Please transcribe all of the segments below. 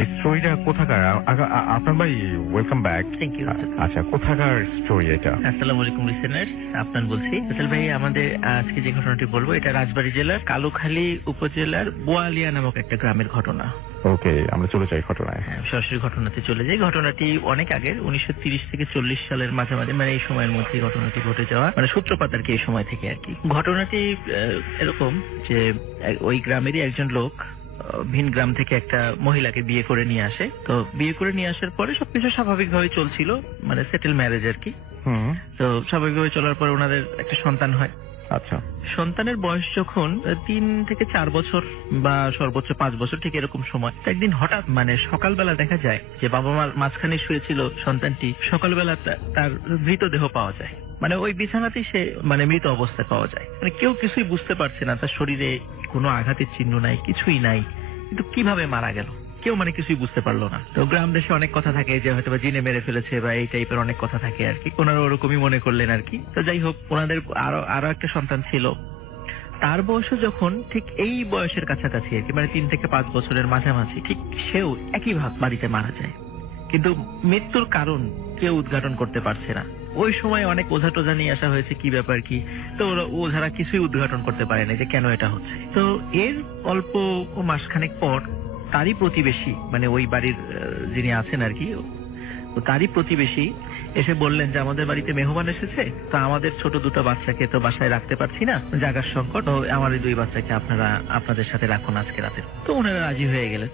স্টোরিটা কোথাকার? আপনার ভাই ওয়েলকাম ব্যাক। Thank you. আচ্ছা, কোথাকার স্টোরি এটা? আসসালামু আলাইকুম লিসেনার্স, আপনার বলছি ফেসল ভাই। আমাদের আজকে যে ঘটনাটি বলবো এটা রাজবাড়ী জেলার কালুখালী উপজেলার বোয়ালিয়া নামক একটা গ্রামের ঘটনা। ওকে, আমরা চলে যাই ঘটনায়। সরাসরি ঘটনাতে চলে যাই। ঘটনাটি অনেক আগের 1930 থেকে 40 সালের মাঝামাঝি, মানে এই সময়ের মধ্যে ঘটনাটি ঘটে যাওয়া, মানে সূত্রপাত আর কি এই সময় থেকে আর কি। ঘটনাটি এরকম যে ওই গ্রামেরই একজন লোক ভিন গ্রাম থেকে একটা মহিলাকে বিয়ে করে নিয়ে আসে। তো বিয়ে করে নিয়ে আসার পরে সবকিছু স্বাভাবিকভাবে চলছিল, মানে সেটেল ম্যারেজ আর কি। তো স্বাভাবিকভাবে চলার পরে ওনাদের একটা সন্তান হয়। আচ্ছা, সন্তানের বয়স যখন 3 থেকে 4 বছর বা সর্বোচ্চ 5 বছর, ঠিক এরকম সময়, একদিন হঠাৎ মানে সকালবেলা দেখা যায় যে বাবা মার মাঝখানে শুয়েছিল সন্তানটি, সকালবেলা তার মৃতদেহ পাওয়া যায়। মানে ওই বিছানাতেই সে মানে মৃত অবস্থায় পাওয়া যায়। মানে কেউ কিছুই বুঝতে পারছে না, তার শরীরে কোনো আঘাতের চিহ্ন নাই, কিছুই নাই, কিন্তু কিভাবে মারা গেল কেউ মানে কিছুই বুঝতে পারলো না। তো গ্রাম দেশে অনেক কথা থাকে যে হয়তো বা জিনে মেরে ফেলেছে বা এই টাইপের অনেক কথা থাকে আর কি। ওনারা ওরকমই মনে করলেন আর কি। তো যাই হোক, ওনাদের আরো একটা সন্তান ছিল। তার বয়স যখন ঠিক এই বয়সের কাছাকাছি আর কি, মানে 3 থেকে 5 বছরের মাঝামাঝি, ঠিক সেও একই ভাবে বাড়িতে মারা যায়। কিন্তু মৃত্যুর কারণ কেউ উদ্ঘাটন করতে পারছে না। ওই সময় অনেক ওঝা টোঝা নিয়ে আসা হয়েছে, কি ব্যাপার কি। তো ওঝারা কিছুই উদ্ঘাটন করতে পারে না যে কেন এটা হচ্ছে। তো এর অল্প মাসখানেক পর তারই প্রতিবেশী, মানে ওই বাড়ির যিনি আছেন আর কি, তারই প্রতিবেশী এসে বললেন যে আমাদের বাড়িতে মেহমান এসেছে, তো আমাদের ছোট দুটো বাচ্চাকে তো বাসায় রাখতে পারছি না, জায়গার সংকট, তো আমার এই 2 বাচ্চাকে আপনারা আপনাদের সাথে রাখুন আজকে রাতে। তো ওনারা রাজি হয়ে গেলেন।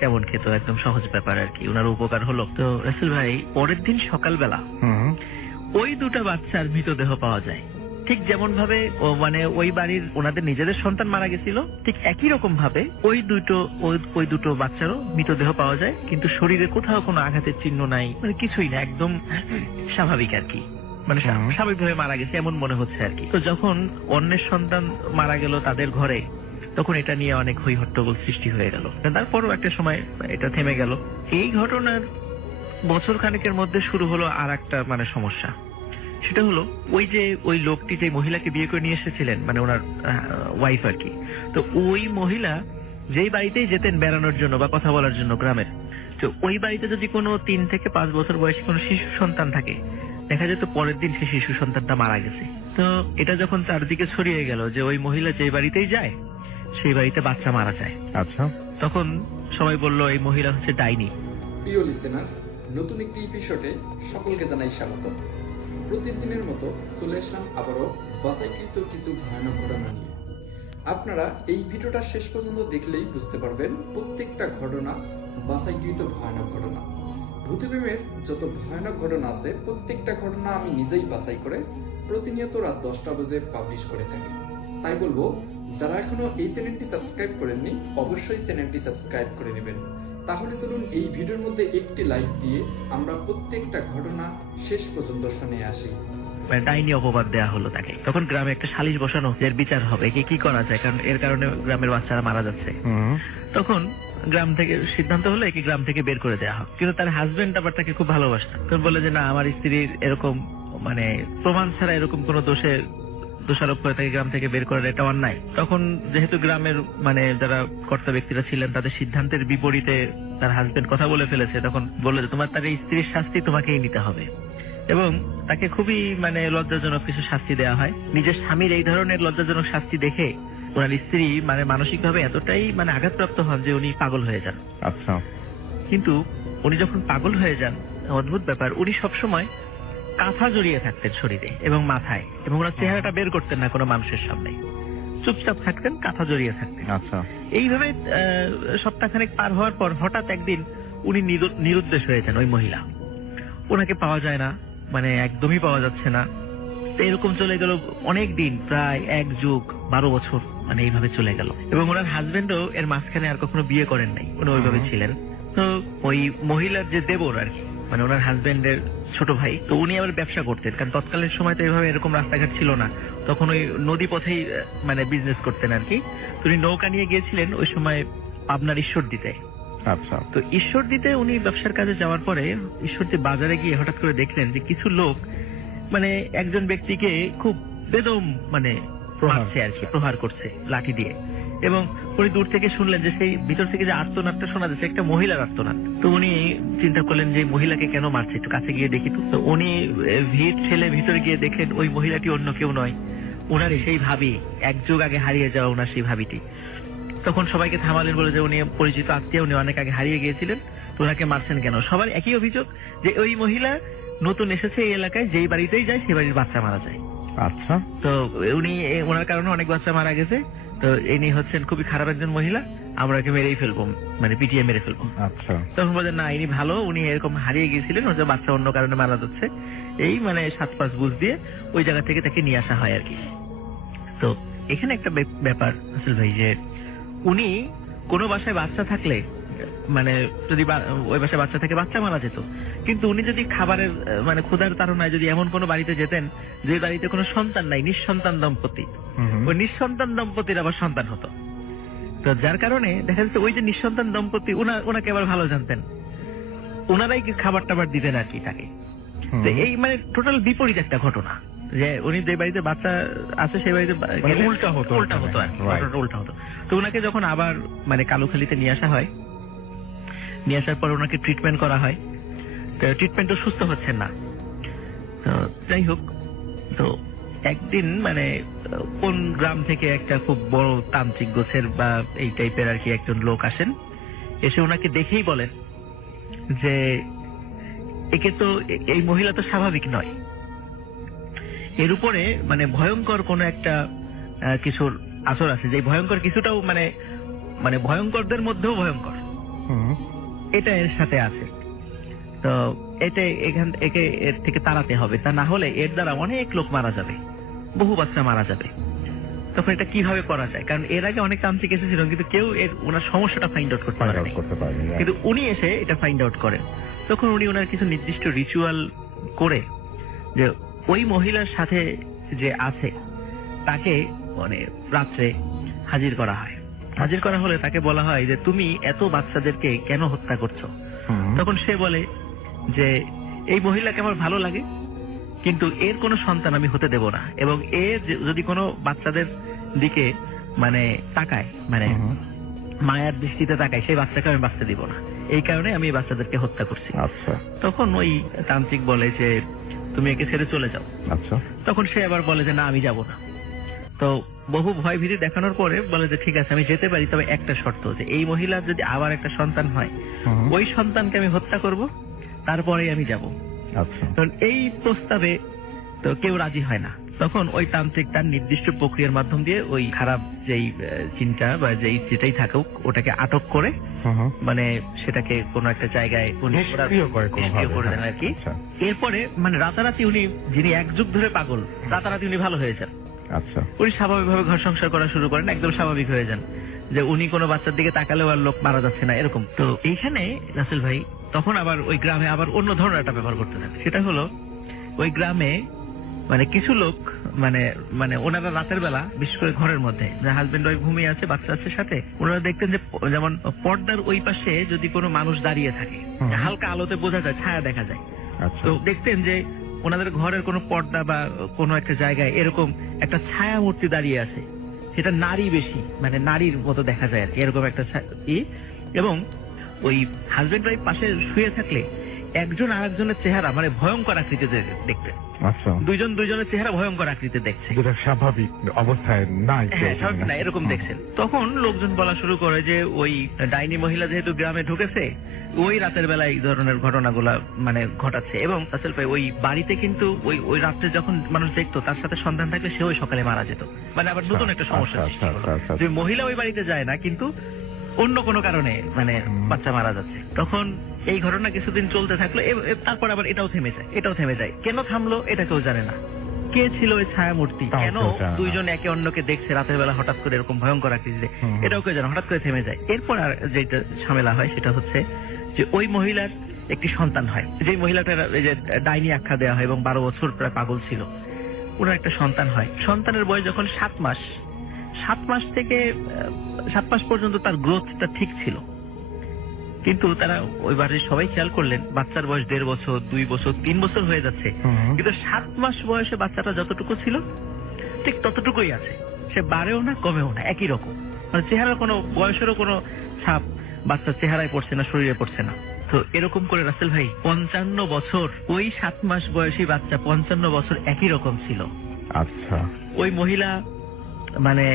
কেমন খেতো, একদম সহজ ব্যাপার আর কি, ওনার উপকার হলো। তো রাসেল ভাই, পরের দিন সকালবেলা ওই 2টা বাচ্চার মৃতদেহ পাওয়া যায়। ঠিক যেমন ভাবে মানে ওই বাড়ির ওনাদের নিজেদের সন্তান মারা গেছিল, ঠিক একই রকম ভাবে ওই দুটো বাচ্চারও মৃতদেহ পাওয়া যায়, কিন্তু শরীরে কোথাও কোনো আঘাতের চিহ্ন নাই, মানে কিছুই না, একদম স্বাভাবিক আর কি, মানে স্বাভাবিকভাবে মারা গেছে এমন মনে হচ্ছে আর কি। তো যখন অন্যের সন্তান মারা গেল তাদের ঘরে, তখন এটা নিয়ে অনেক হই হট্টগোল সৃষ্টি হয়ে গেল। তারপরও একটা সময় এটা থেমে গেল। এই ঘটনার বছর খানেকের মধ্যে শুরু হলো আর একটা মানে সমস্যা। সেটা হলো ওই লোকটি যে মহিলাকে বিয়ে করে নিয়ে এসেছিলেন, মানে ওনার ওয়াইফ আর কি। তো ওই মহিলা যেই বাড়িতেই যেতেন বেড়ানোর জন্য বা কথা বলার জন্য গ্রামের, তো ওই বাড়িতে যদি কোনো 3 থেকে 5 বছর বয়সী কোনো শিশু সন্তান থাকে, দেখা যেত পরের দিন সেই শিশু সন্তানটা মারা গেছে। তো এটা যখন চারদিকে ছড়িয়ে গেল যে ওই মহিলা যেই বাড়িতেই যায় সেই বাড়িতে বাচ্চা মারা যায়, আচ্ছা, তখন সবাই বলল এই মহিলা হচ্ছে ডাইনি। প্রিয় লিসেনার, নতুন একটি এপিসোডে সকলকে জানাই স্বাগত। প্রতিদিনের মতো চলে আসলাম আবারও বাছাইকৃত কিছু ভয়ানক ঘটনা নিয়ে। আপনারা এই ভিডিওটা শেষ পর্যন্ত দেখলেই বুঝতে পারবেন প্রত্যেকটা ঘটনা বাছাইকৃত ভয়ানক ঘটনা। ভূতপ্রেমের যত ভয়ানক ঘটনা আছে প্রত্যেকটা ঘটনা আমি নিজেই বাছাই করে প্রতিনিয়ত রাত 10টা বাজে পাবলিশ করে থাকি। তাই বলবো, যারা এখনো এই চ্যানেলটি সাবস্ক্রাইব করেননি অবশ্যই চ্যানেলটি সাবস্ক্রাইব করে নেবেন। তাহলে চলুন এই ভিডিওর মধ্যে একটি লাইক দিয়ে আমরা প্রত্যেকটা ঘটনা শেষ পর্যন্ত শুনে আসি। ডাইনি অপবাদ দেওয়া হলো তাকে। তখন গ্রামে একটা সালিশ বসানো, এর বিচার হবে, কি করা যায়, কারণ এর কারণে গ্রামের বাচ্চারা মারা যাচ্ছে। তখন গ্রাম থেকে সিদ্ধান্ত হলো একে গ্রাম থেকে বের করে দেওয়া হোক। কিন্তু তার হাজবেন্ড আবার তাকে খুব ভালোবাসত। তখন বলে যে না, আমার স্ত্রীর এরকম মানে প্রমাণ ছাড়া এরকম কোন দোষারোপ করে তাকে গ্রাম থেকে বের করার এটা অন্যায়। তখন যেহেতু গ্রামের মানে যারা কর্তা ব্যক্তিরা ছিলেন তাদের সিদ্ধান্তের বিপরীতে তার হাজবেন্ড কথা বলে ফেলেছে, তখন বললো যে তোমার তার স্ত্রীর শাস্তি তোমাকেই নিতে হবে। এবং তাকে খুবই মানে লজ্জাজনক কিছু শাস্তি দেওয়া হয়। নিজের স্বামীর এই ধরনের লজ্জাজনক শাস্তি দেখে ওনার স্ত্রী মানে মানসিকভাবে এতটাই মানে আঘাতপ্রাপ্ত হন যে উনি পাগল হয়ে যান। আচ্ছা, কিন্তু উনি যখন পাগল হয়ে যান, অদ্ভুত ব্যাপার, উনি সবসময় কাঁথা জড়িয়ে থাকতেন শরীরে এবং মাথায়, এবং ওনার চেহারাটা বের করতেন না কোনো মানুষের সামনে, চুপচাপ থাকতেন, কাঁথা জড়িয়ে থাকতেন। আচ্ছা, এইভাবে সপ্তাহখানেক পার হওয়ার পর হঠাৎ একদিন উনি নিরুদ্দেশ হয়ে যান। ওই মহিলা, ওনাকে পাওয়া যায় না, মানে একদমই পাওয়া যাচ্ছে না। এরকম চলে গেল অনেক দিন, প্রায় 1 যুগ 12 বছর, মানে এইভাবে চলে গেল। এবং ওনার হাজবেন্ডও এর মাঝখানে আর কখনো বিয়ে করেন নাই, উনি ওইভাবে ছিলেন। তো ওই মহিলার যে দেবর আর কি, মানে ওনার হাজবেন্ডের ছোট ভাই, তো উনি আবার ব্যবসা করতেন, কারণ তৎকালীন সময় তো এইভাবে এরকম রাস্তাঘাট ছিল না, তখন ওই নদী পথেই মানে বিজনেস করতেন আর কি। তো উনি নৌকা নিয়ে গিয়েছিলেন ওই সময় পাবনার ঈশ্বরদীতে। আচ্ছা, তো ঈশ্বরদীতে উনি ব্যবসার কাজে যাওয়ার পরে ঈশ্বরদী বাজারে গিয়ে হঠাৎ করে দেখলেন যে কিছু লোক মানে একজন ব্যক্তিকে খুব বেদম মানে মারছে আর কি, প্রহার করছে লাঠি দিয়ে। এবং উনি দূর থেকে শুনলেন যে সেই ভিতর থেকে যে আর্তনাদটা শোনা যাচ্ছে একটা মহিলার আর্তনাদ। তো উনি চিন্তা করলেন যে মহিলাকে কেন মারছে, একটু কাছে গিয়ে দেখি। তো উনি ভিড় ঠেলে ভিতরে গিয়ে দেখেন ওই মহিলাটি অন্য কেউ নয়, ওনার সেই ভাবি, এক যুগ আগে হারিয়ে যাওয়া ওনার সেই ভাবিটি। তখন সবাইকে থামালেন, বলে যে উনি পরিচিত আত্মীয়, উনি অনেক আগে হারিয়ে গিয়েছিলেন, তো ওনাকে মারছেন কেন? সবার একই অভিযোগ যে ওই মহিলা নতুন এসেছে এই এলাকায়, যেই বাড়িতেই যায় সেই বাড়ির বাচ্চা মারা যায়। আচ্ছা, তো উনি ওনার কারণে অনেক বাচ্চা মারা গেছে, তো ইনি হচ্ছেন খুবই খারাপ একজন মহিলা, আমরা ওকে মেরেই ফেলবো, মানে পিটিয়ে মেরে ফেলবো। আচ্ছা, তখন বলেন না, ইনি ভালো, উনি এরকম হারিয়ে গিয়েছিলেন, ওর বাচ্চা অন্য কারণে মারা যাচ্ছে, এই মানে 7-5 বুঝ দিয়ে ওই জায়গা থেকে তাকে নিয়ে আসা হয় আর কি। তো এখানে একটা ব্যাপার আসল ভাই, যে উনি কোনো বাসায় বাচ্চা থাকলে, মানে যদি ওই বাসায় বাচ্চা থেকে বাচ্চা মারা যেত, কিন্তু উনি যদি খাবারের মানে ক্ষুধার তাড়নায় যদি এমন কোনো বাড়িতে যেতেন যে বাড়িতে কোনো সন্তান নাই, নিঃসন্তান দম্পতি, ওই নিঃসন্তান দম্পতির আবার সন্তান হতো। তো যার কারণে দেখা যাচ্ছে ওই যে নিঃসন্তান দম্পতি ওনাকে আবার ভালো জানতেন, ওনারাই খাবার টাবার দিতেন আর কি তাকে। তো এই মানে টোটাল বিপরীত একটা ঘটনা, যে উনি যে বাড়িতে বাচ্চা আছে সেই বাড়িতে উল্টা হতো আর কি, উল্টা হতো। তো ওনাকে যখন আবার মানে কালুখালীতে নিয়ে আসা হয়, নিয়ে আসার পর ওনাকে ট্রিটমেন্ট করা হয়, তো ট্রিটমেন্টও সুস্থ হচ্ছেন না। তো যাই হোক, তো একদিন মানে কোন গ্রাম থেকে একটা খুব বড় তান্ত্রিক গোছের বা এই টাইপের আর কি একজন লোক আসেন, এসে ওনাকে দেখেই বলেন যে একে তো এই মহিলা তো স্বাভাবিক নয়, এর উপরে মানে ভয়ঙ্কর কোন একটা কিছুর আসর আছে, যে ভয়ঙ্কর কিছুটাও মানে মানে ভয়ঙ্করদের মধ্যেও ভয়ঙ্কর, এটা এর সাথে আছে। তো এতে একে এর থেকে তাড়াতে হবে, তা না হলে এর দ্বারা অনেক লোক মারা যাবে, বহু বাচ্চা মারা যাবে। তখন এটা কিভাবে করা যায়, কারণ এর আগে অনেক তান্ত্রিক এসেছিলেন কিন্তু কেউ এর ওনার সমস্যাটা ফাইন্ড আউট করতে পারেনি, কিন্তু উনি এসে এটা ফাইন্ড আউট করেন। তখন উনি ওনার কিছু নির্দিষ্ট রিচুয়াল করে যে ওই মহিলার সাথে যে আছে তাকে মানে রাত্রে হাজির করা হয়। হাজির করা হলে তাকে বলা হয় যে তুমি এত বাচ্চাদেরকে কেন হত্যা করছো? তখন সে বলে যে এই মহিলাকে আমার ভালো লাগে, কিন্তু এর কোনো সন্তান আমি হতে দেব না, এবং এ যদি কোনো বাচ্চাদের দিকে মানে তাকায়, মানে মায়ার দৃষ্টিতে তাকায়, সেই বাচ্চাকে আমি বাঁচতে দিব না, এই কারণে আমি এই বাচ্চাদেরকে হত্যা করছি। আচ্ছা, তখন ওই তান্ত্রিক বলে যে তুমি একে ছেড়ে চলে যাও। আচ্ছা, তখন সে আবার বলে যে না, আমি যাব না। তো বহু ভয় ভীতি দেখানোর পরে বলে যে ঠিক আছে আমি যেতে পারি, তবে একটা শর্ত, যে এই মহিলার যদি আবার একটা সন্তান হয়, ওই সন্তানকে আমি হত্যা করব, তারপরেই আমি যাব। আচ্ছা, তো এই প্রস্তাবে তো কেউ রাজি হয় না। তখন ওই তান্ত্রিক তার নির্দিষ্ট প্রক্রিয়ার মাধ্যম দিয়ে ওই খারাপ যেই চিন্তা বা যেটাই থাকুক ওটাকে আটক করে মানে সেটাকে কোনো একটা জায়গায় নিষ্ক্রিয় করে দেন আর কি। এরপরে মানে রাতারাতি উনি, যিনি 1 যুগ ধরে পাগল, রাতারাতি উনি ভালো হয়ে যান। আচ্ছা, উনি স্বাভাবিকভাবে ঘর সংসার করা শুরু করেন, একদম স্বাভাবিক হয়ে যান, যে উনি কোনো বাচ্চার দিকে তাকালেও আর লোক মারা যাচ্ছে না এরকম। তো এইখানে রাসেল ভাই তখন আবার ওই গ্রামে আবার অন্য ধরনের একটা ব্যবহার করতে থাকে। সেটা হলো ওই গ্রামে মানে কিছু লোক মানে মানে ওনারা রাতের বেলা বিশেষ করে ঘরের মধ্যে যে হাজবেন্ড ওয়াইফ ঘুমিয়ে আছে, বাচ্চা আছে সাথে, ওনারা দেখতেন যে যেমন পর্দার ওই পাশে যদি কোনো মানুষ দাঁড়িয়ে থাকে, হালকা আলোতে বোঝা যায়, ছায়া দেখা যায়। তো দেখতেন যে ওনাদের ঘরের কোনো পর্দা বা কোনো একটা জায়গায় এরকম একটা ছায়া মূর্তি দাঁড়িয়ে আছে, সেটা নারী বেশি, মানে নারীর মতো দেখা যায় আর কি, এরকম একটা এবং ওই হাজবেন্ড ওয়াইফ পাশে শুয়ে থাকলে একজন আরেকজনের চেহারা মানে ভয়ঙ্কর আকৃতিতে দেখতেন। আচ্ছা, দুইজনের চেহারা ভয়ঙ্কর আকৃতিতে দেখছে, যেটা স্বাভাবিক অবস্থায় নাই, স্বাভাবিক না, এরকম দেখছেন। তখন লোকজন বলা শুরু করে যে ওই ডাইনি মহিলা যেহেতু গ্রামে ঢুকেছে, ওই রাতের বেলা এই ধরনের ঘটনাগুলা মানে ঘটাচ্ছে। এবং আসল ভাই ওই বাড়িতে কিন্তু ওই রাত্রে যখন মানুষ দেখতো তার সাথে সন্তান থাকলে সে ওই সকালে মারা যেত, মানে আবার নতুন একটা সমস্যা যে মহিলা ওই বাড়িতে যায় না কিন্তু অন্য কোনো কারণে মানে বাচ্চা মারা যাচ্ছে। তখন এই ঘটনা কিছুদিন চলতে থাকলো, তারপর আবার এটাও থেমে যায়। কেন থামলো এটা কেউ জানে না। কে ছিল ওই ছায়া মূর্তি, কেন দুইজন একে অন্যকে দেখছে রাতের বেলা হঠাৎ করে এরকম ভয়ঙ্কর আকৃতিতে, এটাও কেউ জানে, হঠাৎ করে থেমে যায়। এরপর আর যেটা ঝামেলা হয় সেটা হচ্ছে যে ওই মহিলার একটি সন্তান হয়, যে মহিলাটার যে ডাইনি আখ্যা দেওয়া হয় এবং 12 বছর প্রায় পাগল ছিল, ওনার একটা সন্তান হয়। সন্তানের বয়স যখন 7 মাস, 7 মাস থেকে 7 মাস পর্যন্ত তার গ্রোথটা ঠিক ছিল, কিন্তু তারা ওই বাড়ির সবাই খেয়াল করলেন বাচ্চার বয়স 1.5 বছর, 2 বছর, 3 বছর হয়ে যাচ্ছে, কিন্তু 7 মাস বয়সে বাচ্চাটা যতটুকু ছিল ঠিক ততটুকুই আছে, সে বাড়েও না কমেও না, একই রকম। মানে চেহারার কোনো বয়সেরও কোনো ছাপ বাচ্চার চেহারায় পড়ছে না, শরীরে পড়ছে না। তো এরকম করে রাসেল ভাই 55 বছর, ওই 7 মাস বয়সী বাচ্চা 55 বছর একই রকম ছিল। আচ্ছা। ওই মহিলা মানে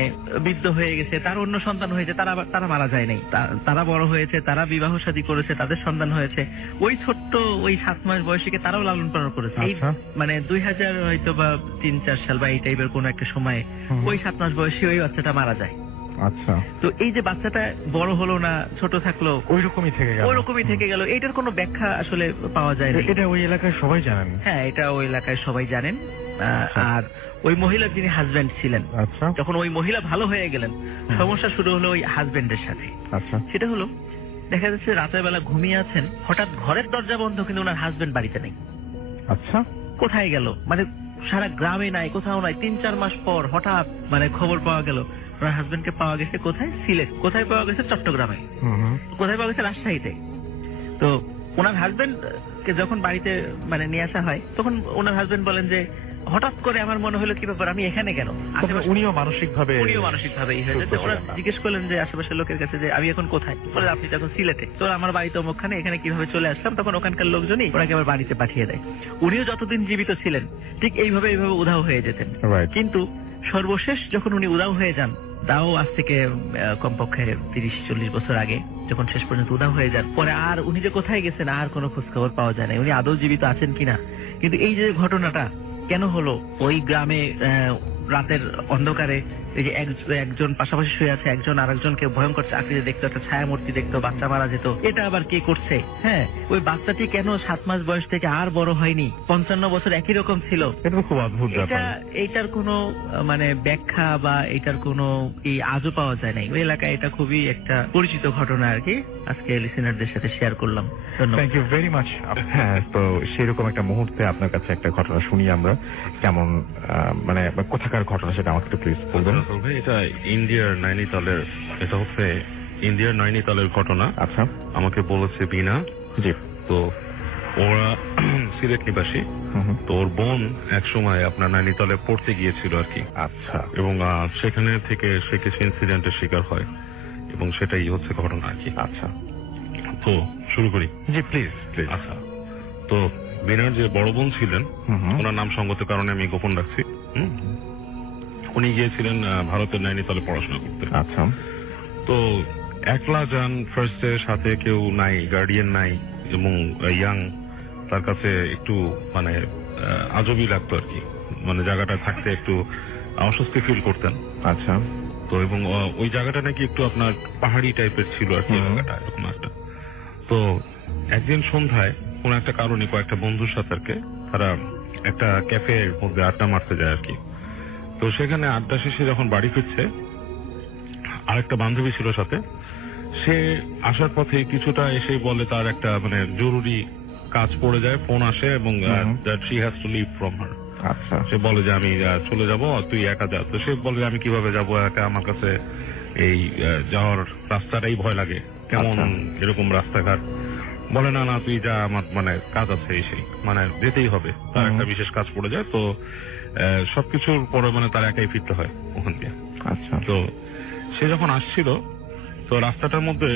বৃদ্ধ হয়ে গেছে, তার অন্য সন্তান হয়েছে, তারা মারা যায় নাই, তারা বড় হয়েছে, তারা বিবাহ শাদী করেছে, তাদের সন্তান হয়েছে। ওই ছোট্ট ওই 7 মাস বয়সীকে তারাও লালন পালন করেছে। এই মানে 2000 হয়তো বা 3-4 সাল বা এই টাইপের কোন একটা সময়ে ওই 7 মাস বয়সী ওই বাচ্চাটা মারা যায়। আচ্ছা। তো এই যে বাচ্চাটা বড় হলো না, ছোট থাকলো, ওই রকমই থেকে গেল, এটার কোনো ব্যাখ্যা আসলে পাওয়া যায় না। এটা ওই এলাকায় সবাই জানেন? হ্যাঁ, এটা ওই এলাকায় সবাই জানেন। আর ওই মহিলার যিনি হাজবেন্ড ছিলেন, যখন ওই মহিলা ভালো হয়ে গেলেন, সমস্যা শুরু হলো ওই হাজবেন্ডের সাথে। সেটা হলো, দেখা যাচ্ছে রাতের বেলা ঘুমিয়ে আছেন, হঠাৎ ঘরের দরজা বন্ধ, কিন্তু ওনার হাজবেন্ড বাড়িতে নেই। আচ্ছা। কোথায় গেল, মানে সারা গ্রামে নাই, কোথাও নাই। 3-4 মাস পর হঠাৎ মানে খবর পাওয়া গেল ওনার হাজবেন্ডকে পাওয়া গেছে কোথায়? সিলেট। কোথায় পাওয়া গেছে? চট্টগ্রামে। কোথায় পাওয়া গেছে? রাজশাহীতে। তো ওনার হাজবেন্ড কে যখন বাড়িতে মানে নিয়ে আসা হয়, তখন ওনার হাজবেন্ড বলেন যে হঠাৎ করে আমার মনে হলো কি ব্যাপার, আমি এখানে কেন? উনিও মানসিক ভাবে ওরা জিজ্ঞেস করলেন যে আশেপাশের লোকের কাছে যে আমি এখন কোথায়? বলে আপনি তখন সিলেটে। তো আমার বাড়িতে অমুকখানে, এখানে কিভাবে চলে আসলাম? তখন ওখানকার লোকজনই ওনাকে আবার বাড়িতে পাঠিয়ে দেয়। উনিও যতদিন জীবিত ছিলেন ঠিক এইভাবে উধাও হয়ে যেতেন। কিন্তু সর্বশেষ যখন উনি উধাও হয়ে যান, তাও আজ থেকে কমপক্ষে 30-40 বছর আগে, যখন শেষ পর্যন্ত উধাও হয়ে যান, পরে আর উনি যে কোথায় গেছেন আর কোনো খোঁজ খবর পাওয়া যায় না, উনি আদৌ জীবিত আছেন কিনা। কিন্তু এই যে ঘটনাটা কেন হলো, ওই গ্রামে রাতের অন্ধকারে এই যে একজন পাশাপাশি শুয়ে আছে, একজন আরেকজনকে ভয়ঙ্কর আকৃতি দেখতো, একটা ছায়া মূর্তি দেখতো, বাচ্চা মারা যেত, এটা আবার কে করছে? হ্যাঁ, ওই বাচ্চাটি কেন 7 মাস বয়স থেকে আর বড় হয়নি, 55 বছর একই রকম ছিল? এটা খুব অদ্ভুত ব্যাপার। এইটার কোনো মানে ব্যাখ্যা বা এটার কোনো এই আজও পাওয়া যায় নাই। ওই এলাকায় এটা খুবই একটা পরিচিত ঘটনা আর কি, আজকে লিসেনারদের সাথে শেয়ার করলাম। Thank you very much. হ্যাঁ, তো সেরকম একটা মুহূর্তে আপনার কাছে একটা ঘটনা শুনি আমরা, কেমন মানে কোথাকার ঘটনা সেটা আমাকে একটু প্লিজ বলবেন। ভাই, এটা ইন্ডিয়ার নৈনিতালের, এটা হচ্ছে ইন্ডিয়ার নৈনিতালের ঘটনা। আচ্ছা। আমাকে বলেছে বিনা। জি। তো ওরা সিলেট নিবাসী। তো ওর বোন এক সময় আপনার নৈনিতালে পড়তে গিয়েছিল আর কি। আচ্ছা। এবং সেখানে থেকে সে কিছু ইনসিডেন্টের শিকার হয়, এবং সেটাই হচ্ছে ঘটনা আর কি। আচ্ছা, তো শুরু করি। জি প্লিজ। আচ্ছা, তো বিনার যে বড় বোন ছিলেন, ওনার নাম সঙ্গত কারণে আমি গোপন রাখছি। উনি গিয়েছিলেন ভারতের নৈনিতালে পড়াশোনা করতে। আচ্ছা। তো একলা যান, ফার্স্টে সাথে কেউ নাই, গার্ডিয়ান নাই, এবং ইয়াং, তার কাছে একটু মানে আজবই লাগতো আর কি, মানে জায়গাটা থাকতে একটু অস্বস্তি ফিল করতেন। আচ্ছা। তো এবং ওই জায়গাটা নাকি একটু আপনার পাহাড়ি টাইপের ছিল আর কি, জায়গাটা এরকম একটা। তো একদিন সন্ধ্যায় কোন একটা কারণে কয়েকটা বন্ধুর সাথে আর কি তারা একটা ক্যাফের মধ্যে আড্ডা মারতে যায় আর কি। তো সেখানে আড্ডা শেষে যখন বাড়ি ফিরছে, আরেকটা বান্ধবী ছিল সাথে, সে আসার পথে কিছুটা এসে বলে তার একটা মানে জরুরি কাজ পড়ে যায়, ফোন আসে, এবং she has to leave from her. আচ্ছা। সে বলে যে আমি চলে যাব, তুই একা যা। তো সে বলে আমি কিভাবে যাব একা, আমার কাছে এই যাওয়ার রাস্তাটাই ভয় লাগে, কেমন এরকম রাস্তাঘাট। বলে না না তুই যা, আমার মানে কাজ আছে, এই সেই, মানে যেতেই হবে, তার একটা বিশেষ কাজ পড়ে যায়। তো সবকিছুর পরে মানে তার একাই ফিরতে হয় ওখান দিয়ে। আচ্ছা। তো সে যখন আসছিল, তো রাস্তাটার মধ্যে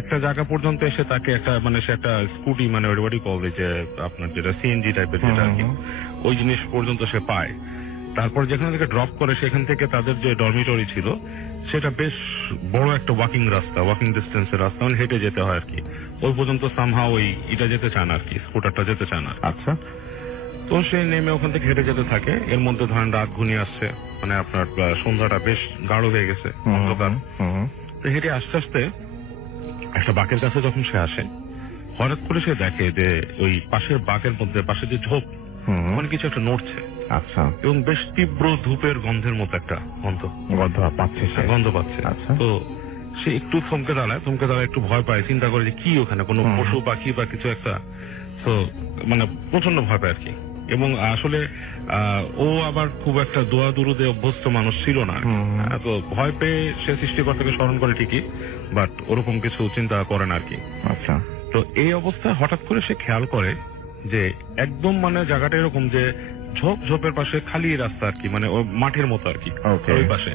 একটা জায়গা পর্যন্ত এসে তাকে একটা মানে সে একটা স্কুটি, মানে ওইবারই কবে যে আপনার যেটা সিএনজি টাইপের যেটা আর কি, ওই জিনিস পর্যন্ত সে পায়। তারপর যেখান থেকে ড্রপ করে, সেখান থেকে তাদের যে ডরমিটরি ছিল সেটা বেশ বড় একটা ওয়াকিং রাস্তা, ওয়াকিং ডিস্টেন্সের রাস্তা, মানে হেঁটে যেতে হয় আর কি। ওই পর্যন্ত সামহাও ওই এটা যেতে চান আর কি, স্কুটারটা যেতে চান। আচ্ছা। তো সে নেমে ওখান থেকে হেঁটে যেতে থাকে। এর মধ্যে ধরেন রাত ঘনিয়ে আসছে, মানে আপনার সন্ধ্যাটা বেশ গাঢ় হয়ে গেছে, অন্ধকার। তো হেঁটে আস্তে আস্তে একটা বাঁকের কাছে যখন সে আসে, হঠাৎ করে সে দেখে যে ওই পাশের বাঁকের মধ্যে, পাশে যে ঝোপ, ওখানে কিছু একটা নড়ছে। আচ্ছা। এবং বেশ তীব্র ধূপের গন্ধের মতো একটা গন্ধ পাচ্ছে। আচ্ছা। তো সে একটু থমকে দাঁড়ায়, একটু ভয় পায়, চিন্তা করে যে কি ওখানে কোনো পশু পাখি বা কিছু একটা। তো মানে প্রচন্ড ভয় পায় আর কি। এবং আসলে ও আবার খুব একটা দোয়া দুরুদে অভ্যস্ত মানুষ ছিল না, তো ভয় পেয়ে সে সৃষ্টিকর্তাকে স্মরণ করে ঠিকই, বাট ওরকম কিছু চিন্তা করে না আর কি। আচ্ছা। তো এই অবস্থায় হঠাৎ করে সে খেয়াল করে যে একদম মানে জায়গাটা এরকম যে ঝোপের পাশে খালি রাস্তা আর কি, মানে ওই মাঠের মতো আর কি, ওই পাশে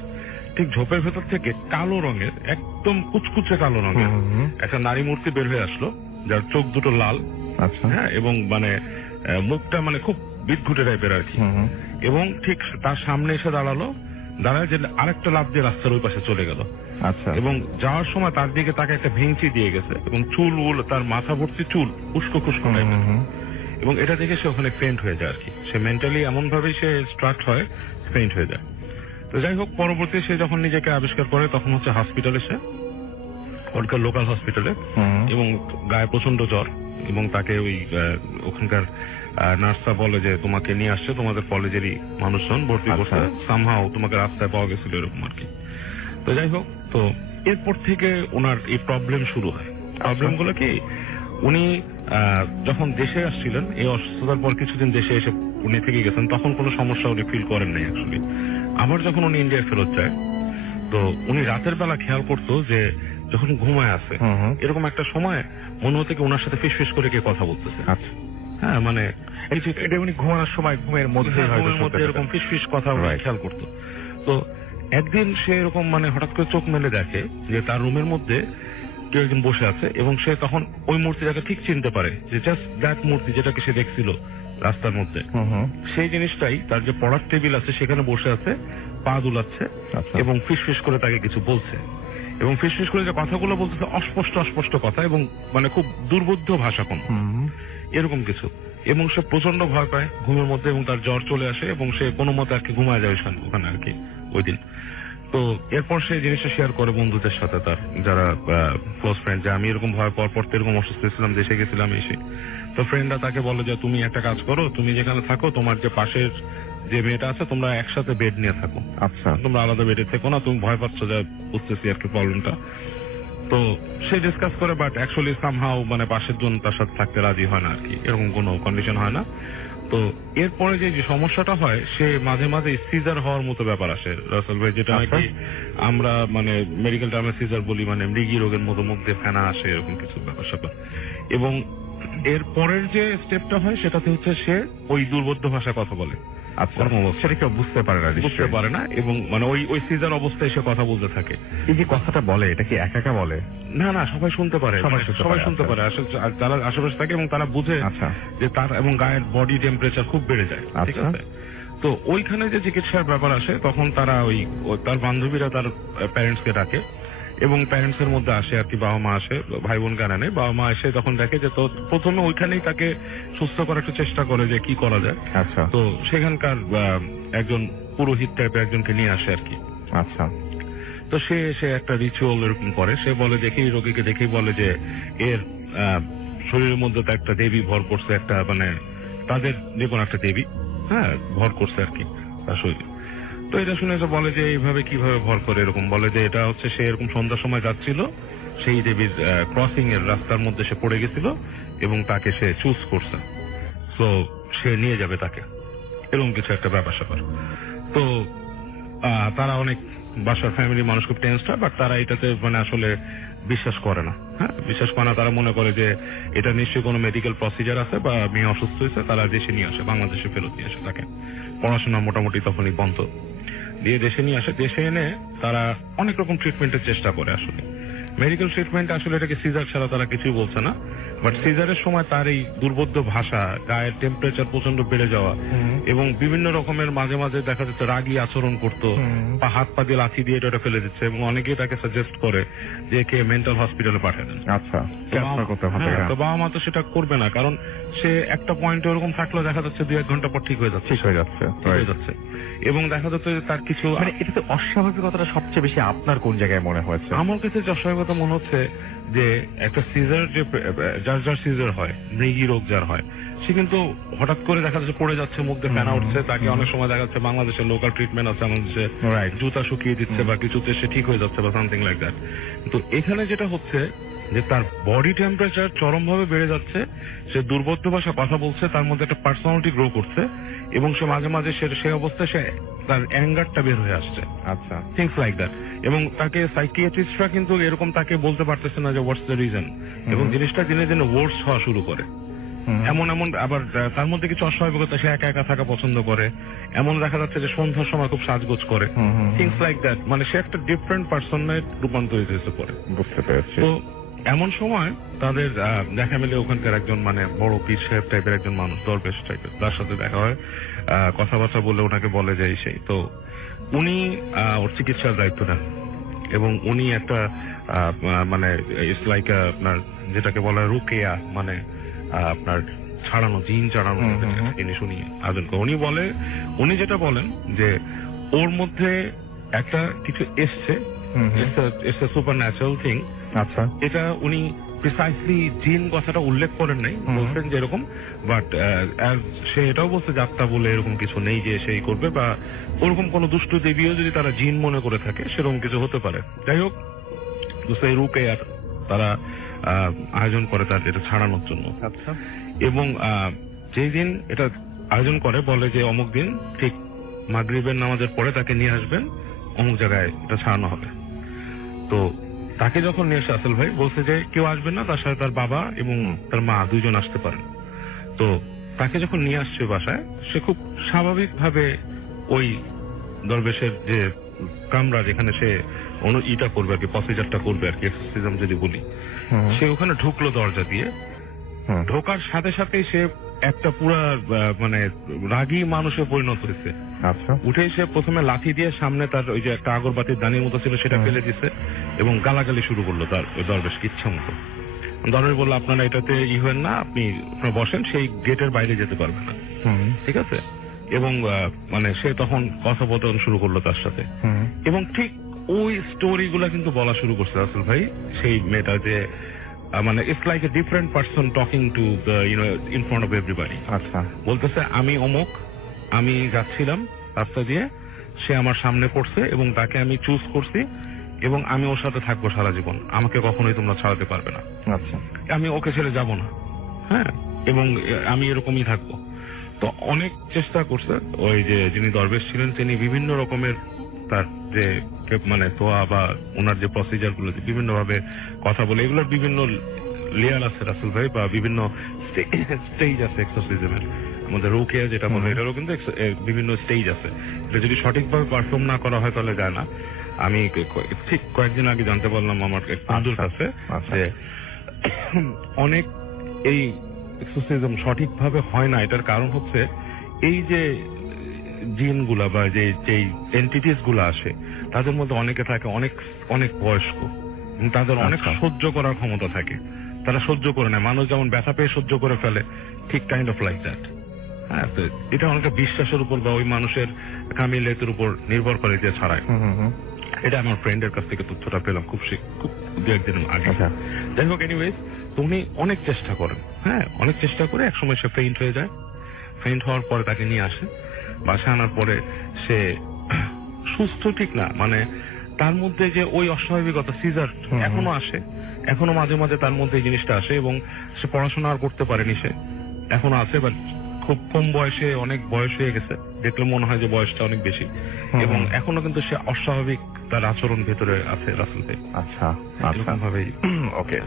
ঠিক ঝোপের ভেতর থেকে কালো রঙের, একদম কুচকুচে কালো রঙের একটা নারী মূর্তি বের হয়ে আসলো, যার চোখ দুটো লাল, আচ্ছা, হ্যাঁ, এবং মানে মুখটা মানে খুব বিদঘুটে টাইপের আর কি। এবং ঠিক তার সামনে এসে দাঁড়ায় যে আরেকটা লাফ দিয়ে রাস্তার ওই পাশে চলে গেল। আচ্ছা, এবং যাওয়ার সময় তার দিকে তাকে একটা ভেঙচি দিয়ে গেছে এবং চুল তার মাথা ভর্তি চুল, উস্কো খুস্কো টাইপের। এবং এটা দেখে সে ওখানে ফেন্ট হয়ে যায় আর কি। সে মেন্টালি এমন ভাবেই সে স্ট্রাক্ট হয়, ফেন্ট হয়ে যায়। তো যাই হোক, পরবর্তী সে যখন নিজেকে আবিষ্কার করে তখন হচ্ছে হসপিটালে, সে ওখানকার লোকাল হসপিটালে, এবং গায়ে প্রচন্ড জ্বর, এবং তাকে ওই ওখানকার নার্সরা বলে যে তোমাকে নিয়ে আসছে তোমাদের কলেজেরই মানুষজন ভর্তি করছে, সামহাও তোমাকে রাস্তায় পাওয়া গেছিল এরকম আর কি। তো যাই হোক, তো এরপর থেকে ওনার এই প্রবলেম শুরু হয়। প্রবলেম গুলো কি, উনি যখন দেশে আসছিলেন, এই অসুস্থতার পর কিছুদিন দেশে এসে উনি থেকে গেছেন, তখন কোনো সমস্যা উনি ফিল করেন নাই অ্যাকচুয়ালি। আবার যখন উনি ইন্ডিয়ায় ফেরত যায়, তো উনি রাতের বেলা খেয়াল করতো যে যখন ঘুমায় আছে এরকম একটা সময় মনে হতো কি ওনার সাথে ফিসফিস করে কে কথা বলতেছে। আচ্ছা, হ্যাঁ, মানে এটা উনি ঘুমানোর সময় ঘুমের মধ্যে এরকম ফিসফিস কথা খেয়াল করতো। তো একদিন সে এরকম মানে হঠাৎ করে চোখ মেলে দেখে যে তার রুমের মধ্যে কেউ একজন বসে আছে, এবং সে তখন ওই মূর্তিটাকে ঠিক চিনতে পারে যে জাস্ট দ্যাট মূর্তি যেটাকে সে দেখছিল রাস্তার মধ্যে, সেই জিনিসটাই তার যে পড়ার টেবিল আছে সেখানে বসে আছে, পা দুলাচ্ছে এবং ফিসফিস করে তাকে কিছু বলছে। এবং ফিসফিস করে যে কথাগুলো বলতেছে অস্পষ্ট কথা, এবং মানে খুব দুর্বোধ্য ভাষা কোন এরকম কিছু। এবং সে প্রচন্ড ভয় পায় ঘুমের মধ্যে, এবং তার জ্বর চলে আসে, এবং সে কোনো মতে আর কি ঘুমায় যায় ওখানে আর কি ওই দিন। তো এরপর সে জিনিসটা শেয়ার করে বন্ধুদের সাথে, তার যারা ক্লোজ ফ্রেন্ড, যে আমি এরকম ভয় পাওয়ার পর এরকম অসুস্থ ছিলাম, দেশে গেছিলাম এসে। তো ফ্রেন্ডরা তাকে বলে যে তুমি একটা কাজ করো, তুমি যেখানে থাকো তোমার যে পাশের যে মেয়েটা আছে তোমরা একসাথে বেড নিয়ে থাকো। আচ্ছা, তোমরা আলাদা বেডে থেকো না, তুমি ভয় পাচ্ছ, যা বুঝতেছি আর কি প্রবলেমটা। তো সে ডিসকাস করে, বাট অ্যাকচুয়ালি সামহাও মানে পাশের জন তার সাথে থাকতে রাজি হয় না আর কি, এরকম কোনো কন্ডিশন হয় না। তো এরপরে যে সমস্যাটা হয়, সে মাঝে মাঝে সিজার হওয়ার মতো ব্যাপার আসে রাসেল ভাই, যেটা নাকি আমরা মানে মেডিকেল টার্মে সিজার বলি, মানে মৃগী রোগের মতো মুখ দিয়ে ফেনা আসে, এরকম কিছু ব্যাপার স্যাপার। এবং এর পরের যে স্টেপটা হয় সেটাতে হচ্ছে সে ওই দুর্বোধ্য ভাষায় কথা বলে। আচ্ছা, সেটা কেউ বুঝতে পারে না, এবং মানে ওই সিজার অবস্থায় সে কথা বলতে থাকে। এই যে কথাটা বলে, এটা কি একা একা বলে? না, সবাই শুনতে পারে, সবাই শুনতে পারে, যারা আশেপাশে থাকে, এবং তারা বুঝে যে তার এবং গায়ের বডি টেম্পারেচার খুব বেড়ে যায়, ঠিক আছে। তো ওইখানে যে চিকিৎসার ব্যাপার আসে, তখন তারা ওই তার বান্ধবীরা তার প্যারেন্টস কে ডাকে, এবং প্যারেন্টস এর মধ্যে আসে আর কি, বাবা মা আসে, ভাই বোন কানে নেই, বাবা মা এসে তখন দেখে যে, তো প্রথমে ওইখানেই তাকে সুস্থ করার একটু চেষ্টা করে যে কি করা যায়। আচ্ছা, তো সেখানকার একজন পুরোহিত টাইপের একজনকে নিয়ে আসে আর কি। আচ্ছা, তো সে একটা রিচুয়াল এরকম করে, সে বলে দেখি রোগীকে দেখেই বলে যে এর শরীরের মধ্যে তো একটা দেবী ভর করছে, একটা মানে তাদের যে কোনো একটা দেবী, হ্যাঁ, ভর করছে আর কি তার শরীরে। তো এটা শুনে তো বলে যে এইভাবে কিভাবে ভর করে, এরকম বলে যে এটা হচ্ছে সে এরকম সন্ধ্যার সময় যাচ্ছিল, সেই দেবীর ক্রসিং এর রাস্তার মধ্যে সে পড়ে গেছিল, এবং তাকে সে চুজ করছে, তো সে নিয়ে যাবে তাকে, এরকম কিছু একটা ব্যাপার স্যাপার। তো তারা অনেক বাসার ফ্যামিলির মানুষ খুব টেন্সড হয়, বাট তারা এটাতে মানে আসলে বিশ্বাস করে না। হ্যাঁ, বিশ্বাস করে না, তারা মনে করে যে এটা নিশ্চয়ই কোনো মেডিকেল প্রসিজার আছে, বা মেয়ে অসুস্থ হয়েছে, তারা দেশে নিয়ে আসে, বাংলাদেশে ফেরত নিয়ে আসে তাকে। পড়াশোনা মোটামুটি তখনই বন্ধ দিয়ে দেশে নিয়ে আসে। দেশে এনে তারা অনেক রকম ট্রিটমেন্টের চেষ্টা করে, আসলে মেডিকেল ট্রিটমেন্ট, আসলে এটাকে সিজার ছাড়া তারা কিছুই বলছে না। বাট সিজারের সময় তার এই দুর্বোধ্য ভাষা, গায়ের টেম্পারেচার প্রচন্ড বেড়ে যাওয়া, এবং বিভিন্ন রকমের মাঝে মাঝে দেখা যাচ্ছে রাগী আচরণ করতো, বা হাত পা দিয়ে লাথি দিয়ে এটা ফেলে দিচ্ছে, এবং অনেকেই তাকে সাজেস্ট করে যে কে মেন্টাল হসপিটালে পাঠিয়ে দেন। আচ্ছা, তো বাবা মা তো সেটা করবে না, কারণ সে একটা পয়েন্টে ওরকম থাকলেও দেখা যাচ্ছে 2-1 ঘন্টা পর ঠিক হয়ে যাচ্ছে। এবং দেখা যাচ্ছে তার কিছু, মানে এটাতে অস্বাভাবিকতাটা সবচেয়ে বেশি আপনার কোন জায়গায় মনে হয়েছে? আমার কাছে যে অস্বাভাবিকতা মনে হচ্ছে যে একটা সিজার, যে যার সিজার হয়, মৃগী রোগ যার হয়, সে কিন্তু হঠাৎ করে দেখা যাচ্ছে পড়ে যাচ্ছে, মুখ দিয়ে ফেনা উঠছে, তাকে অনেক সময় দেখা যাচ্ছে বাংলাদেশের লোকাল ট্রিটমেন্ট আছে, আমাদের জুতা শুকিয়ে দিচ্ছে বা কিছুতে সে ঠিক হয়ে যাচ্ছে বা সামথিং লাইক দ্যাট। তো এখানে যেটা হচ্ছে যে তার বডি টেম্পারেচার চরম ভাবে বেড়ে যাচ্ছে, সে দুর্বোধ্য ভাষা কথা বলছে, তার মধ্যে একটা পার্সোনালিটি গ্রো করছে, এবং সে মাঝে মাঝে সেই অবস্থায় সে তার অ্যাঙ্গারটা বের হয়ে আসছে। আচ্ছা, থিংস লাইক দ্যাট। এবং তাকে সাইকিয়াট্রিস্টরা কিন্তু এরকম তাকে বলতে পারতেছে না যে হোয়াটস দ্য রিজন, এবং জিনিসটা দিনে দিনে ওয়ার্স হওয়া শুরু করে। এমন এমন আবার তার মধ্যে কিছু অস্বাভাবিকতা, সে একা একা থাকা পছন্দ করে, এমন দেখা যাচ্ছে যে সন্ধ্যার সময় খুব সাজগোজ করে, থিংস লাইক দ্যাট। মানে সে একটা ডিফারেন্ট পার্সনে রূপান্তরিত হয়েছে পরে। বুঝতে পেরেছি। তো এমন সময় তাদের দেখা মিলে ওখানকার একজন মানে বড় পীর সাহেব টাইপের একজন মানুষ, দরবেশ টাইপের, তার সাথে দেখা হয়, কথাবার্তা বলে ওনাকে বলে যায় সেই। তো উনি ওর চিকিৎসার দায়িত্ব নেন এবং উনি একটা মানে ইটস লাইক আপনার যেটাকে বলা হয় রুকেয়া, মানে আপনার ছাড়ানো, জিন ছাড়ানো জিনিস উনি আয়োজন করেন। উনি যেটা বলেন যে ওর মধ্যে একটা কিছু এসছে, it's a super natural thing. আচ্ছা, এটা উনি প্রিসাইসলি জিন কথাটা উল্লেখ করেন নাই, বলছেন যে এরকম, বাট সে এটাও বলছে যাত্রা বলে এরকম কিছু নেই যে সেই করবে, বা ওরকম কোন দুষ্ট দেবীও যদি তারা জিন মনে করে থাকে সেরকম কিছু হতে পারে। যাই হোক, সেই রুকেয়ার তারা আয়োজন করে তার এটা ছাড়ানোর জন্য। আচ্ছা, এবং যেই দিন এটা আয়োজন করে বলে যে অমুক দিন ঠিক মাগরিবের নামাজের পরে তাকে নিয়ে আসবেন, অমুক জায়গায় এটা ছাড়ানো হবে। তো তাকে যখন নিয়ে এসে আসল ভাই বলছে যে কেউ আসবেন না, তার সাথে তার বাবা এবং তার মা দুইজন আসতে পারেন। তো তাকে যখন নিয়ে আসছে বাসায়, সে খুব স্বাভাবিকভাবে ওই দরবেশের যে কামরা যেখানে সে ইটা করবে আর কি, প্রসিজারটা করবে আর কি, এক্সারসাইজ যদি বলি, সে ওখানে ঢুকলো দরজা দিয়ে। ঢোকার সাথে সাথেই সে একটা পুরা মানে রাগী মানুষে পরিণত হয়েছে। আচ্ছা, উঠে সে প্রথমে লাঠি দিয়ে সামনে তার ওই যে একটা আগরবাতির দানির মতো ছিল সেটা ফেলে দিছে এবং গালাগালি শুরু করলো তার ওই দরবেশকে ইচ্ছা মতো। দরবেশ বললো আপনারা এটাতে হবেন না, আপনি বসেন, সেই গেটের বাইরে যেতে পারবে না, ঠিক আছে? এবং মানে সে তখন কথোপকথন শুরু করলো তার সাথে, এবং ঠিক ওই স্টোরি গুলা কিন্তু বলা শুরু করছে আসল ভাই সেই মেয়েটা, যে মানে it's like a different person talking to in front of everybody. আচ্ছা, বলতেছে আমি অমুক, আমি যাচ্ছিলাম রাস্তা দিয়ে, সে আমার সামনে পড়ছে এবং তাকে আমি চুজ করছি এবং আমি ওর সাথে থাকবো সারা জীবন, আমাকে কখনোই তোমরা ছাড়াতে পারবে না, আচ্ছা, আমি ওকে ছেড়ে যাব না, হ্যাঁ, এবং আমি এরকমই থাকবো। তো অনেক চেষ্টা করছে ওই যে যিনি দরবেশ ছিলেন, তিনি বিভিন্ন রকমের তার যে মানে তোয়া বা ওনার যে প্রসিজার গুলো বিভিন্ন ভাবে কথা বলে, এগুলোর বিভিন্ন লেয়ার আছে রাসেল ভাই, বা বিভিন্ন স্টেজ আছে এক্সারসাইজের। আমাদের রুকিয়া যেটা বলে এটারও কিন্তু বিভিন্ন স্টেজ আছে, এটা যদি সঠিকভাবে পারফর্ম না করা হয় তাহলে যায় না। আমি ঠিক কয়েকদিন আগে জানতে পারলাম আমার এক বন্ধুর কাছে যে অনেক এই এক্সারসাইজ সঠিকভাবে হয় না। এটার কারণ হচ্ছে এই যে জিনগুলা বা যে এন্টিটিস গুলা আসে, তাদের মধ্যে অনেকে থাকে অনেক অনেক বয়স্ক, তাদের অনেক সহ্য করার ক্ষমতা থাকে, তারা সহ্য করে নেয়। মানুষ যেমন ব্যথা পেয়ে সহ্য করে ফেলে, ঠিক কাইন্ড অফ লাইক দ্যাট। হ্যাঁ, তো এটা অনেকটা বিশ্বাসের উপর বা ওই মানুষের কামিলিয়াতের উপর নির্ভর করে যে ছাড়ায়। এটা আমার ফ্রেন্ডের কাছ থেকে তথ্যটা পেলাম খুব দু একদিন আগে। যাই হোক, এনিওয়েজ, তো উনি অনেক চেষ্টা করেন, হ্যাঁ, অনেক চেষ্টা করে একসময় সে ফেইন্ট হয়ে যায়। ফেইন্ট হওয়ার পরে তাকে নিয়ে আসে, বাসায় আনার পরে সে সুস্থ ঠিক না, মানে তার মধ্যে যে ওই অস্বাভাবিকতা, সিজার এখনো আসে, এখনো মাঝে মাঝে তার মধ্যে এই জিনিসটা আসে, এবং সে পড়াশোনা আর করতে পারেনি, সে এখনো আছে, বাট খুব কম বয়সে, অনেক বয়স হয়ে গেছে, দেখলে মনে হয় যে বয়সটা অনেক বেশি, এবং এখনো কিন্তু সে অস্বাভাবিক তার আচরণ ভেতরে আছে রাসেল ভাই। আচ্ছা, এরকম ভাবেই। ওকে,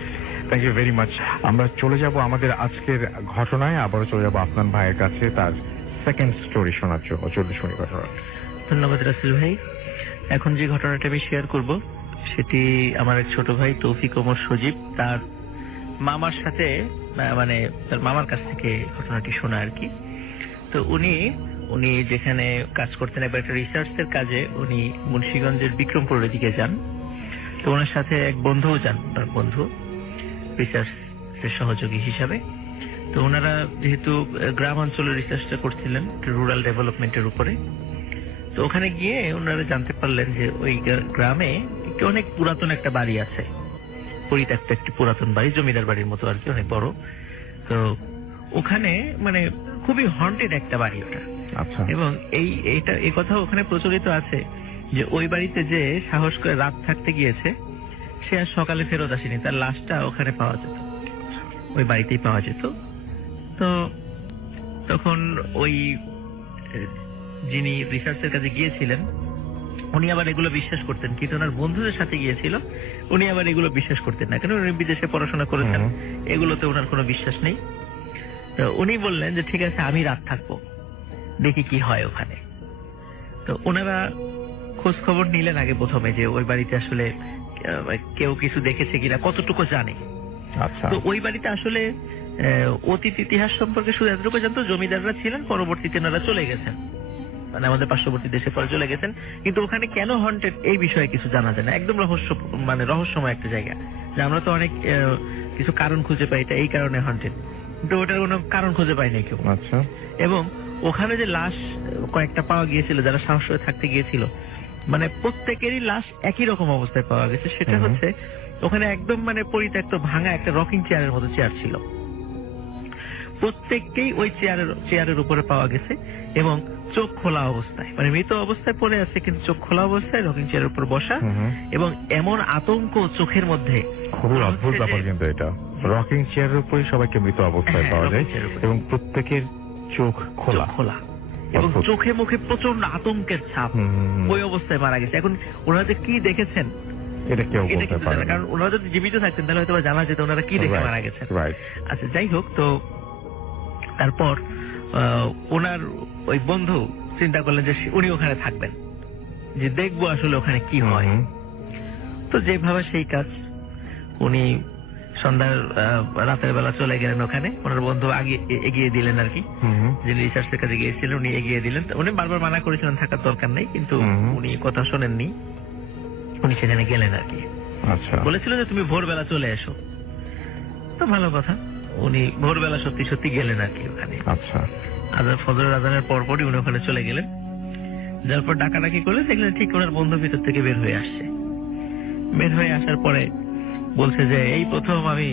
থ্যাংক ইউ ভেরি মাচ। আমরা চলে যাব আমাদের আজকের ঘটনায়, আবারও চলে যাব আপনার ভাইয়ের কাছে তার সেকেন্ড স্টোরি শোনার জন্য। চলুন শুনি ঘটনা। ধন্যবাদ রাসেল ভাই। এখন যে ঘটনাটা আমি শেয়ার করব সেটি আমার এক ছোট ভাই তৌফিক ওমর সজীব তার মামার সাথে, মানে তার মামার কাছ থেকে ঘটনাটি শোনা আর কি। তো উনি যেখানে কাজ করতেন, একবার একটা রিসার্চের কাজে উনি মুন্সিগঞ্জের বিক্রমপুরের দিকে যান। তো ওনার সাথে এক বন্ধুও যান, তার বন্ধু রিসার্চের সহযোগী হিসাবে। তো ওনারা যেহেতু গ্রাম অঞ্চলে রিসার্চটা করছিলেন রুরাল ডেভেলপমেন্টের উপরে, তো ওখানে গিয়ে ওনারা জানতে পারলেন যে ওই গ্রামে একটি অনেক পুরাতন একটা বাড়ি আছে, পরিত্যক্ত একটি পুরাতন বাড়ি, জমিদার বাড়ির মতো আর কি, অনেক বড়। তো ওখানে মানে খুবই হন্টেড একটা বাড়ি ওটা। আচ্ছা, এবং এই কথা ওখানে প্রচলিত আছে যে ওই বাড়িতে যে সাহস করে রাত থাকতে গিয়েছে সে আর সকালে ফেরত আসেনি, তার লাশটা ওখানে পাওয়া যেত, ওই বাড়িতেই পাওয়া যেত। তো তখন ওই যিনি রিসার্চের কাছে গিয়েছিলেন উনি আবার এগুলো বিশ্বাস করতেন, কিন্তু ওনার বন্ধুদের সাথে গিয়েছিল, উনি আবার এগুলো বিশ্বাস করতেন না, কারণ উনি বিদেশে পড়াশোনা করেছেন, এগুলোতে ওনার কোনো বিশ্বাস নেই। তো উনি বললেন যে ঠিক আছে আমি রাত থাকবো, দেখি কি হয় ওখানে। তো ওনারা খোঁজ খবর নিলেন আগে প্রথমে যে ওই বাড়িতে আসলে কেউ কিছু দেখেছে কিনা, কতটুকু জানে। আচ্ছা। তো ওই বাড়িতে আসলে অতীত ইতিহাস সম্পর্কে শুধু এতটুকু জানতো, জমিদাররা ছিলেন, পরবর্তীতে ওনারা চলে গেছেন, মানে আমাদের পার্শ্ববর্তী দেশে পরে চলে গেছেন। কিন্তু ওখানে কেন হন্টেড এই বিষয়ে কিছু জানা যায় না, একদম রহস্যময় একটা জায়গা। যে আমরা তো অনেক কিছু কারণ খুঁজে পাই, এটা এই কারণে হন্টেড, কিন্তু ওটার কোনো কারণ খুঁজে পাই নাই কেউ। আচ্ছা। এবং ওখানে যে লাশ কয়েকটা পাওয়া গিয়েছিল, যারা সাহস হয়ে থাকতে গিয়েছিল, মানে প্রত্যেকেরই লাশ একই রকম অবস্থায় পাওয়া গেছে। সেটা হচ্ছে ওখানে একদম মানে পরিত্যক্ত ভাঙা একটা রকিং চেয়ারের মতো চেয়ার ছিল, প্রত্যেককেই ওই চেয়ারের উপরে পাওয়া গেছে এবং চোখ খোলা অবস্থায়, মানে মৃত অবস্থায় পড়ে আছে কিন্তু চোখ খোলা অবস্থায় রকিং চেয়ারের উপর বসা, এবং এমন আতঙ্ক চোখের মধ্যে। খুবই অদ্ভুত ব্যাপার কিন্তু এটা, রকিং চেয়ারের উপরে সবাইকে মৃত অবস্থায় পাওয়া যায় এবং প্রত্যেকের চোখ খোলা খোলা এবং চোখে মুখে প্রচন্ড আতঙ্কের ছাপ, ওই অবস্থায় মারা গেছে। এখন ওনারা যে কি দেখেছেন এটা কেউ বলতে পারে না, কারণ ওনারা যদি জীবিত থাকতেন তাহলে হয়তো জানা যেত ওনারা কি দেখে মারা গেছেন। আচ্ছা, যাই হোক, তো তারপর ওনার ওই বন্ধু চিন্তা করলেন যে উনি ওখানে থাকবেন, যে দেখবো আসলে ওখানে কি হয়। তো যেভাবে সেই কাজ, উনি সন্ধ্যার রাতের বেলা চলে গেলেন ওখানে, ওনার বন্ধু আগে এগিয়ে দিলেন আর কি, যিনি রিসার্চের কাজে গিয়েছিলেন উনি এগিয়ে দিলেন। উনি বারবার মানা করেছিলেন থাকার দরকার নেই, কিন্তু উনি কথা শোনেননি, উনি সেখানে গেলেন আর কি। বলেছিল যে তুমি ভোরবেলা চলে এসো, তো ভালো কথা, উনি ভোরবেলা সত্যি সত্যি গেলেন আর কি ওখানে। আচ্ছা। ফজরের আজানের পরপরই উনি ওখানে চলে গেলেন, যার পর ডাকাডাকি করলে দেখলেন ঠিক ওনার বন্ধু ভিতর থেকে বের হয়ে আসছে। বের হয়ে আসার পরে বলছে যে এই প্রথম আমি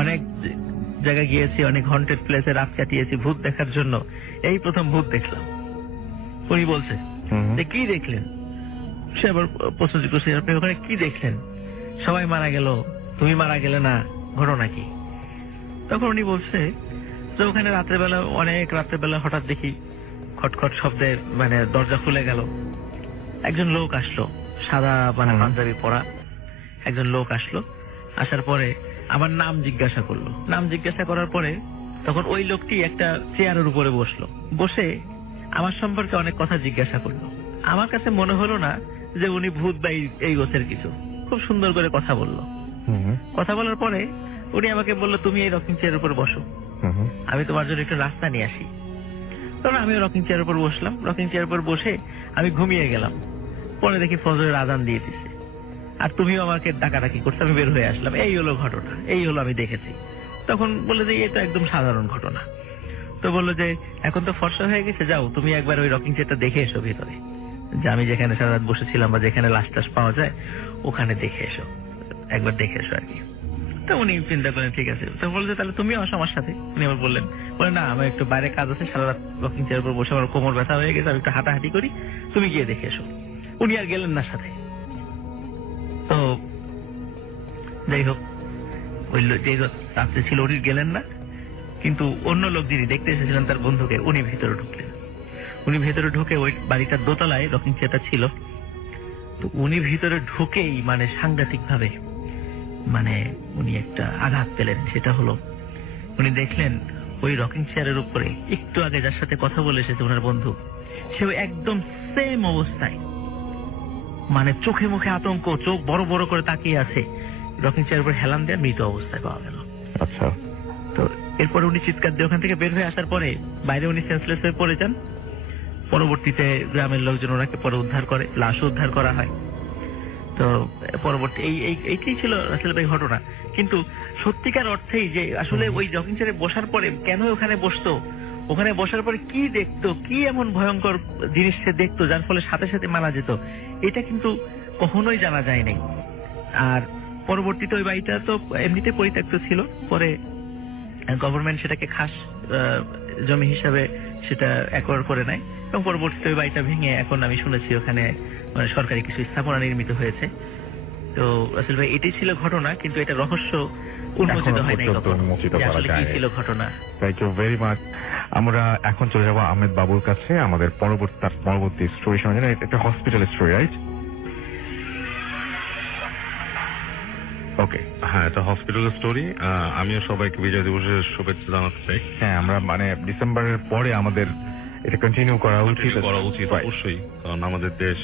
অনেক জায়গায় গিয়েছি, অনেক হন্টেড প্লেসে রাত কাটিয়েছি ভূত দেখার জন্য, এই প্রথম ভূত দেখলাম। উনি বলছে যে কি দেখলেন? সে আবার প্রশ্ন করছে আপনি ওখানে কি দেখলেন? সবাই মারা গেল, তুমি মারা গেলে না, ঘটনা কি? তখন উনি বলছে যে ওখানে অনেক রাত্রেবেলা হঠাৎ দেখি খটখট শব্দে মানে দরজা খুলে গেল, একজন লোক আসলো, সাদা মানে পাঞ্জাবি পরা একজন লোক আসলো। আসার পরে আমার নাম জিজ্ঞাসা করলো, নাম জিজ্ঞাসা করার পরে তখন ওই লোকটি একটা চেয়ারের উপরে বসলো, বসে আমার সম্পর্কে অনেক কথা জিজ্ঞাসা করলো। আমার কাছে মনে হলো না যে উনি ভূত বা এই গোছের কিছু, খুব সুন্দর করে কথা বললো। কথা বলার পরে উনি আমাকে বললো তুমি এই রকিং চেয়ারের উপর বসো, আমি তোমার জন্য একটু রাস্তা নিয়ে আসি। তখন আমি রকিং চেয়ারের উপর বসলাম, রকিং চেয়ারের উপর বসে আমি ঘুমিয়ে গেলাম। পরে দেখি ফজরের আজান দিয়ে দিছে, আর তুমিও আমাকে ডাকাডাকি করছো, আমি বের হয়ে আসলাম, এই হলো ঘটনা, এই হলো আমি দেখেছি। তখন বললো যে এটা একদম সাধারণ ঘটনা। তো বললো যে এখন তো ফর্সা হয়ে গেছে, যাও তুমি একবার ওই রকিং চেয়ারটা দেখে এসো ভিতরে, যে আমি যেখানে সারা রাত বসেছিলাম বা যেখানে লাশ টাশ পাওয়া যায় ওখানে দেখে এসো, একবার দেখে এসো আর কি। তো উনি চিন্তা করেন ঠিক আছে। তো বলছে তাহলে তুমিও আসো আমার সাথে। উনি আবার বললেন না আমার একটু বাইরে কাজ আছে, সারা রাত রকিং চেয়ারের উপর বসে আমার কোমর ব্যথা হয়ে গেছে, আমি একটু হাঁটাহাঁটি করি, তুমি গিয়ে দেখে এসো। উনি আর গেলেন না সাথে। তো যাই হোক, ওই যে রাত্রে ছিল উনি গেলেন না, কিন্তু অন্য লোক যিনি দেখতে এসেছিলেন তার বন্ধুকে, উনি ভেতরে ঢুকলেন। উনি ভেতরে ঢুকে ওই বাড়িটার দোতলায় রকিং চেয়ারটা ছিল, তো উনি ভিতরে ঢুকেই মানে সাংঘাতিক ভাবে মানে উনি একটা আঘাত পেলেন। সেটা হলো উনি দেখলেন ওই রকিং চেয়ারের উপরে একটু আগে যার সাথে কথা বলে এসেছে ওনার বন্ধু, সে একদম সেম অবস্থায়, মানে চোখে মুখে আতঙ্ক, চোখ বড় বড় করে তাকিয়ে আছে, রকিং চেয়ারের উপর হেলান দেওয়া মৃত অবস্থায় পাওয়া গেল। আচ্ছা। তো এরপরে উনি চিৎকার দিয়ে ওখান থেকে বের হয়ে আসার পরে বাইরে উনি সেন্সলেস হয়ে পড়ে যান। পরবর্তীতে গ্রামের লোকজন ওনাকে পরে উদ্ধার করে, লাশ উদ্ধার করা হয়। তো পরবর্তী এইটাই ছিল আসলে ভাই ঘটনা। কিন্তু সত্যিকার অর্থেই যে আসলে ওই রকিং চেয়ারে বসার পরে কেন ওখানে বসতো, ওখানে বসার পরে কি দেখতো, কি এমন ভয়ঙ্কর জিনিস সে দেখতো যার ফলে সাথে সাথে মারা যেত, এটা কিন্তু কখনোই জানা যায় নাই। আর পরবর্তীতে ওই বাড়িটা তো এমনিতে পরিত্যক্ত ছিল, পরে গভর্নমেন্ট সেটাকে খাস জমি হিসাবে সেটা অ্যাকোয়ার করে নেয় এবং পরবর্তীতে ওই বাড়িটা ভেঙে এখন আমি শুনেছি ওখানে মানে সরকারি কিছু স্থাপনা নির্মিত হয়েছে। তো আসলে ভাই এটাই ছিল ঘটনা, কিন্তু এটা রহস্য উন্মোচিত হয় নাই, আসলে কি ছিল ঘটনা। Thank you very much. আমরা এখন চলে যাবো আহমেদ বাবুর কাছে আমাদের পরবর্তী স্টোরি শোনার জন্য। একটা হসপিটাল স্টোরি, রাইট? ওকে। হ্যাঁ, এটা হসপিটালের স্টোরি। আমিও সবাইকে বিজয় দিবসের শুভেচ্ছা জানাতে চাই। হ্যাঁ, আমরা মানে ডিসেম্বরের পরে আমাদের এটা কন্টিনিউ করা উচিত। Right. অবশ্যই, কারণ আমাদের দেশ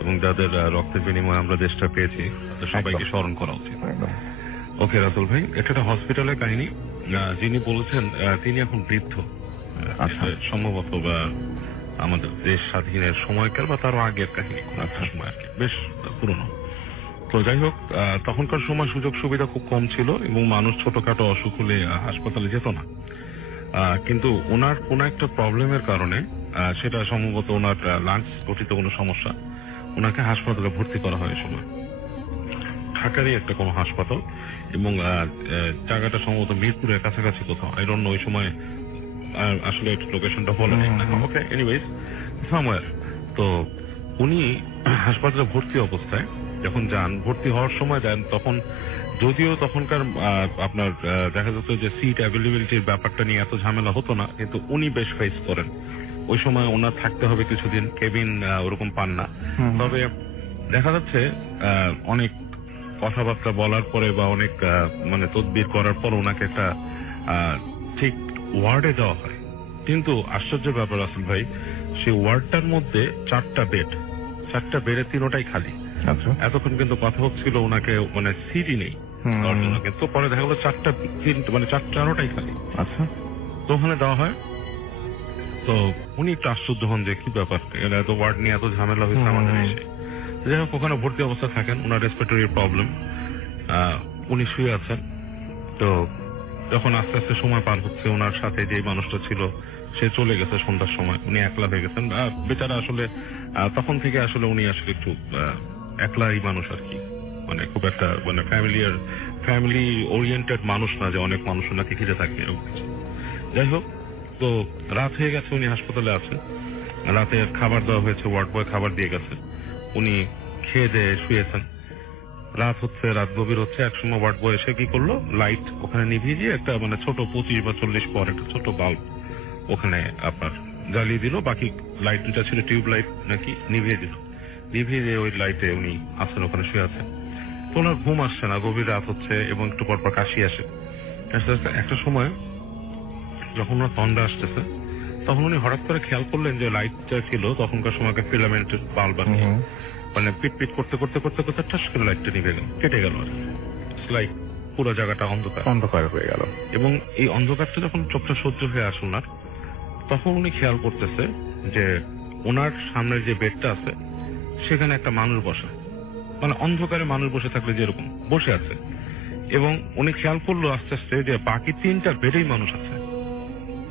এবং যাদের রক্তের বিনিময়ে আমরা দেশটা পেয়েছি তাদের সবাইকে একদম। স্মরণ করা উচিত। একদম। ওকে রাসেল ভাই, এটা একটা হসপিটালের কাহিনী। যিনি বলেছেন তিনি এখন বৃদ্ধ। আচ্ছা। সম্ভবত বা আমাদের দেশ স্বাধীনের সময়কার বা তারও আগের কাহিনী, কোন একটা সময় আর কি, বেশ পুরনো। তো যাই হোক, তখনকার সময় সুযোগ সুবিধা খুব কম ছিল এবং মানুষ ছোটখাটো অসুখ হলে হাসপাতালে যেত না। কিন্তু ওনার কোন একটা প্রবলেমের কারণে, সেটা সম্ভবত ওনার লাংস গঠিত কোনো সমস্যা, ওনাকে হাসপাতালে ভর্তি করা হয় এই সময়। ঢাকারই একটা কোনো হাসপাতাল, এবং জায়গাটা সম্ভবত মিরপুরের কাছাকাছি কোথাও, আই ডোন্ট নো ওই সময় আসলে লোকেশনটা বলে ঠিক না। ওকে, এনিওয়েজ সামওয়্যার। তো উনি হাসপাতালে ভর্তি অবস্থায় যখন যান, ভর্তি হওয়ার সময় দেন, তখন যদিও তখনকার আপনার দেখা যেত যে সিট অ্যাভেলেবিলিটির ব্যাপারটা নিয়ে এত ঝামেলা হতো না, কিন্তু উনি বেশ ফেস করেন। ওই সময় ওনার থাকতে হবে কিছুদিন, কেবিন ওরকম পান না। তবে দেখা যাচ্ছে অনেক কথাবার্তা বলার পরে বা অনেক মানে তদবির করার পর ওনাকে একটা ঠিক ওয়ার্ডে দেওয়া হয়। কিন্তু আশ্চর্যের ব্যাপার আসল ভাই, সেই ওয়ার্ডটার মধ্যে 4টা বেড, 4টা বেডে 3টাই খালি। আচ্ছা। এতক্ষণ কিন্তু কথা হচ্ছিল ওনাকে মানে সিটই নেই দেওয়ার জন্য, কিন্তু পরে দেখা গেলো 4টাই খালি। আচ্ছা। তো ওখানে দেওয়া হয়। তো উনি একটু আশ্চর্য হন যে কি ব্যাপার, এত ওয়ার্ড নিয়ে এত ঝামেলা হয়েছে আমাদের এসে। যাই হোক, ওখানে ভর্তি অবস্থা থাকেন, ওনার রেসপিরেটরি প্রবলেম, উনি শুয়ে আছেন। তো যখন আস্তে আস্তে সময় পার হচ্ছে, ওনার সাথে যে মানুষটা ছিল সে চলে গেছে সন্ধ্যার সময়, উনি একলা হয়ে গেছেন। বেচারা আসলে তখন থেকে আসলে উনি আসলে একটু একলাই মানুষ আর কি, মানে খুব একটা মানে ফ্যামিলি ওরিয়েন্টেড মানুষ না যে অনেক মানুষ ওনাকে ঘিরে থাকে এরকম কিছু। যাই হোক, তো রাত হয়ে গেছে, উনি হাসপাতালে আছেন, রাতে খাবার দেওয়া হয়েছে, ওয়ার্ড বয় খাবার দিয়ে গেছে, উনি খেয়ে দিয়ে শুয়েছেন। রাত হচ্ছে, রাত গভীর হচ্ছে, একসময় ওয়ার্ড বয় এসে কি করলো, লাইট ওখানে নিভিয়ে দিয়ে একটা মানে ছোট 25 বা 40 পর একটা ছোট বাল্ব ওখানে আপনার জ্বালিয়ে দিল। বাকি লাইট দুটা ছিল টিউব লাইট নাকি, নিভিয়ে দিল। নিভিয়ে দিয়ে ওই লাইটে উনি আছেন, ওখানে শুয়ে আছেন। তো ওনার ঘুম আসছে না, গভীর রাত হচ্ছে এবং একটু পরপর কাশি আসে। আস্তে আস্তে একটা সময় যখন ওনার তন্দ্রা আসতেছে, তখন উনি হঠাৎ করে খেয়াল করলেন যে লাইটটা ছিল তখনকার সময়কার ফিলামেন্টের বাল্ব আর কি, মানে পিট পিট করতে করতে করতে করতে ঠাস করে লাইটটা নিভে গেল, কেটে গেল আর লাইট, পুরো জায়গাটা অন্ধকার হয়ে গেল। এবং এই অন্ধকারটা যখন চোখটা সহ্য হয়ে আসল না, তখন উনি খেয়াল করতেছে যে ওনার সামনের যে বেডটা আছে সেখানে একটা মানুষ বসা, মানে অন্ধকারে মানুষ বসে থাকলে যেরকম বসে আছে। এবং উনি খেয়াল করলো আস্তে আস্তে যে বাকি 3টা বেডেই মানুষ আছে,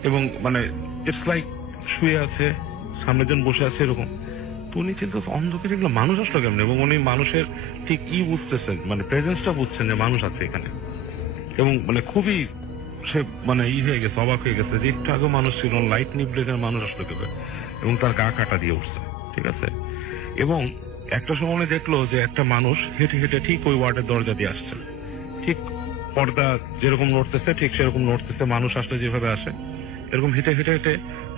এবং মানে ইটস লাইক শুয়ে আছে, সামনের জন বসে আছে এরকম। তো উনি চিন্তা, অন্ধকারে এগুলো মানুষ আসলো কেমন, এবং উনি মানুষের ঠিক বুঝতেছেন, মানে প্রেজেন্সটা বুঝছেন যে মানুষ আছে এখানে। এবং মানে খুবই সে মানে হয়ে গেছে, অবাক হয়ে গেছে যে একটু আগে মানুষ ছিল, লাইট নিবলে মানুষ আসলো কেবে, এবং তার গা কাটা দিয়ে উঠছে, ঠিক আছে। এবং একটা সময় দেখলো যে একটা মানুষ হেঁটে হেঁটে ঠিক ওই ওয়ার্ডের দরজা দিয়ে আসছে, ঠিক পর্দা যেরকম নড়তেছে ঠিক সেরকম নড়তেছে, মানুষ আসলে যেভাবে আসে এরকম হেঁটে হেঁটে হেঁটে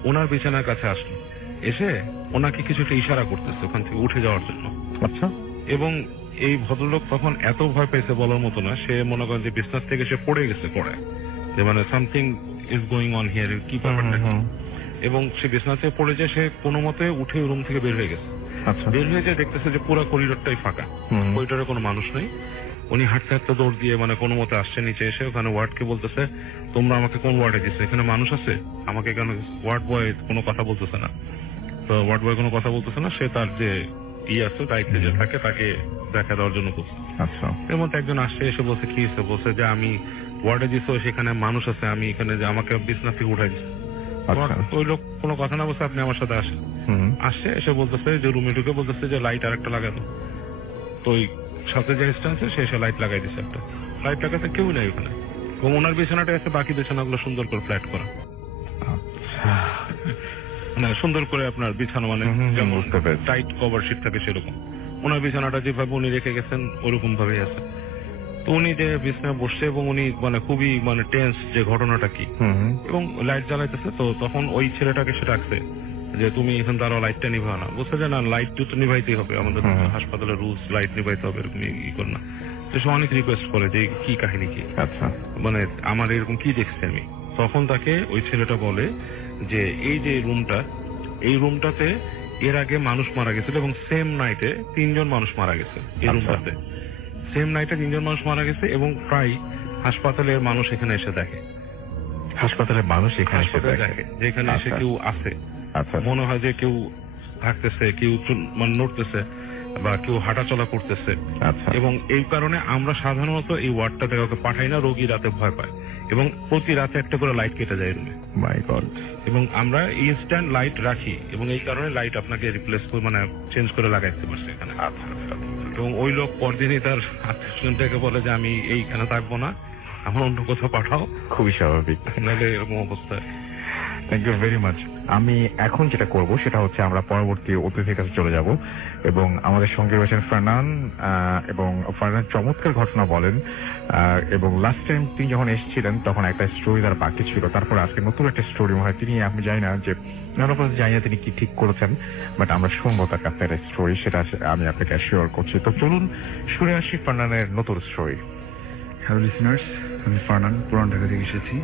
ওনার বিছানার কাছে আসলো, এসে ওনাকে কিছুটা ইশারা করতেছে ওখান থেকে উঠে যাওয়ার জন্য। আচ্ছা। এবং এই ভদ্রলোক তখন এত ভয় পেয়েছে বলার মতো না, সে মনে করেন যে বিছানা থেকে সে পড়ে গেছে, পড়ে যে মানে something is going on here, কি ব্যাপারটা। এবং সে বিছানা থেকে পড়ে যায়, সে কোনো মতে উঠে রুম থেকে বের হয়ে গেছে। বের হয়ে যায়, দেখতেছে যে পুরো করিডোরটাই ফাঁকা, করিডোরে কোনো মানুষ নেই। উনি হাঁটতে হাঁটতে দৌড় দিয়ে মানে কোনো মতে আসছে নিচে, এসে ওখানে ওয়ার্ডকে বলতেছে, তোমরা আমাকে কোন ওয়ার্ডে দিচ্ছে, এখানে মানুষ আছে, আমাকে কেন। ওয়ার্ড বয় কোনো কথা বলতেছে না। তো ওয়ার্ড বয় কোনো কথা বলতেছে না, সে তার যে আছে দায়িত্বে যে থাকে তাকে দেখা দেওয়ার জন্য বলছে। আচ্ছা। এর মধ্যে একজন আসছে, এসে বলছে কি হয়েছে, বলছে যে আমি ওয়ার্ডে দিচ্ছ, সেখানে মানুষ আছে, আমি এখানে যে আমাকে বিছানা থেকে উঠাই দিচ্ছে। ওই লোক কোনো কথা না বলছে, আপনি আমার সাথে আসেন। আসছে, এসে বলতেছে যে রুমে ঢুকে বলতেছে যে লাইট আর একটা লাগাতো। তো ওই সাথে যে স্ট্যান্স সে এসে লাইট লাগাই দিচ্ছে, একটা লাইট লাগাতে কেউ নেই ওখানে, এবং ওনার বিছানাটা আছে বাকি বিছানাগুলো সুন্দর করে ফ্ল্যাট করা, মানে সুন্দর করে আপনার বিছানা, মানে টাইট কভার শিট থাকে সেরকম। ওনার বিছানাটা যেভাবে উনি রেখে গেছেন ওরকম ভাবেই আছে। তো উনি যে বিছানায় বসছে এবং উনি মানে খুবই মানে টেন্স যে ঘটনাটা কি, এবং লাইট জ্বালাইতেছে। তো তখন ওই ছেলেটাকে সে ডাকছে যে তুমি এখান দাঁড়াও, লাইটটা নিভাও না। বলছে যে না, লাইট তো নিভাইতেই হবে, আমাদের হাসপাতালের রুলস, লাইট নিভাইতে হবে, এরকম ই কর না। তো সে অনেক রিকোয়েস্ট করে যে কি কাহিনী কি, আচ্ছা মানে আমার এরকম কি দেখছি আমি। তখন তাকে ওই ছেলেটা বলে যে এই যে এই রুমটাতে এর আগে মানুষ মারা গেছিল এবং সেম নাইটে 3 জন মানুষ মারা গেছে এই আচ্ছা। রুমটাতে। সেম নাইটে 3 জন মানুষ মারা গেছে এবং প্রায় হাসপাতালের মানুষ এখানে এসে দেখে, হাসপাতালের মানুষ এখানে এসে হাসপাতালে দেখে। দেখে যেখানে এসে আচ্ছা। কেউ আছে, আচ্ছা মনে হয় যে কেউ থাকতেছে, কেউ মানে নড়তেছে বা কেউ হাঁটাচলা করতেছে। আচ্ছা এবং এই কারণে আমরা সাধারণত এই ওয়ার্ডটাতে কাউকে পাঠাই না, রোগী রাতে ভয় পায় এবং প্রতি রাতে একটা করে লাইট কেটে যায় রুমে। মাই গড। এবং আমরা ইনস্ট্যান্ট লাইট রাখি এবং এই কারণে লাইট আপনাকে রিপ্লেস করে মানে চেঞ্জ করে লাগাইতে পারছে এখানে। আচ্ছা আচ্ছা। এবং ওই লোক পরদিনই তার আত্মীয়স্বজনটাকে বলে যে আমি এইখানে থাকবো না, আমার অন্য কোথাও পাঠাও, খুবই স্বাভাবিক। নাহলে এরকম অবস্থা। Thank you very much. আমি এখন যেটা করব সেটা হচ্ছে আমরা পরবর্তী অতিথির কাছে চলে যাব এবং আমাদের সঙ্গে রয়েছেন ফারনান, এবং ফারনান চমৎকার ঘটনা বলেন, এবং লাস্ট টাইম তিনি যখন এসেছিলেন তখন একটা স্টোরি তার বাকি ছিল, তারপর আজকে নতুন একটা স্টোরি হয়। তিনি আমি জানি না যে জানি না তিনি কি ঠিক করেছেন, বাট আমরা শুনবো তার কাছে একটা স্টোরি, সেটা আমি আপনাকে অ্যাসিওর করছি। তো চলুন শুনে আসি ফারনানের নতুন স্টোরি। হ্যালো লিসনার্স, আমি ফারনান, পুরান ঢাকা থেকে এসেছি।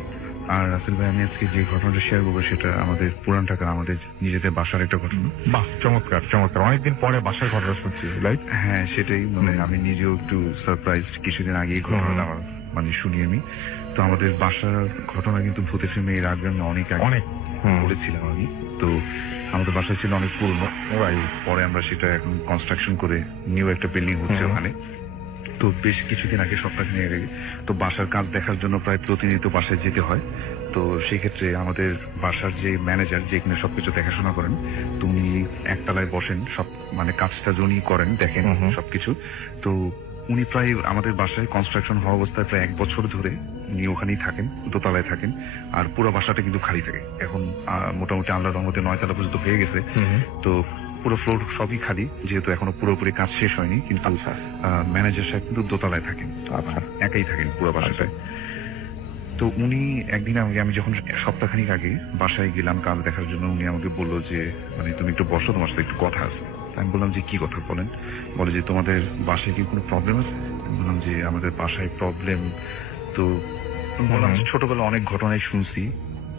আর রাসেল ভাই, আমি আজকে যে ঘটনাটা শেয়ার করবো সেটা আমাদের পুরান ঢাকা, আমাদের নিজেদের বাসার একটা ঘটনা। বাহ, চমৎকার চমৎকার, অনেকদিন পরে বাসার ঘটনা শুনছি। লাইক হ্যাঁ, সেটাই, মানে আমি নিজেও একটু সারপ্রাইজ, কিছুদিন আগে এই ঘটনাটা আমার মানে শুনি আমি। তো আমাদের বাসার ঘটনা কিন্তু ভূতে ফিল্মে এর আগে আমি অনেক আগে বলেছিলাম আমি। তো আমাদের বাসা ছিল অনেক পুরনো, পরে আমরা সেটা এখন কনস্ট্রাকশন করে নিউ একটা বিল্ডিং হচ্ছে ওখানে। তো বেশ কিছুদিন আগে, সপ্তাহখানেক আগে, তো বাসার কাজ দেখার জন্য প্রায় প্রতিনিয়ত বাসায় যেতে হয়। তো সেই ক্ষেত্রে আমাদের বাসার যে ম্যানেজার, যে এখানে সবকিছু দেখাশোনা করেন, তুমি একতলায় বসেন, সব মানে কাজটা উনি করেন, দেখেন সবকিছু। তো উনি প্রায় আমাদের বাসায় কনস্ট্রাকশন হওয়া অবস্থায় প্রায় 1 বছর ধরে উনি ওখানেই থাকেন, দোতলায় থাকেন। আর পুরো বাসাটা কিন্তু খালি থাকে। এখন মোটামুটি আল্লাহর রহমতে 9 তলা পর্যন্ত হয়ে গেছে। তো পুরো ফ্লোর সবই খালি, যেহেতু এখনো পুরোপুরি কাজ শেষ হয়নি। কিন্তু ম্যানেজার সাহেব কিন্তু দোতলায় থাকেন, একাই থাকেন পুরো বাসাটায়। তো উনি একদিন আমি যখন সপ্তাহখানিক আগে বাসায় গেলাম কাজ দেখার জন্য, উনি আমাকে বললো যে মানে তুমি একটু বসো, তোমার সাথে একটু কথা আছে। আমি বললাম যে কি কথা বলেন। বলে যে তোমাদের বাসায় কি কোনো প্রবলেম আছে? বললাম যে আমাদের বাসায় প্রবলেম তো বললাম ছোটবেলা অনেক ঘটনাই শুনছি,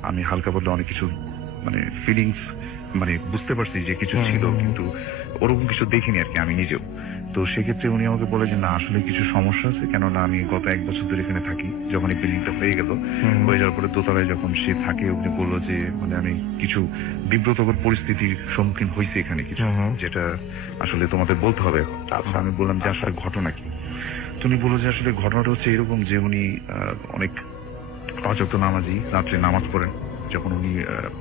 আমি হালকা বললে অনেক কিছু মানে ফিলিংস মানে বুঝতে পারছি যে কিছু ছিল, কিন্তু ওরকম কিছু দেখিনি আর কি আমি নিজেও। তো সেক্ষেত্রে উনি আমাকে বলে যে না, আসলে কিছু সমস্যা আছে, কেননা আমি গত 1 বছর ধরে এখানে থাকি। যখন এই বিল্ডিংটা হয়ে গেল, হয়ে যাওয়ার পরে দোতলায় যখন সে থাকে, উনি বললো যে মানে আমি কিছু বিব্রতকর পরিস্থিতির সম্মুখীন হয়েছি এখানে কিছু, যেটা আসলে তোমাদের বলতে হবে। আমি বললাম যে আসলে ঘটনা কি। তুমি বললো যে আসলে ঘটনাটা হচ্ছে এরকম যে উনি অনেক পাঁচওয়াক্ত নামাজি, রাত্রে নামাজ পড়েন। যখন উনি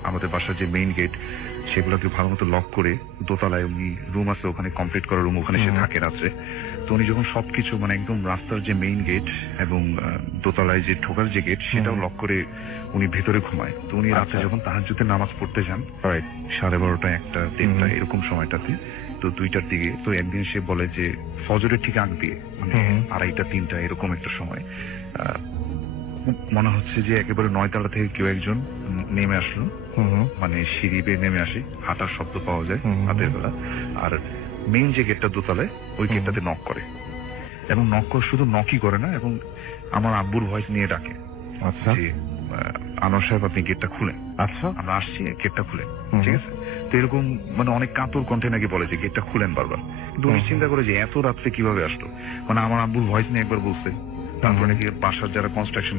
আমাদের বাসার যে মেইন গেট সেগুলোকে ভালো মতো লক করে, দোতলায় উনি রুম আছে, ওখানে কমপ্লিট করা রুম, ওখানে সে থাকে রাত্রে। তো উনি যখন সবকিছু মানে একদম রাস্তার যে মেইন গেট এবং দোতলায় যে ঢোকার যে গেট সেটাও লক করে উনি ভেতরে ঘুমায়। তো উনি রাত্রে যখন তাহাজ্জুদের নামাজ পড়তে যান 12:30, 1টা, 3টা এরকম সময়টাতে, তো 2টার দিকে, তো একদিন সে বলে যে ফজরের ঠিক আগ দিয়ে মানে 2:30, 3টা এরকম একটা সময় মনে হচ্ছে যে একেবারে 9 তলা থেকে কেউ একজন নেমে আসলো, মানে সিঁড়ি বেয়ে নেমে আসে, হাঁটার শব্দ পাওয়া যায় রাতের বেলা। আর মেইন যে গেটটা দোতলায়, ওই গেটটাতে নক করে, এবং নক করে শুধু নকই করে না, এবং আমার আব্বুর ভয়েস নিয়ে ডাকে যে আনোয়ার সাহেব আপনি গেটটা খুলেন, আচ্ছা আমরা আসছি, গেটটা খুলেন, ঠিক আছে। তো এরকম মানে অনেক কাতর কণ্ঠে নাকি বলে যে গেটটা খুলেন বারবার। কিন্তু উনি চিন্তা করে যে এত রাত্রে কিভাবে আসলো, মানে আমার আব্বুর ভয়েস নিয়ে একবার বলছে। তারপরে নাকি বাসার যারা কনস্ট্রাকশন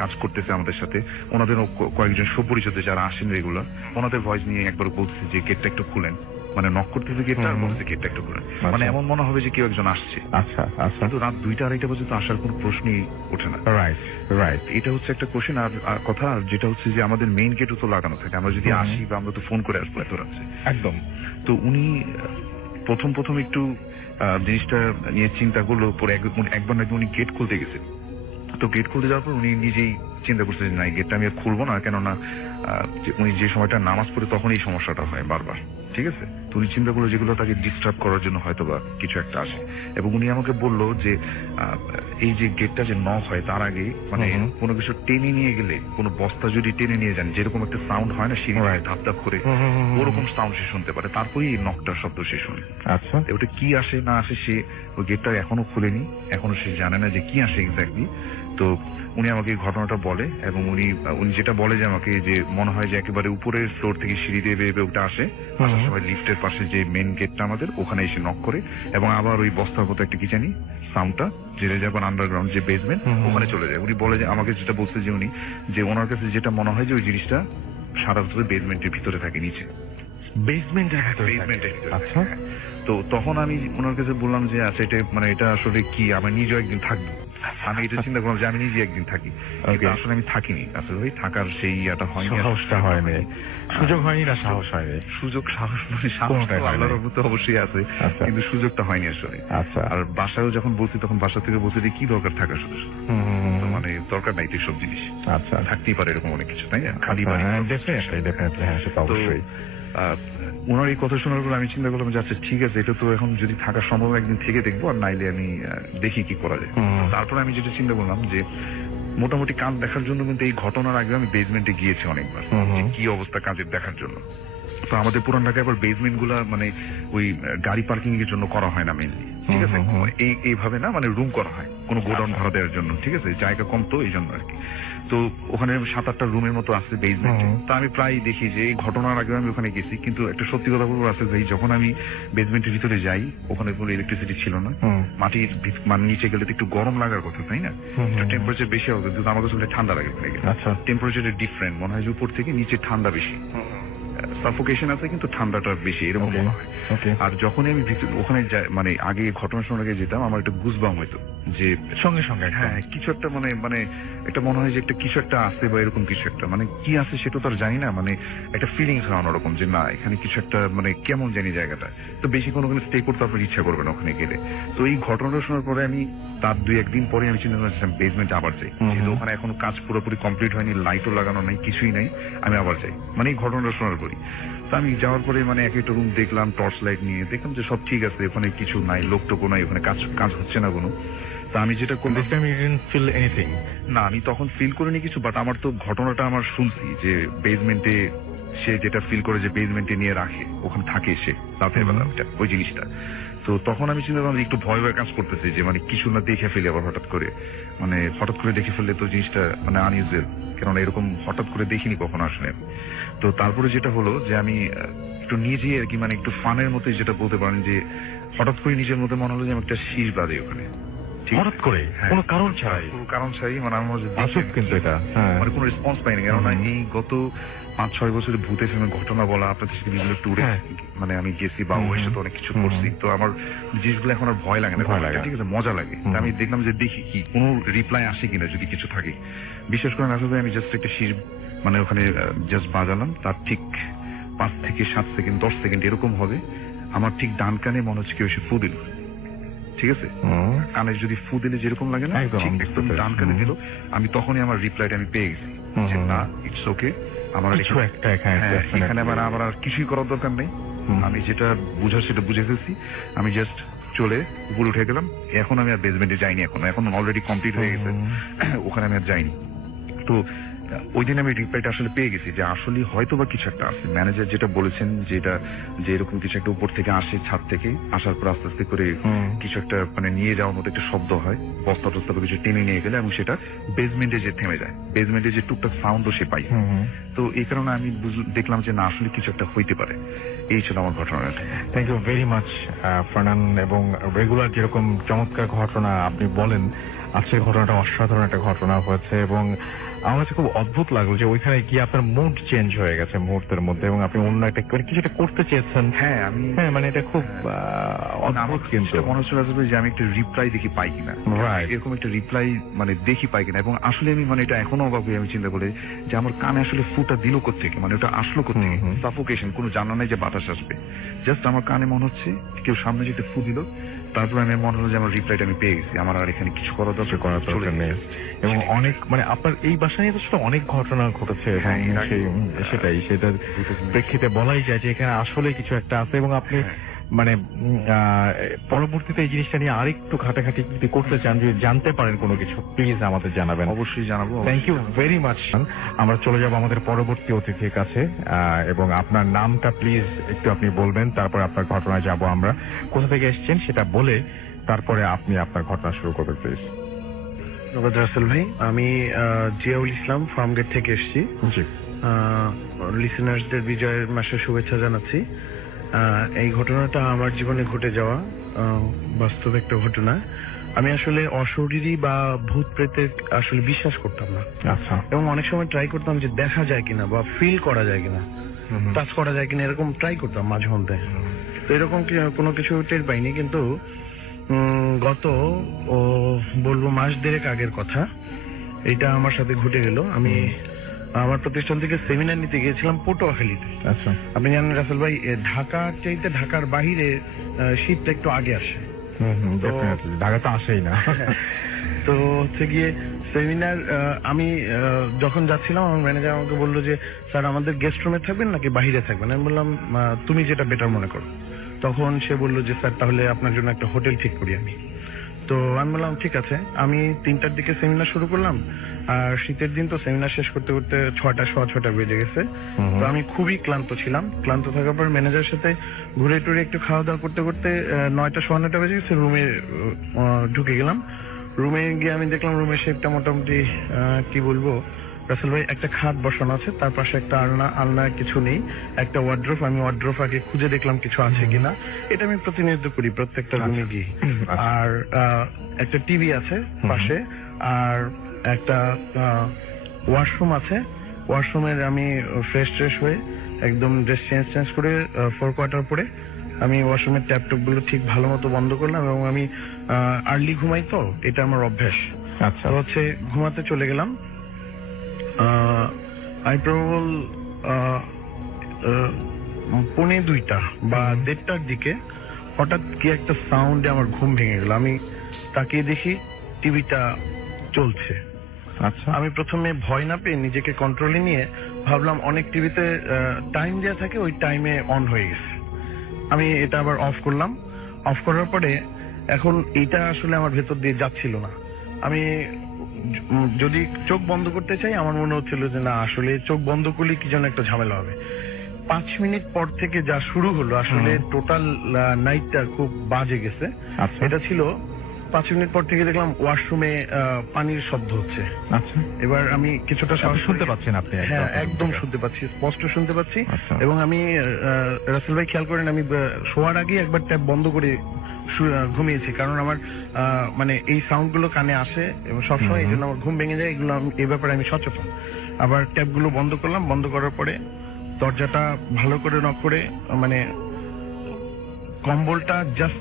কাজ করতেছে আমাদের সাথে, ওনাদেরও কয়েকজন সুপরিচিত যারা আসেন রেগুলার, ওনাদের ভয়েস নিয়ে একবার বলছে যে গেটটা একটু খুলেন, মানে নক করতেছে গেটটা, আর বলছে গেটটা একটু খুলেন, মানে এমন মনে হবে যে কেউ একজন আসছে। আচ্ছা আচ্ছা। কিন্তু রাত 2টা 2:30 পর্যন্ত আসার কোনো প্রশ্নই ওঠে না। রাইট রাইট, এটা হচ্ছে একটা কোশ্চেন। আর কথা, আর যেটা হচ্ছে যে আমাদের মেইন গেটও তো লাগানো থাকে, আমরা যদি আসি বা আমরা তো ফোন করে আসবো এত রাত্রে একদম। তো উনি প্রথম একটু জিনিসটা নিয়ে চিন্তা করলো, পরে একবার নাকি উনি গেট খুলতে গেছে। তো গেট খুলতে যাওয়ার পর উনি নিজেই চিন্তা করছি যে না, এই গেটটা আমি আর খুলবো না, কেননা উনি যে সময়টা নামাজ পড়ে তখন এই সমস্যাটা হয় বারবার। ঠিক আছে, তো উনি চিন্তা করলো যেগুলো তাকে ডিস্টার্ব করার জন্য হয়তো বা কিছু একটা আসে, এবং উনি আমাকে বললো যে এই যে গেটটা যে নক হয় তার আগে মানে কোনো কিছু টেনে নিয়ে গেলে, কোনো বস্তা যদি টেনে নিয়ে যান, যেরকম একটা সাউন্ড হয় না সিঁড়ি ধাপ ধাপ করে, ওরকম সাউন্ড সে শুনতে পারে, তারপরেই এই নকটার শব্দ সে শুনে। আচ্ছা, ওটা কি আসে না আসে সে ওই গেটটা এখনো খুলেনি, এখনো সে জানে না যে কি আসে এক্স্যাক্টলি। তো উনি আমাকে এই ঘটনাটা বলে, এবং উনি যেটা বলে যে আমাকে, যে মনে হয় যে একেবারে উপরের ফ্লোর থেকে সিঁড়ি দিয়ে বেয়ে ওটা আসে, আসার সময় লিফটের পাশে যে মেন গেটটা আমাদের, ওখানে এসে নক করে, এবং আবার ওই বস্তার মতো একটা কি জানি সাউন্ডটা জেলে যাবেন আন্ডারগ্রাউন্ড যে বেসমেন্ট, ওখানে চলে যায়। উনি বলে যে আমাকে যেটা বলছে যে উনি, যে ওনার কাছে যেটা মনে হয় যে ওই জিনিসটা সারা বছর বেসমেন্টের ভিতরে থাকে, নিচে বেসমেন্টের ভিতরে। আচ্ছা, তো তখন আমি ওনার কাছে বললাম যে আচ্ছা এটা মানে এটা আসলে কি, আমি নিজেও একদিন থাকবো। আমি এটা চিন্তা করলাম যে আমি নিজে একদিন থাকি, কিন্তু আসলে আমি থাকিনি। আসলে ওই থাকার সেই ইয়েটা হয়নি, সাহসটা হয়নি, সুযোগ হয়নি, না সাহস হয়নি। সুযোগ সাহস মানে সাহস আল্লাহর মতো অবশ্যই আছে, কিন্তু সুযোগটা হয়নি আসলে। আচ্ছা, আর বাসায়ও যখন বলছি তখন বাসা থেকে বলছে যে কি দরকার থাকা, শুধু তো মানে দরকার নাই তো সব জিনিস। আচ্ছা, থাকতেই পারে এরকম অনেক কিছু, তাই না? খালি বাড়ি। ডেফিনেটলি, হ্যাঁ সেটা অবশ্যই। ওনার এই কথা শোনার পর আমি চিন্তা করলাম যে আচ্ছা ঠিক আছে, এটা তো এখন যদি থাকা সম্ভব একদিন থেকে দেখবো, আর নাইলে আমি দেখি কি করা যায়। তারপরে আমি যেটা চিন্তা করলাম যে মোটামুটি কাজ দেখার জন্য কিন্তু এই ঘটনার আগে আমি বেসমেন্টে গিয়েছি অনেকবার, যে কি অবস্থা কাজের দেখার জন্য। তো আমাদের পুরান ঢাকায় আবার বেসমেন্ট গুলা মানে ওই গাড়ি পার্কিং এর জন্য করা হয় না মেনলি, ঠিক আছে, এইভাবে না, মানে রুম করা হয় কোনো গোডাউন ভাড়া দেওয়ার জন্য, ঠিক আছে, জায়গা কম তো এই জন্য আর কি। তো ওখানে 7-8টা রুমের মতো আছে বেসমেন্টে। তো আমি প্রায় দেখি যে এই ঘটনার আগে আমি ওখানে গেছি, কিন্তু একটা সত্যি কথা বলবো আছে ভাই, যখন আমি বেসমেন্টের ভিতরে যাই ওখানে কোনো ইলেকট্রিসিটি ছিল না, মাটির মানে নিচে গেলে তো একটু গরম লাগার কথা, তাই না? একটু টেম্পারেচার বেশি হবে, কিন্তু আমার কাছে ঠান্ডা লাগে ওখানে গেলে। টেম্পারেচার ডিফারেন্ট মনে হয় যে উপর থেকে নিচে ঠান্ডা বেশি, সাফোকেশন আছে কিন্তু ঠান্ডাটা বেশি, এরকম মনে হয়। আর যখনই আমি ওখানে মানে আগে ঘটনা শোনার আগে যেতাম, আমার একটা গুজবাম হইতো যে সঙ্গে সঙ্গে হ্যাঁ কিছু একটা মানে একটা মনে হয় যে একটা কিছু একটা আছে, বা এরকম কিছু একটা, মানে কি আছে সেটা তো আর জানি না, মানে একটা ফিলিংস হয় অন্যরকম যে না এখানে কিছু একটা, মানে কেমন জানি জায়গাটা। তো বেশি কোনো স্টে করতে আপনার ইচ্ছা করবে না ওখানে গেলে। তো এই ঘটনাটা শোনার পরে আমি তার 2-1 দিন পরে আমি চিন্তা করছিলাম বেসমেন্টে আবার যাই, যেহেতু ওখানে এখনো কাজ পুরোপুরি কমপ্লিট হয়নি, লাইটও লাগানো নাই, কিছুই নাই, আমি আবার যাই মানে এই ঘটনাটা শোনার পরই। তো আমি যাওয়ার পরে মানে এক একটা রুম দেখলাম, টর্চ লাইট নিয়ে দেখলাম যে সব ঠিক আছে, ওখানে কিছু নাই, লোকটোকো নাই, ওখানে কাজ হচ্ছে না কোনো। তো আমি যেটা করলাম, না আমি তখন ফিল করিনি কিছু, বাট আমার তো ঘটনাটা আমার শুনছি যে বেসমেন্টে সে যেটা ফিল করে যে বেসমেন্টে নিয়ে রাখে, ওখানে থাকে সে রাতের বেলা ওই জিনিসটা। তো তখন আমি চিন্তা করলাম একটু ভয় ভয় কাজ করতেছে, যে মানে কিছু না দেখে ফেলে আবার হঠাৎ করে দেখে ফেললে তো জিনিসটা মানে আনইউজুয়াল, কেননা এরকম হঠাৎ করে দেখিনি কখনো আসলে। তো তারপরে যেটা হলো যে আমি একটু নিজেই আর কি মানে একটু ফানের মতো যেটা বলতে পারেন, যে হঠাৎ করে নিজের মধ্যে মনে হলো যে আমি একটা শীষ বাঁধে ওখানে, হঠাৎ করে কোনো কারণ ছাড়াই মানে আমার কিন্তু এটা মানে কোনো রেসপন্স পাইনি, কেননা এই গত 5-6 বছরের ভূতের ফিল্মের ঘটনা বলা, আপনাদের সাথে বিভিন্ন ট্যুরে মানে আমি গেছি বা ওর সাথে অনেক কিছু করছি, তো আমার জিনিসগুলো এখন আর ভয় লাগে না, ঠিক আছে, মজা লাগে। আমি দেখলাম যে দেখি কি কোনো রিপ্লাই আসে কিনা, যদি কিছু থাকে। বিশেষ করে আসলে আমি জাস্ট একটা শীষ মানে ওখানে জাস্ট বাজালাম, তার ঠিক 5 থেকে 7 সেকেন্ড 10 সেকেন্ড এরকম হবে, আমার ঠিক ডান কানে মনে হচ্ছে কেউ এসে ফু দিল, ঠিক আছে, কানে যদি ফু দিলে যেরকম লাগে না, একদম ডান কানে দিল। আমি তখনই আমার রিপ্লাইটা আমি পেয়ে গেছি যে না ইটস ওকে, আমার এখানে আমার আর কিছুই করার দরকার নেই, আমি যেটা বুঝার সেটা বুঝে ফেলছি, আমি জাস্ট চলে উপরে উঠে গেলাম। এখন আমি আর বেসমেন্টে যাইনি, এখন অলরেডি কমপ্লিট হয়ে গেছে, ওখানে আমি আর যাইনি। তো ওই দিন আমি রিপ্লাইটা আসলে পেয়ে গেছি যে আসলে হয়তো বা কিছু একটা আছে। ম্যানেজার যেটা বলেছেন যে এরকম কিছু একটা উপর থেকে আসে, ছাদ থেকে আসার পর আস্তে আস্তে করে কিছু একটা মানে নিয়ে যাওয়ার মতো একটা শব্দ হয়, বস্তা টস্তা কিছু টেনে নিয়ে গেলে, এবং সেটা বেসমেন্টে যে থেমে যায়, বেসমেন্টে যে টুকটাক সাউন্ডও সে পাই। তো এই কারণে আমি দেখলাম যে না আসলে কিছু একটা হইতে পারে। এই ছিল আমার ঘটনাটা। Thank you very much Farhan, এবং রেগুলার যেরকম চমৎকার ঘটনা আপনি বলেন, আজকের ঘটনাটা অসাধারণ একটা ঘটনা হয়েছে, এবং আমার কাছে খুব অদ্ভুত লাগলো যে ওইখানে গিয়ে আপনার মুড চেঞ্জ হয়ে গেছে মুহূর্তের মধ্যে, এবং আপনি অন্য একটা কিছু একটা করতে চেয়েছেন। হ্যাঁ মানে এটা খুব অদ্ভুত, কিন্তু মনে হচ্ছিল যে আমি একটা রিপ্লাই দেখি পাই কিনা, এরকম একটা রিপ্লাই মানে দেখি পাই কিনা। এবং আসলে আমি মানে এটা এখনো অবাক হয়ে আমি চিন্তা করি যে আমার কানে আসলে ফুটা দিল কোত্থেকে, মানে ওটা আসলো কোত্থেকে, সাফোকেশন, কোনো জানা নাই যে বাতাস আসবে, জাস্ট আমার কানে মনে হচ্ছে কেউ সামনে যেতে ফু দিল, তারপরে আমি মনে হলো যে আমার রিপ্লাইটা আমি পেয়ে গেছি, আমার আর এখানে কিছু করার দরকার নেই। এবং অনেক মানে আপনার এই বাসায় বাসা নিয়ে তো আসলে অনেক ঘটনা ঘটেছে এবং হ্যাঁ, এর আগে সেটার প্রেক্ষিতে বলাই যায় যে এখানে আসলে কিছু একটা আছে এবং আপনি মানে পরবর্তীতে এই জিনিসটা নিয়ে আরেকটু ঘাটাঘাটি যদি করতে চান, যদি জানতে পারেন কোনো কিছু, প্লিজ আমাদের জানাবেন। অবশ্যই জানাবো। Thank you very much. আমরা চলে যাব আমাদের পরবর্তী অতিথির কাছে এবং আপনার নামটা প্লিজ একটু আপনি বলবেন, তারপরে আপনার ঘটনায় যাব আমরা। কোথা থেকে এসেছেন সেটা বলে তারপরে আপনি আপনার ঘটনা শুরু করবেন প্লিজ। ধন্যবাদ রাসেল ভাই। আমি জিয়াউল ইসলাম ফার্মগেট থেকে এসেছি। জি, লিসেনার্সদের বিজয়ের মাসের শুভেচ্ছা জানাচ্ছি। এই ঘটনাটা আমার জীবনে ঘটে যাওয়া বাস্তব একটা ঘটনা। আমি আসলে অশরীরী বা ভূত প্রেতে আসলে বিশ্বাস করতাম না। আচ্ছা। এবং অনেক সময় ট্রাই করতাম যে দেখা যায় কিনা বা ফিল করা যায় কিনা, টাচ করা যায় কিনা, এরকম ট্রাই করতাম মাঝে মধ্যে। তো এরকম কোনো কিছু টের পাইনি, কিন্তু গত বলবো মাস দেড়েক আগের কথা, এটা আমার সাথে ঘটে গেল। আমি আমার প্রতিষ্ঠান থেকে সেমিনার নিতে গিয়েছিলাম পটুয়াখালীতে। আচ্ছা। আপনি জানেন রাসেল ভাই, ঢাকার চাইতে ঢাকার বাহিরে শীতটা একটু আগে আসে। ঢাকা তো আসেই না। তো হচ্ছে গিয়ে সেমিনার আমি যখন যাচ্ছিলাম, আমার ম্যানেজার আমাকে বললো যে স্যার আমাদের গেস্ট রুমে থাকবেন নাকি বাহিরে থাকবেন। আমি বললাম তুমি যেটা বেটার মনে করো। তখন সে বললো যে স্যার তাহলে আপনার জন্য একটা হোটেল ঠিক করি আমি। তো আমি বললাম ঠিক আছে। আমি 3টার দিকে সেমিনার শুরু করলাম, আর শীতের দিন তো সেমিনার শেষ করতে করতে 6টা বেজে গেছে। তো আমি খুবই ক্লান্ত ছিলাম। ক্লান্ত থাকার পর ম্যানেজারের সাথে ঘুরে টুরে একটু খাওয়া দাওয়া করতে করতে 9টা বেজে গেছে। রুমে ঢুকে গেলাম। রুমে গিয়ে আমি দেখলাম রুমের শেপটা মোটামুটি কি বলবো রাসেল ভাই, একটা খাট বসানো আছে, তার পাশে একটা আলনা কিছু নেই, একটা ওয়ার্ড্রোব। আমি ওয়ার্ড্রোব আগে খুঁজে দেখলাম কিছু আছে কিনা। এটা আমি প্রতিনিয়ত করি প্রত্যেকটা রুমে গিয়ে। আর একটা টিভি আছে পাশে, আর একটা ওয়াশরুম আছে। ওয়াশরুমের আমি ফ্রেশ হয়ে একদম ড্রেস চেঞ্জ করে 4 কোয়ার্টার পরে আমি ওয়াশরুমের ট্যাপ গুলো ঠিক ভালো মতো বন্ধ করলাম। এবং আমি আর্লি ঘুমাই, তো এটা আমার অভ্যাস। আচ্ছা। তো হচ্ছে ঘুমাতে চলে গেলাম। আই প্রবল 1:45 বা 1:30টার দিকে হঠাৎ কি একটা সাউন্ডে আমার ঘুম ভেঙে গেল। আমি তাকিয়ে দেখি টিভিটা চলছে। আচ্ছা। আমি প্রথমে ভয় না পেয়ে নিজেকে কন্ট্রোলে নিয়ে ভাবলাম অনেক টিভিতে টাইম দেওয়া থাকে, ওই টাইমে অন হয়ে গেছে। আমি এটা আবার অফ করলাম। অফ করার পরে এখন এইটা আসলে আমার ভেতর দিয়ে যাচ্ছিল না। আমি যদি চোখ বন্ধ করতে চাই, আমার মনে হচ্ছিল যে না, আসলে চোখ বন্ধ করলে কি যেন একটা ঝামেলা হবে। 5 মিনিট পর থেকে যা শুরু হলো, আসলে টোটাল নাইটটা খুব বাজে গেছে। এটা ছিল 5 মিনিট পর থেকে দেখলাম ওয়াশরুমে পানির শব্দ হচ্ছে। আচ্ছা। এবার আমি কিছুটা শুনতে পাচ্ছেন আপনি? হ্যাঁ, একদম শুনতে পাচ্ছি, স্পষ্ট শুনতে পাচ্ছি। আচ্ছা। এবং আমি রাসেল ভাই খেয়াল করেন, আমি শোয়ার আগে একবার ট্যাপ বন্ধ করে ঘুমিয়েছি, কারণ আমার মানে এই সাউন্ড গুলো কানে আসে এবং সবসময় এই জন্য আমার ঘুম ভেঙে যায়। এগুলো এই ব্যাপারে আমি সচেতন। আবার ট্যাপ গুলো বন্ধ করলাম। বন্ধ করার পরে দরজাটা ভালো করে নক করে, মানে কম্বলটা জাস্ট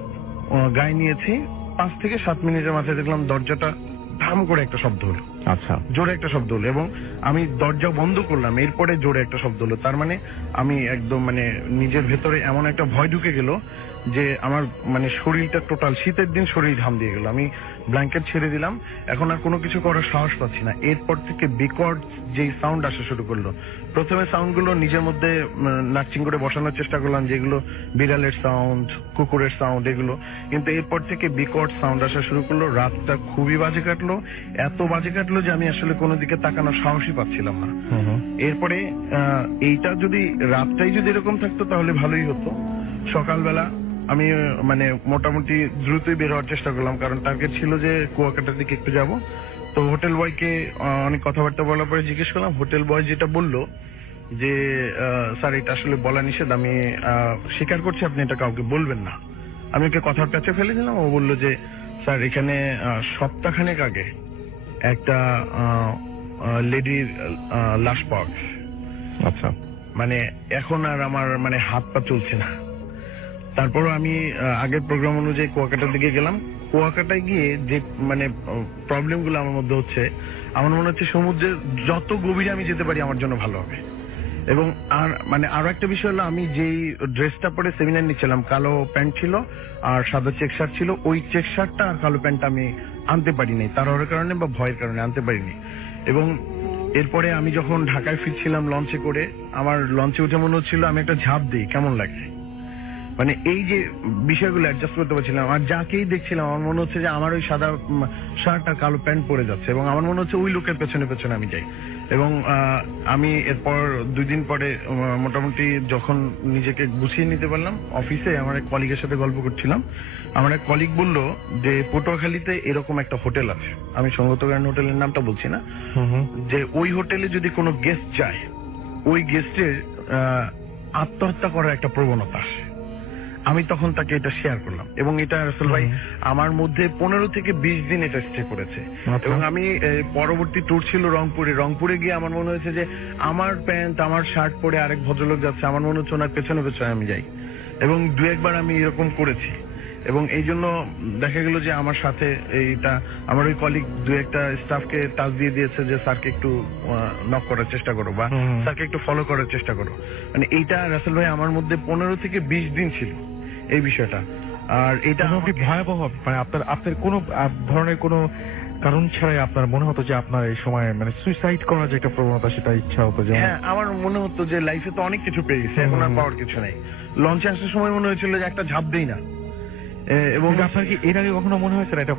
গায়ে নিয়েছি। 5 থেকে 7 মিনিটের মাথায় দেখলাম দরজাটা ধাম করে একটা শব্দ হলো। আচ্ছা। জোরে একটা শব্দ হলো এবং আমি দরজা বন্ধ করলাম, এরপরে জোরে একটা শব্দ হলো। তার মানে আমি একদম মানে নিজের ভেতরে এমন একটা ভয় ঢুকে গেল যে আমার মানে শরীরটা টোটাল, শীতের দিন শরীর ঘাম দিয়ে গেল। আমি ব্ল্যাঙ্কেট ছেড়ে দিলাম। এখন আর কোনো কিছু করার সাহস পাচ্ছি না। এরপর থেকে বিকট যেই সাউন্ড আসা শুরু করলো, প্রথমে সাউন্ডগুলো নিজের মধ্যে নাচিং করে বসানোর চেষ্টা করলাম, যেগুলো বিড়ালের সাউন্ড, কুকুরের সাউন্ড, এগুলো। কিন্তু এরপর থেকে বিকট সাউন্ড আসা শুরু করলো। রাতটা খুবই বাজে কাটলো, এত বাজে কাটলো যে আমি আসলে কোনো দিকে তাকানোর সাহসই পাচ্ছিলাম না। এরপরে এইটা যদি রাতটাই যদি এরকম থাকতো তাহলে ভালোই হতো। সকালবেলা আমি মানে মোটামুটি দ্রুতই বের হওয়ার চেষ্টা করলাম, কারণ টার্গেট ছিল যে কুয়াকাটার দিকে একটু যাব। তো হোটেল বয়কে অনেক কথাবার্তা বলার পরে জিজ্ঞেস করলাম। হোটেল বয় যেটা বললো যে স্যার এটা আসলে বলা নিষেধ, আমি স্বীকার করছি আপনি এটা কাউকে বলবেন না। আমি ওকে কথার কাছে ফেলে দিলাম। ও বললো যে স্যার এখানে সপ্তাহখানেক আগে একটা লেডির লাশ পাওয়া গেছে। আচ্ছা। মানে এখন আর আমার মানে হাত পা চলছে না। তারপরও আমি আগের প্রোগ্রাম অনুযায়ী কুয়াকাটার দিকে গেলাম। কুয়াকাটায় গিয়ে যে মানে প্রবলেম গুলো আমার মধ্যে হচ্ছে, আমার মনে হচ্ছে সমুদ্রের যত গভীরে আমি যেতে পারি আমার জন্য ভালো হবে। এবং আর মানে আরো একটা বিষয় হলো, আমি যেই ড্রেসটা পরে সেমিনার নিচ্ছিলাম, কালো প্যান্ট ছিল আর সাদা চেক শার্ট ছিল। ওই চেক শার্টটা আর কালো প্যান্টটা আমি আনতে পারিনি, তার কারণে বা ভয়ের কারণে আনতে পারিনি। এবং এরপরে আমি যখন ঢাকায় ফিরছিলাম লঞ্চে করে, আমার লঞ্চে উঠে মনে হচ্ছিল আমি একটা ঝাঁপ দিই, কেমন লাগছে। মানে এই যে বিষয়গুলো অ্যাডজাস্ট করতে পারছিলাম। আর যাকেই দেখছিলাম আমার মনে হচ্ছে যে আমার ওই সাদা শার্ট আর কালো প্যান্ট পরে যাচ্ছে, এবং আমার মনে হচ্ছে ওই লোকের পেছনে পেছনে আমি যাই। এবং আমি এরপর 2 দিন পরে মোটামুটি যখন নিজেকে গুছিয়ে নিতে পারলাম, অফিসে আমার এক কলিগের সাথে গল্প করছিলাম। আমার এক কলিগ বলল যে পটুয়াখালীতে এরকম একটা হোটেল আছে, আমি সঙ্গত গার্ডেন হোটেলের নামটা বলছি না, যে ওই হোটেলে যদি কোনো গেস্ট যায়, ওই গেস্টের আত্মহত্যা করার একটা প্রবণতা আসে। আমি তখন তাকে এটা শেয়ার করলাম, এবং এটা রাসেল ভাই আমার মধ্যে 15 থেকে 20 দিন এটা স্টে করেছে। এবং আমি পরবর্তী ট্যুর ছিল রংপুরে গিয়ে আমার মনে হয়েছে যে আমার প্যান্ট আমার শার্ট পরে আরেক ভদ্রলোক যাচ্ছে, আমার মনে হচ্ছে ওনার পেছনে পেছনে আমি যাই। এবং 2-1 আমি এরকম করেছি, এবং এই জন্য দেখা গেল যে আমার সাথে এইটা আমার ওই কলিগ 2-1টা স্টাফকে টাচ দিয়ে দিয়েছে যে স্যারকে একটু নক করার চেষ্টা করো, বা স্যারকে একটু ফলো করার চেষ্টা করো। মানে এইটা রাসেল ভাই আমার মধ্যে 15 থেকে 20 দিন ছিল এই বিষয়টা। আর এটা ভয়াবহ, মানে আপনার কোনো ধরনের কোনো কারণ ছাড়াই আপনার মনে হতো যে আপনার এই সময় মানে সুইসাইড করার যে একটা প্রবণতা, সেটা ইচ্ছা হতো যে? হ্যাঁ, আমার মনে হতো যে লাইফে তো অনেক কিছু পেয়েছে, এখন আর পাওয়ার কিছু নেই। লঞ্চে আসার সময় মনে হয়েছিল যে একটা ঝাঁপ দেই না। এবং আপনার কি এর আগে কখনো মনে হয়েছে এটা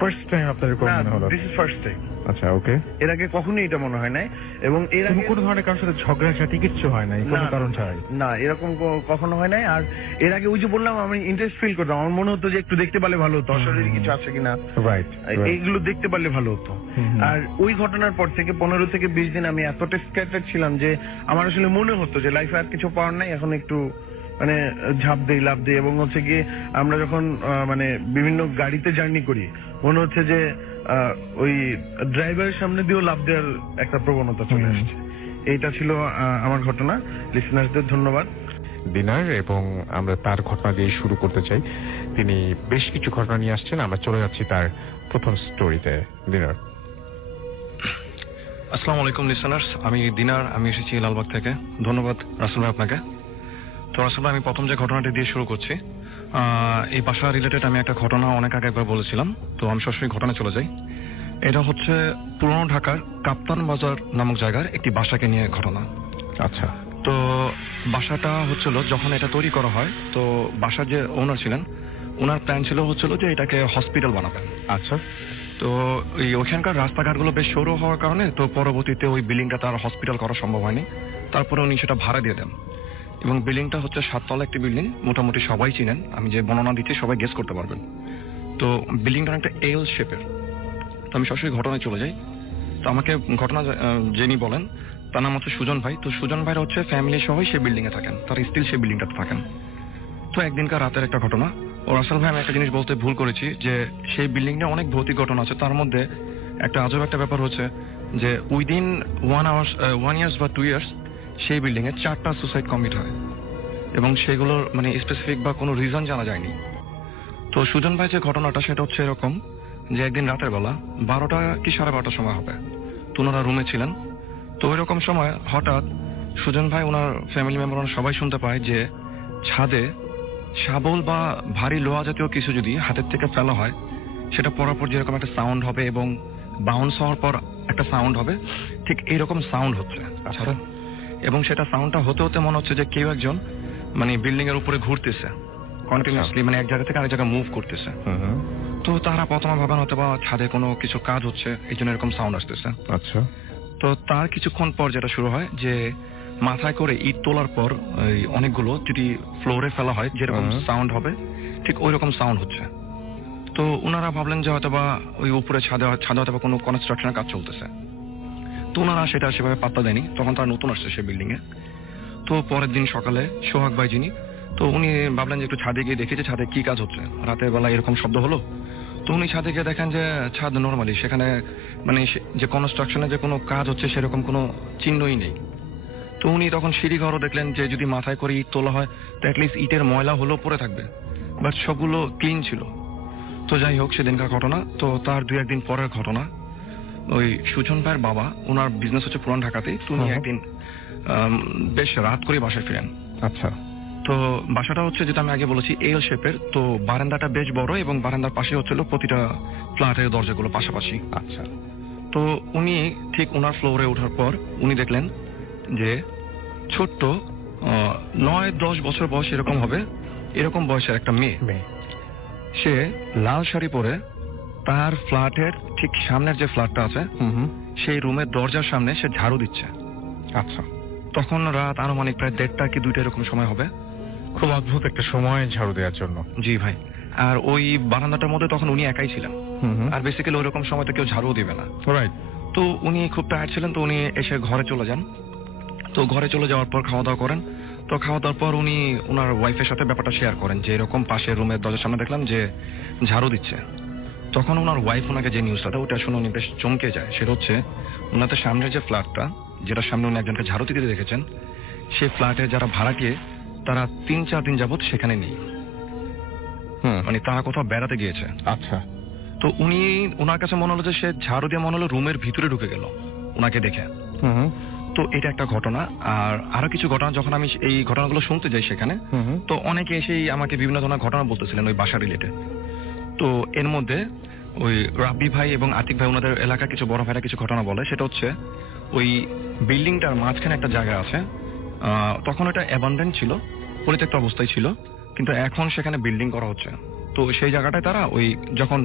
ফার্স্ট টাইম আপনার এরকম মনে হলো? This is first time. আচ্ছা, ওকে। এর আগে কখনোই এটা মনে হয় নাই, এবং এর আগে কোনো ধরনের কারোর সাথে ঝগড়াঝাটি কিচ্ছু হয় নাই কোনো কারণ ছাড়াই? না, এরকম কখনো হয় নাই। আর এর আগে ওই যে বললাম আমি ইন্টারেস্ট ফিল করতাম, আমার মনে হতো যে একটু দেখতে পারলে ভালো হতো, অশরীরী কিছু আছে কিনা, রাইট, এইগুলো দেখতে পারলে ভালো হতো। আর ওই ঘটনার পর থেকে 15 থেকে 20 দিন আমি এতটা স্ক্যাটার্ড ছিলাম যে আমার আসলে মনে হতো যে লাইফে আর কিছু পাওয়ার নাই, এখন একটু মানে ঝাঁপ দেই, লাভ দেই। এবং হচ্ছে গিয়ে আমরা যখন মানে বিভিন্ন গাড়িতে জার্নি করি, মনে হচ্ছে যে ওই ড্রাইভারের সামনে দিয়েও লাভ দেওয়ার একটা প্রবণতা চলে আসছে। এইটা ছিল আমার ঘটনা। লিসনার্সদের ধন্যবাদ। দিনার, এবং আমরা তার ঘটনা দিয়ে শুরু করতে চাই। তিনি বেশ কিছু ঘটনা নিয়ে আসছেন, আমরা চলে যাচ্ছি তার প্রথম স্টোরিতে। দিনার। আসসালামু আলাইকুম লিসনার্স, আমি দিনার, আমি এসেছি লালবাগ থেকে। ধন্যবাদ রাসেল ভাই আপনাকে। তো রাসেল ভাই, আমি প্রথম যে ঘটনাটি দিয়ে শুরু করছি, এই বাসা রিলেটেড আমি একটা ঘটনা অনেক আগে একবার বলেছিলাম, তো আমি সরাসরি ঘটনা চলে যাই। এটা হচ্ছে পুরনো ঢাকার কাপ্তান বাজার নামক জায়গার একটি বাসাকে নিয়ে ঘটনা। আচ্ছা। তো বাসাটা হচ্ছিল যখন এটা তৈরি করা হয়, তো বাসার যে ওনার ছিলেন, ওনার প্ল্যান ছিল হচ্ছিল যে এটাকে হসপিটাল বানাবেন। আচ্ছা। তো ওইখানকার রাস্তাঘাটগুলো বেশ সরু হওয়ার কারণে তো পরবর্তীতে ওই বিল্ডিংটা তার হসপিটাল করা সম্ভব হয়নি। তারপরে উনি সেটা ভাড়া দিয়ে দেন, এবং বিল্ডিংটা হচ্ছে 7 তলা একটি বিল্ডিং, মোটামুটি সবাই চিনেন, আমি যে বর্ণনা দিচ্ছি সবাই গেস করতে পারবেন। তো বিল্ডিংটা একটা এল শেপের। তো আমি সরাসরি ঘটনায় চলে যাই। তো আমাকে ঘটনা যিনি বলেন তার নাম হচ্ছে সুজন ভাই। তো সুজন ভাইরা হচ্ছে ফ্যামিলি সবাই সেই বিল্ডিং এ থাকেন, তারা স্টিল সেই বিল্ডিংটাতে থাকেন। তো একদিনকার রাতের একটা ঘটনা, ও রাসেল ভাই আমি একটা জিনিস বলতে ভুল করেছি যে সেই বিল্ডিংটা অনেক ভৌতিক ঘটনা আছে, তার মধ্যে একটা আজব একটা ব্যাপার হচ্ছে যে উইদিন 1 ইয়ার্স বা 2 ইয়ার্স সেই বিল্ডিং এ 4টা সুসাইড কমিট হয়, এবং সেগুলোর মানে স্পেসিফিক বা কোনো রিজন জানা যায়নি। তো সুজন ভাই যে ঘটনাটা সেটা হচ্ছে এরকম যে একদিন রাতের বেলা 12টা কি 12:30টার সময় হবে, তো ওনারা রুমে ছিলেন। তো ওই রকম সময় হঠাৎ সুজন ভাই ওনার ফ্যামিলি মেম্বার সবাই শুনতে পায় যে ছাদে শাবল বা ভারী লোহা জাতীয় কিছু যদি হাতের থেকে ফেলা হয়, সেটা পড়ার পর যেরকম একটা সাউন্ড হবে এবং বাউন্স হওয়ার পর একটা সাউন্ড হবে, ঠিক এইরকম সাউন্ড হচ্ছে। আচ্ছা। এবং সেটা সাউন্ডটা হতে হতে মনে হচ্ছে যে কেউ একজন মানে বিল্ডিং এর উপরে ঘুরতেছে কন্টিনিউয়াসলি, মানে এক জায়গা থেকে আরেক জায়গায় মুভ করতেছে। তো তারা প্রথমে ভাবেন হয়তো বা ছাদে কোনো কিছু কাজ হচ্ছে, এই জন্য এরকম সাউন্ড আসতেছে। আচ্ছা। তো তার কিছুক্ষণ পর যেটা শুরু হয় যে মাথায় করে ইট তোলার পর অনেকগুলো যদি ফ্লোরে ফেলা হয় যেরকম সাউন্ড হবে, ঠিক ওই রকম সাউন্ড হচ্ছে। তো ওনারা ভাবলেন যে হয়তো বা ওই উপরে ছাদে হয়তো বা কোনো কনস্ট্রাকশনের কাজ চলতেছে। তো ওনারা সেটা সেভাবে পাত্তা দেয়নি, তখন তারা নতুন আসছে সেই বিল্ডিং এ। তো পরের দিন সকালে সোহাগ ভাই যিনি, তো উনি ভাবলেন যে একটু ছাদে গিয়ে দেখি যে ছাদে কি কাজ হচ্ছে, রাতের বেলা এরকম শব্দ হলো। তো উনি ছাদে গিয়ে দেখেন যে ছাদ নর্মালি, সেখানে মানে যে কনস্ট্রাকশনে যে কোনো কাজ হচ্ছে সেরকম কোনো চিহ্নই নেই। তো উনি তখন সিঁড়ি ঘরও দেখলেন যে যদি মাথায় করে ইট তোলা হয় তো অ্যাটলিস্ট ইটের ময়লা হলেও পড়ে থাকবে, বাট সবগুলো ক্লিন ছিল। তো যাই হোক, সেদিনকার ঘটনা। তো তার 2-1 দিন পরের ঘটনা, ওই সুজন ভাইয়ের বাবা, ওনার বিজনেস হচ্ছে পুরান ঢাকাতেই, তো উনি একদিন বেশ রাত করে বাসায় ফিরেন। আচ্ছা। তো বাসাটা হচ্ছে যেটা আমি আগে বলেছি এল শেপের, তো বারান্দাটা বেশ বড় এবং বারান্দার পাশে হচ্ছিল প্রতিটা ফ্ল্যাটের দরজাগুলো পাশাপাশি। আচ্ছা। তো উনি ঠিক ওনার ফ্লোরে ওঠার পর উনি দেখলেন যে ছোট্ট 9-10 বছর বয়স এরকম হবে, এরকম বয়সের একটা মেয়ে, সে লাল শাড়ি পরে তার ফ্ল্যাটের ঠিক সামনের যে ফ্ল্যাটটা আছে সেই রুমের দরজার সামনে সে ঝাড়ু দিচ্ছে। আচ্ছা, তখন রাত আনুমানিক প্রায় 1:30 কি 2টা এরকম সময় হবে। খুব অদ্ভুত একটা সময় ঝাড়ু দেওয়ার জন্য। জি ভাই। আর ওই বারান্দাটার মধ্যে তখন উনি একাই ছিলেন, আর বেসিক্যালি ওইরকম সময়তে কেউ ঝাড়ুও দিবে না। রাইট। তো উনি খুব টায়ার্ড ছিলেন, তো উনি এসে ঘরে চলে যান। তো ঘরে চলে যাওয়ার পর খাওয়া দাওয়া করেন। তো খাওয়া দাওয়ার পর উনি ওনার ওয়াইফের সাথে ব্যাপারটা শেয়ার করেন যে এরকম পাশের রুমের দরজার সামনে দেখলাম যে ঝাড়ু দিচ্ছে। তখন ওনার ওয়াইফ ওনাকে যে নিউজটা দেয় ওটা শুনে উনি বেশ চমকে যায়। সেটা হচ্ছে ওনাদের সামনের যে ফ্ল্যাটটা, যেটা সামনে উনি একজনকে ঝাড়ু দিতে দেখেছেন, সেই ফ্ল্যাটের যারা ভাড়াটিয়ে তারা 3-4 দিন যাবত সেখানে নেই, মানে তারা কোথাও বেড়াতে গিয়েছে। আচ্ছা। তো উনি ওনার কাছে মনে হলো যে সে ঝাড়ু দিয়ে মনে হলো রুমের ভিতরে ঢুকে গেল ওনাকে দেখে। তো এটা একটা ঘটনা। আর আরো কিছু ঘটনা যখন আমি এই ঘটনাগুলো শুনতে যাই সেখানে, তো অনেকে এসেই আমাকে বিভিন্ন ধরনের ঘটনা বলতেছিলেন ওই বাসা রিলেটেড। তো এর মধ্যে ওই রাব্বি ভাই এবং আতিক ভাই ওনাদের এলাকার কিছু বড় ভাইরা কিছু ঘটনা বলে। সেটা হচ্ছে ওই বিল্ডিংটার মাঝখানে একটা জায়গা আছে, তখন এটা অ্যাবান্ডেন্ট ছিল, পরিত্যক্ত অবস্থায় ছিল, কিন্তু এখন সেখানে বিল্ডিং করা হচ্ছে। তো সেই জায়গাটায় তারা ওই যখন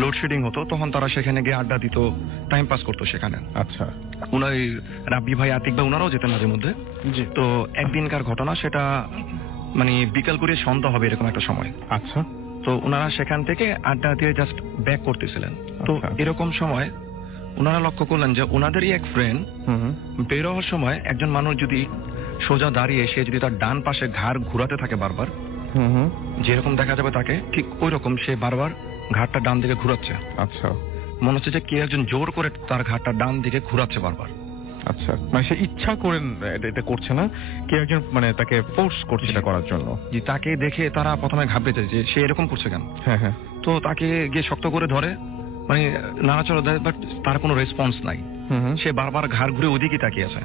লোডশেডিং হতো তখন তারা সেখানে গিয়ে আড্ডা দিত, টাইম পাস করতো সেখানে। আচ্ছা। উনার রাব্বি ভাই আতিক ভাই ওনারাও যেতেন মাঝে মধ্যে। তো একদিনকার ঘটনা, সেটা মানে বিকাল করে সন্ধ্যা হবে এরকম একটা সময়। আচ্ছা। তো ওনারা সেখান থেকে আড্ডা দিয়ে জাস্ট ব্যাক করতেছিলেন। তো এরকম সময় ওনারা লক্ষ্য করলেন যে ওনাদেরই এক ফ্রেন্ড বের হওয়ার সময় একজন মানুষ যদি সোজা দাঁড়িয়ে সে যদি তার ডান পাশে ঘাড় ঘুরাতে থাকে বারবার, যেরকম দেখা যাবে তাকে ঠিক ওই রকম সে বারবার ঘাড়টা ডান দিকে ঘুরাচ্ছে। আচ্ছা। মনে হচ্ছে যে কে একজন জোর করে তার ঘাড়টা ডান দিকে ঘুরাচ্ছে বারবার। আচ্ছা, মানে সে ইচ্ছা করে এটা করছে না, কেউ একজন মানে তাকে ফোর্স করছে এটা করার জন্য। জি, তাকে দেখে তারা প্রথমে ঘাবড়ে যায় যে সে এরকম করছে কেন। হ্যাঁ হ্যাঁ। তো তাকে গিয়ে শক্ত করে ধরে, মানে নাড়াচড়া দেয়, বাট তার কোনো রেসপন্স নাই। সে বারবার ঘাড় ঘুরে ওদিকে তাকিয়ে আছে।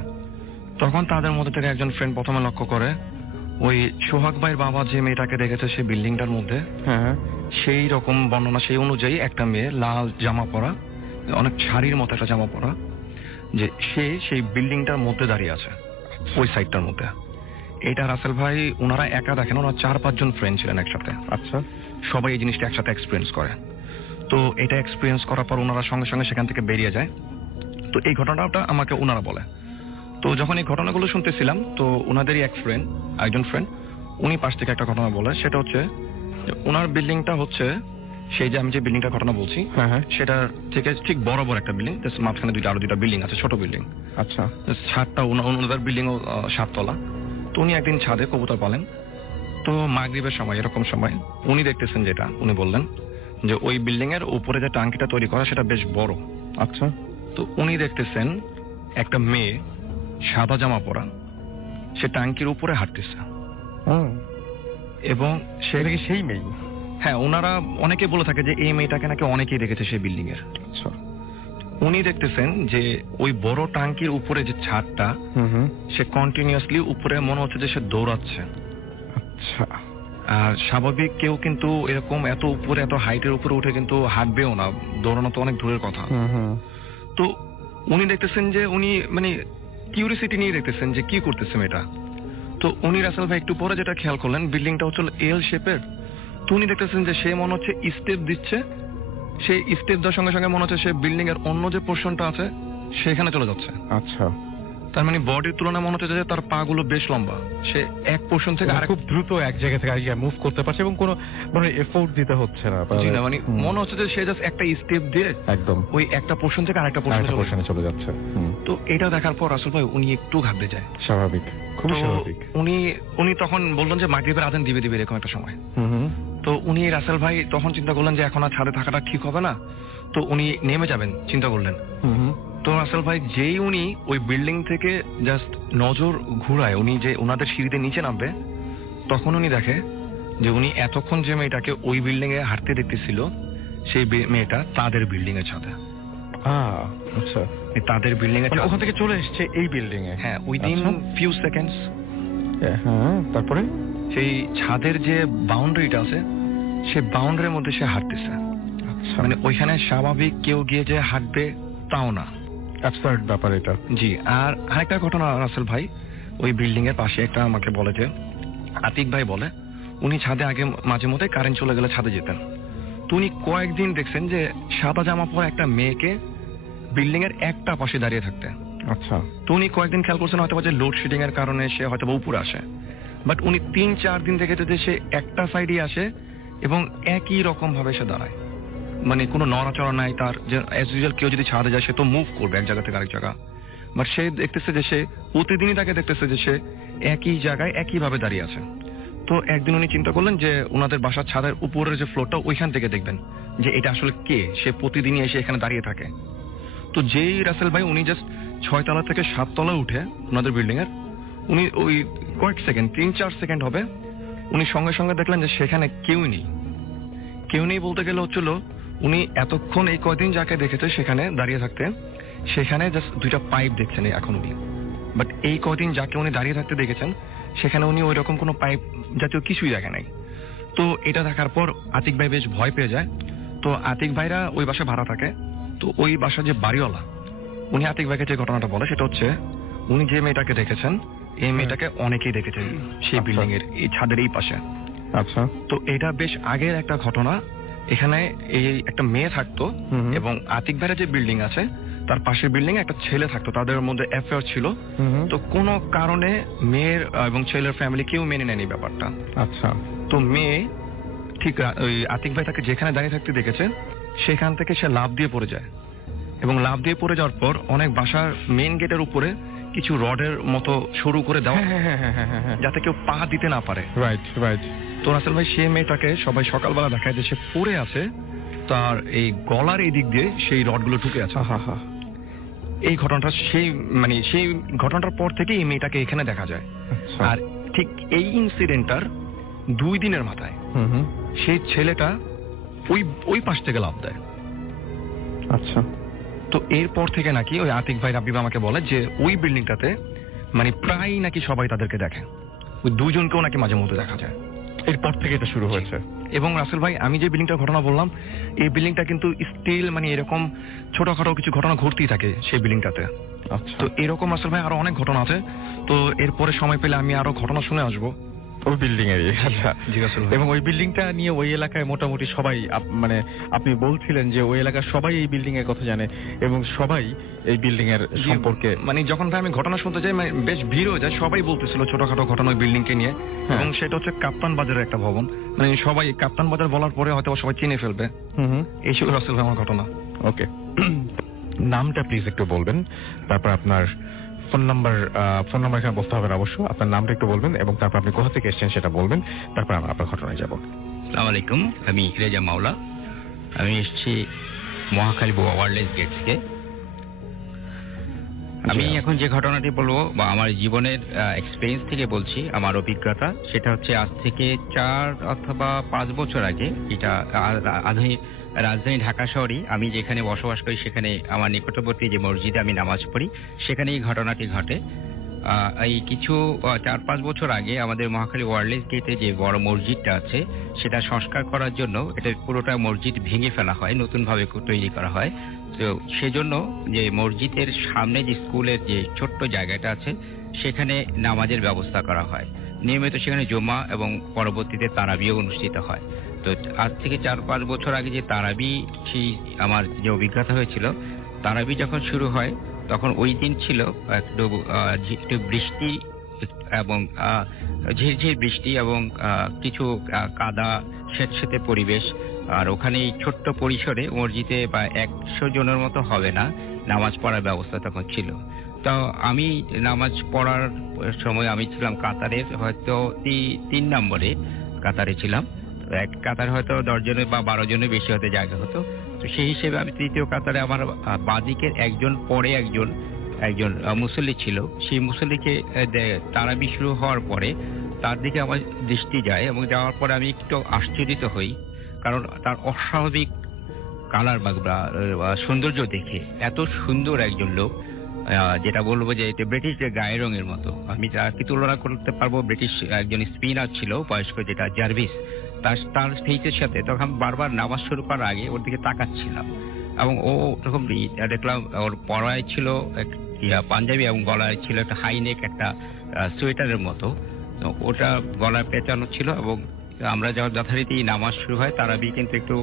তখন তাদের মধ্যে থেকে একজন ফ্রেন্ড প্রথমে লক্ষ্য করে ওই সোহাগ ভাইয়ের বাবা যে মেয়েটাকে দেখেছে সেই বিল্ডিংটার মধ্যে, সেই রকম বর্ণনা সেই অনুযায়ী একটা মেয়ে লাল জামা পরা, অনেক শাড়ির মতো একটা জামা পরা, যে সে সেই বিল্ডিংটার মধ্যে দাঁড়িয়ে আছে ওই সাইডটার মধ্যে। এটা রাসেল ভাই ওনারা একা দেখেন, ওনারা 4-5 জন ফ্রেন্ড ছিলেন একসাথে। আচ্ছা। সবাই এই জিনিসটা একসাথে এক্সপিরিয়েন্স করে। তো এটা এক্সপিরিয়েন্স করার পর ওনারা সঙ্গে সঙ্গে সেখান থেকে বেরিয়ে যায়। তো এই ঘটনাটা আমাকে ওনারা বলে। তো যখন এই ঘটনাগুলো শুনতেছিলাম, তো ওনাদেরই একজন ফ্রেন্ড উনি পাশ থেকে একটা ঘটনা বলে। সেটা হচ্ছে ওনার বিল্ডিংটা হচ্ছে সেই যে আমি যে বিল্ডিংটার ঘটনা বলছি সেটা থেকে ঠিক বরাবর একটা বিল্ডিং, মাঝখানে আরো দুইটা বিল্ডিং আছে, ছোট বিল্ডিং। আচ্ছা। ছাদটা ওনাদের বিল্ডিং ও 7 তলা। তো উনি একদিন ছাদে কবুতর পালেন। তো মাগরিবের সময় এরকম সময় উনি দেখতেছেন, যেটা উনি বললেন যে ওই বিল্ডিং এর উপরে যে টাঙ্কিটা তৈরি করা সেটা বেশ বড়। আচ্ছা। তো উনি দেখতেছেন একটা মেয়ে সাদা জামা পরা, সে টাঙ্কির উপরে হাঁটতেছে, এবং সে সেই মেয়ে। হ্যাঁ, ওনারা অনেকে বলে থাকে যে এই মেয়েটাকে নাকি অনেকেই দেখেছে সেই বিল্ডিং এর। আচ্ছা। উনি দেখতেছেন যে ওই বড় টাঙ্কির উপরে যে ছাদটা, সে কন্টিনিউয়াসলি উপরে মনে হচ্ছে যে সে দৌড়াচ্ছে। আচ্ছা। আর স্বাভাবিক কেউ কিন্তু এরকম এত উপরে, এত হাইটের উপরে উঠে কিন্তু হাঁটবেও না, দৌড়ানো তো অনেক দূরের কথা। তো উনি দেখতেছেন যে উনি মানে কিউরিসিটি নিয়ে দেখতেছেন যে কি করতেছে মেয়েটা। তো উনি রাসেল ভাই একটু পরে যেটা খেয়াল করলেন, বিল্ডিংটা হচ্ছে এল শেপের। তো উনি দেখতেছেন যে সে মনে হচ্ছে স্টেপ দিচ্ছে, সেই স্টেপ দেওয়ার সঙ্গে সঙ্গে মনে হচ্ছে সে বিল্ডিং এর অন্য যে পোর্শনটা আছে সেখানে চলে যাচ্ছে। আচ্ছা। তার মানে বডির তুলনায় মনে হচ্ছে যে তার পা গুলো বেশ লম্বা, সে এক পোর্শন থেকে খুব দ্রুত এক জায়গা থেকে আরেক জায়গায় মুভ করতে পারছে এবং কোনো মানে এফোর্ট দিতে হচ্ছে না। মানে মনে হচ্ছে যে সে জাস্ট একটা স্টেপ দিয়ে একদম ওই একটা পোর্শন থেকে আরেকটা পোর্শনে চলে যাচ্ছে। তো এটা দেখার পর রাসেল ভাই উনি একটু ঘাবড়ে যায়। স্বাভাবিক, খুব স্বাভাবিক। উনি তখন বললেন যে মাগরিবের আজান দিবে এরকম একটা সময়। তো উনি রাসেল ভাই তখন চিন্তা করলেন যে এখন আর ছাদে থাকাটা ঠিক হবে না, তো উনি নেমে যাবেন চিন্তা করলেন। তো রাসেল ভাই যেই উনি ওই বিল্ডিং থেকে জাস্ট নজর ঘুরায়, উনি যে ওনাদের সিঁড়িতে নিচে নামবে, তখন উনি দেখে যে উনি এতক্ষণ যে মেয়েটাকে ওই বিল্ডিং এ হাঁটতে দেখতেছিল সেই মেয়েটা তাদের বিল্ডিং এর ছাদে। আচ্ছা। তাদের বিল্ডিং এর ওখান থেকে চলে এসছে এই বিল্ডিং এ। হ্যাঁ, উইদিন ফিউ সেকেন্ডস। হ্যাঁ, তারপরে সেই ছাদের যে বাউন্ডারিটা আছে সে বাউন্ডারির মধ্যে সে হাঁটতেছে। মানে ওইখানে স্বাভাবিক কেউ গিয়ে যে হাঁটবে তাও না। অ্যাবসার্ড ব্যাপার এটা। জি, আর আরেকটা ঘটনা রাসেল ভাই, ওই বিল্ডিং এর পাশে একটা আমাকে বলে যে, আতিক ভাই বলে উনি ছাদে আগে মাঝে মধ্যে কারেন্ট চলে গেলে ছাদে যেতেন, তো উনি কয়েকদিন দেখছেন যে সাদা জামা পরা একটা মেয়েকে বিল্ডিং এর একটা পাশে দাঁড়িয়ে থাকতে। আচ্ছা। তো উনি কয়েকদিন খেয়াল করছেন হয়তো যে লোডশেডিং এর কারণে সে হয়তো উপরে আসে, বাট উনি 3-4 দিন দেখেছে যে সে একটা সাইডে আসে এবং একই রকম ভাবে সে দাঁড়ায়, মানে কোনো নড়াচড়া নাই তার। যে অ্যাজ ইউজুয়াল কেউ যদি ছাদে যায় সে তো মুভ করবে এক জায়গা থেকে আরেক জায়গা, বাট সে দেখতেছে যে সে প্রতিদিনই তাকে দেখতেছে যে সে একই জায়গায় একই ভাবে দাঁড়িয়ে আছে। তো একদিন উনি চিন্তা করলেন যে ওনাদের বাসার ছাদের উপরের যে ফ্লোরটা ওইখান থেকে দেখবেন যে এটা আসলে কে, সে প্রতিদিনই এসে এখানে দাঁড়িয়ে থাকে। তো যেই রাসেল ভাই উনি জাস্ট 6 তলা থেকে 7 তলা উঠে ওনাদের বিল্ডিং এর, উনি ওই কয়েক সেকেন্ড 3-4 সেকেন্ড হবে, উনি সঙ্গে সঙ্গে দেখলেন যে সেখানে কেউ নেই। কেউ নেই বলতে গেলে হচ্ছিল উনি এতক্ষণ এই কয়দিন যাকে দেখেছে সেখানে দাঁড়িয়ে থাকতে, সেখানে জাস্ট 2টা পাইপ দেখছেন এখন উনি। বাট এই কয়দিন যাকে উনি দাঁড়িয়ে থাকতে দেখেছেন সেখানে উনি ওই রকম কোনো পাইপ জাতীয় কিছুই দেখে নাই। তো এটা দেখার পর আতিক ভাই বেশ ভয় পেয়ে যায়। তো আতিক ভাইরা ওই বাসায় ভাড়া থাকে, তো ওই বাসার যে বাড়িওয়ালা উনি আতিক ভাইকে যে ঘটনাটা বলে সেটা হচ্ছে উনি যে মেয়েটাকে দেখেছেন এই মেয়েটাকে অনেকেই দেখেছেন সেই বিল্ডিং এর এই ছাদের এই পাশে। আচ্ছা। তো এটা বেশ আগের একটা ঘটনা। এখানে এই একটা মেয়ে থাকতো এবং আতিক ভাইয়ের যে বিল্ডিং আছে তার পাশের বিল্ডিং এ একটা ছেলে থাকতো, তাদের মধ্যে অ্যাফেয়ার ছিল। তো কোনো কারণে মেয়ের এবং ছেলের ফ্যামিলি কেউ মেনে নেয়নি ব্যাপারটা। আচ্ছা। তো মেয়ে ঠিক ওই আতিক ভাই তাকে যেখানে দাঁড়িয়ে থাকতে দেখেছে সেখান থেকে সে লাফ দিয়ে পড়ে যায়, এবং লাফ দিয়ে পড়ে যাওয়ার পর অনেক বাসার মেইন গেটের উপরে কিছু রডের মতো সরু করে দেওয়া যাতে কেউ পা দিতে না পারে। Right right. তো রাসেল ভাই সেই মেয়েটাকে সবাই সকালবেলা দেখায় যে সে পড়ে আছে, তার এই গলার এই দিক দিয়ে সেই রডগুলো ঢুকে আছে। এই ঘটনাটা সেই ঘটনাটার পর থেকে এই মেয়েটাকে এখানে দেখা যায়। আর ঠিক এই ইনসিডেন্টটার 2 দিনের মাথায় সেই ছেলেটা ওই পাশ থেকে লাফ দেয়। আচ্ছা। তো এরপর থেকে নাকি ওই আতিক ভাই রাব্বিব আমাকে বলে যে ওই বিল্ডিংটাতে মানে প্রায় নাকি সবাই তাদেরকে দেখে, ওই 2 জনকেও নাকি মাঝে মধ্যে দেখা যায়। এরপর থেকে এটা শুরু হয়েছে। এবং রাসেল ভাই আমি যে বিল্ডিংটার ঘটনা বললাম এই বিল্ডিংটা কিন্তু স্টিল মানে এরকম ছোটখাটো কিছু ঘটনা ঘটতেই থাকে সেই বিল্ডিংটাতে। আচ্ছা। তো এরকম রাসেল ভাই আরো অনেক ঘটনা আছে, তো এরপরে সময় পেলে আমি আরো ঘটনা শুনে আসবো ওই বিল্ডিং এর। আচ্ছা। জি রাসেল ভাই। এবং ওই বিল্ডিংটা নিয়ে ওই এলাকায় মোটামুটি সবাই মানে আপনি বলছিলেন যে ওই এলাকার সবাই এই বিল্ডিং এর কথা জানে এবং সবাই এই বিল্ডিং এর সম্পর্কে মানে যখন ভাই আমি ঘটনা শুনতে যাই মানে বেশ ভিড় হয়ে যায়, সবাই বলতেছিল ছোটখাটো ঘটনা ওই বিল্ডিং কে নিয়ে। এবং সেটা হচ্ছে কাপ্তান বাজারের একটা ভবন, মানে সবাই কাপ্তান বাজার বলার পরে হয়তো সবাই চিনে ফেলবে। এই ছিল রাসেল ভাই আমার ঘটনা। ওকে। নামটা প্লিজ একটু বলবেন, তারপর আপনার ফোন নাম্বার এখানে বলতে হবে না অবশ্য, আপনার নামটা একটু বলবেন এবং তারপর আপনি কোথা থেকে এসেছেন সেটা বলবেন, তারপর আমরা আপনার ঘটনায় যাব। আসসালামু আলাইকুম, আমি রেজা মাওলা। আমি এসেছি মহাখালী ওয়ারলেস গেট থেকে। আমি এখন যে ঘটনাটি বলবো বা আমার জীবনের এক্সপেরিয়েন্স থেকে বলছি, আমার অভিজ্ঞতা, সেটা হচ্ছে আজ থেকে 4 অথবা 5 বছর আগে, এটা রাজধানী ঢাকা শহরই আমি যেখানে বসবাস করি সেখানে আমার নিকটবর্তী যে মসজিদে আমি নামাজ পড়ি সেখানে এই ঘটনাটি ঘটে। এই কিছু 4-5 বছর আগে আমাদের মহাখালী ওয়ারলেস গেটে যে বড় মসজিদটা আছে সেটা সংস্কার করার জন্য এটা পুরোটা মসজিদ ভেঙে ফেলা হয়, নতুনভাবে তৈরি করা হয়। তো সেজন্য যে মসজিদের সামনে যে স্কুলের যে ছোট্ট জায়গাটা আছে সেখানে নামাজের ব্যবস্থা করা হয়। নিয়মিত সেখানে জুমা এবং পরবর্তীতে তারাবিও অনুষ্ঠিত হয়। তো আজ থেকে 4-5 বছর আগে যে তারাবি, সেই আমার যে অভিজ্ঞতা হয়েছিল, তারাবি যখন শুরু হয় তখন ওই দিন ছিল একটু বৃষ্টি এবং ঝিরঝির বৃষ্টি এবং কিছু কাদা স্যাঁতস্যাঁতে পরিবেশ। আর ওখানে এই ছোট্ট পরিসরে মসজিদে বা 100 জনের মতো হবে না নামাজ পড়ার ব্যবস্থা তখন ছিল। তো আমি নামাজ পড়ার সময় আমি ছিলাম কাতারের হয়তো 3 নম্বরে কাতারে ছিলাম। এক কাতার হয়তো 10 জনের বা 12 জনের বেশি হতে জায়গা হতো। তো সেই হিসেবে আমি 3য় কাতারে, আমার বাঁদিকের একজন পরে একজন মুসল্লি ছিল। সেই মুসল্লিকে তারাবি শুরু হওয়ার পরে তার দিকে আমার দৃষ্টি যায় এবং যাওয়ার পরে আমি একটু আশ্চর্যিত হই, কারণ তার অস্বাভাবিক কালার বা সৌন্দর্য দেখে। এত সুন্দর একজন লোক, যেটা বলবো যে এটা ব্রিটিশদের গায়ের রঙের মতো। আমি যাকে তুলনা করতে পারবো ব্রিটিশ একজন স্পিনার ছিল বয়স্ক, যেটা জার্ভিস, তার স্টেজের সাথে। তখন বারবার নামাজ শুরু করার আগে ওর দিকে তাকাচ্ছিলাম। এবং ও এরকম দেখলাম ওর পরায় ছিল পাঞ্জাবি এবং গলায় ছিল একটা হাইনেক একটা সোয়েটারের মতো, ওটা গলায় পেঁচানো ছিল। এবং আমরা যথারীতি নামাজ শুরু হয়, তারাবি কিন্তু একটু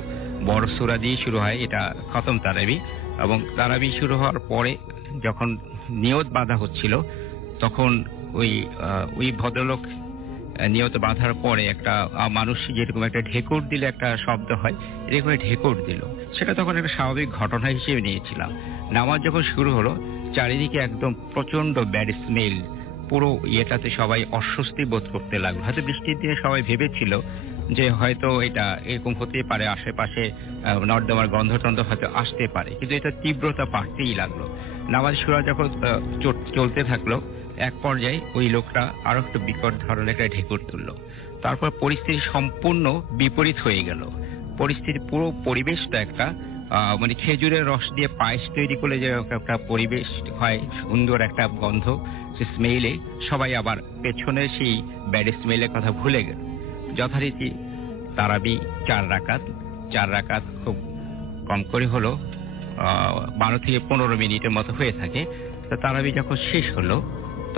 বড় সূরা দিয়ে শুরু হয়, এটা খতম তারাবি। এবং তারাবি শুরু হওয়ার পরে যখন নিয়ত বাঁধা হচ্ছিল, তখন ওই ভদ্রলোক নিয়ত বাঁধার পরে একটা মানুষ যেরকম একটা ঢেকুর দিলে একটা শব্দ হয়, এরকম ঢেকুর দিল। সেটা তখন একটা স্বাভাবিক ঘটনা হিসেবে নিয়েছিলাম। নামাজ যখন শুরু হলো, চারিদিকে একদম প্রচন্ড ব্যাড স্মেল, পুরো ইয়েটাতে সবাই অস্বস্তি বোধ করতে লাগলো। হয়তো বৃষ্টির দিনে সবাই ভেবেছিল যে হয়তো এটা এরকম হতে পারে, আশেপাশে নর্দমার গন্ধটন্ধ হয়তো আসতে পারে, কিন্তু এটা তীব্রতা বাড়তেই লাগলো। নামাজ শুরু যখন চলতে থাকলো, এক পর্যায়ে ওই লোকটা আরো একটু বিকট ধরনের একটা ঢেকুর তুললো। তারপর পরিস্থিতি সম্পূর্ণ বিপরীত হয়ে গেল। পরিস্থিতি পুরো পরিবেশটা একটা মানে খেজুরের রস দিয়ে পায়েস তৈরি করলে যে একটা পরিবেশ হয়, সুন্দর একটা গন্ধ, সে স্মেলে সবাই আবার পেছনে সেই ব্যাড স্মেলের কথা ভুলে গেল। যথারীতি তারাবি 4 রাকাত খুব কম করে হলো 12 থেকে 15 মিনিটের মতো হয়ে থাকে। তারাবি যখন শেষ হলো,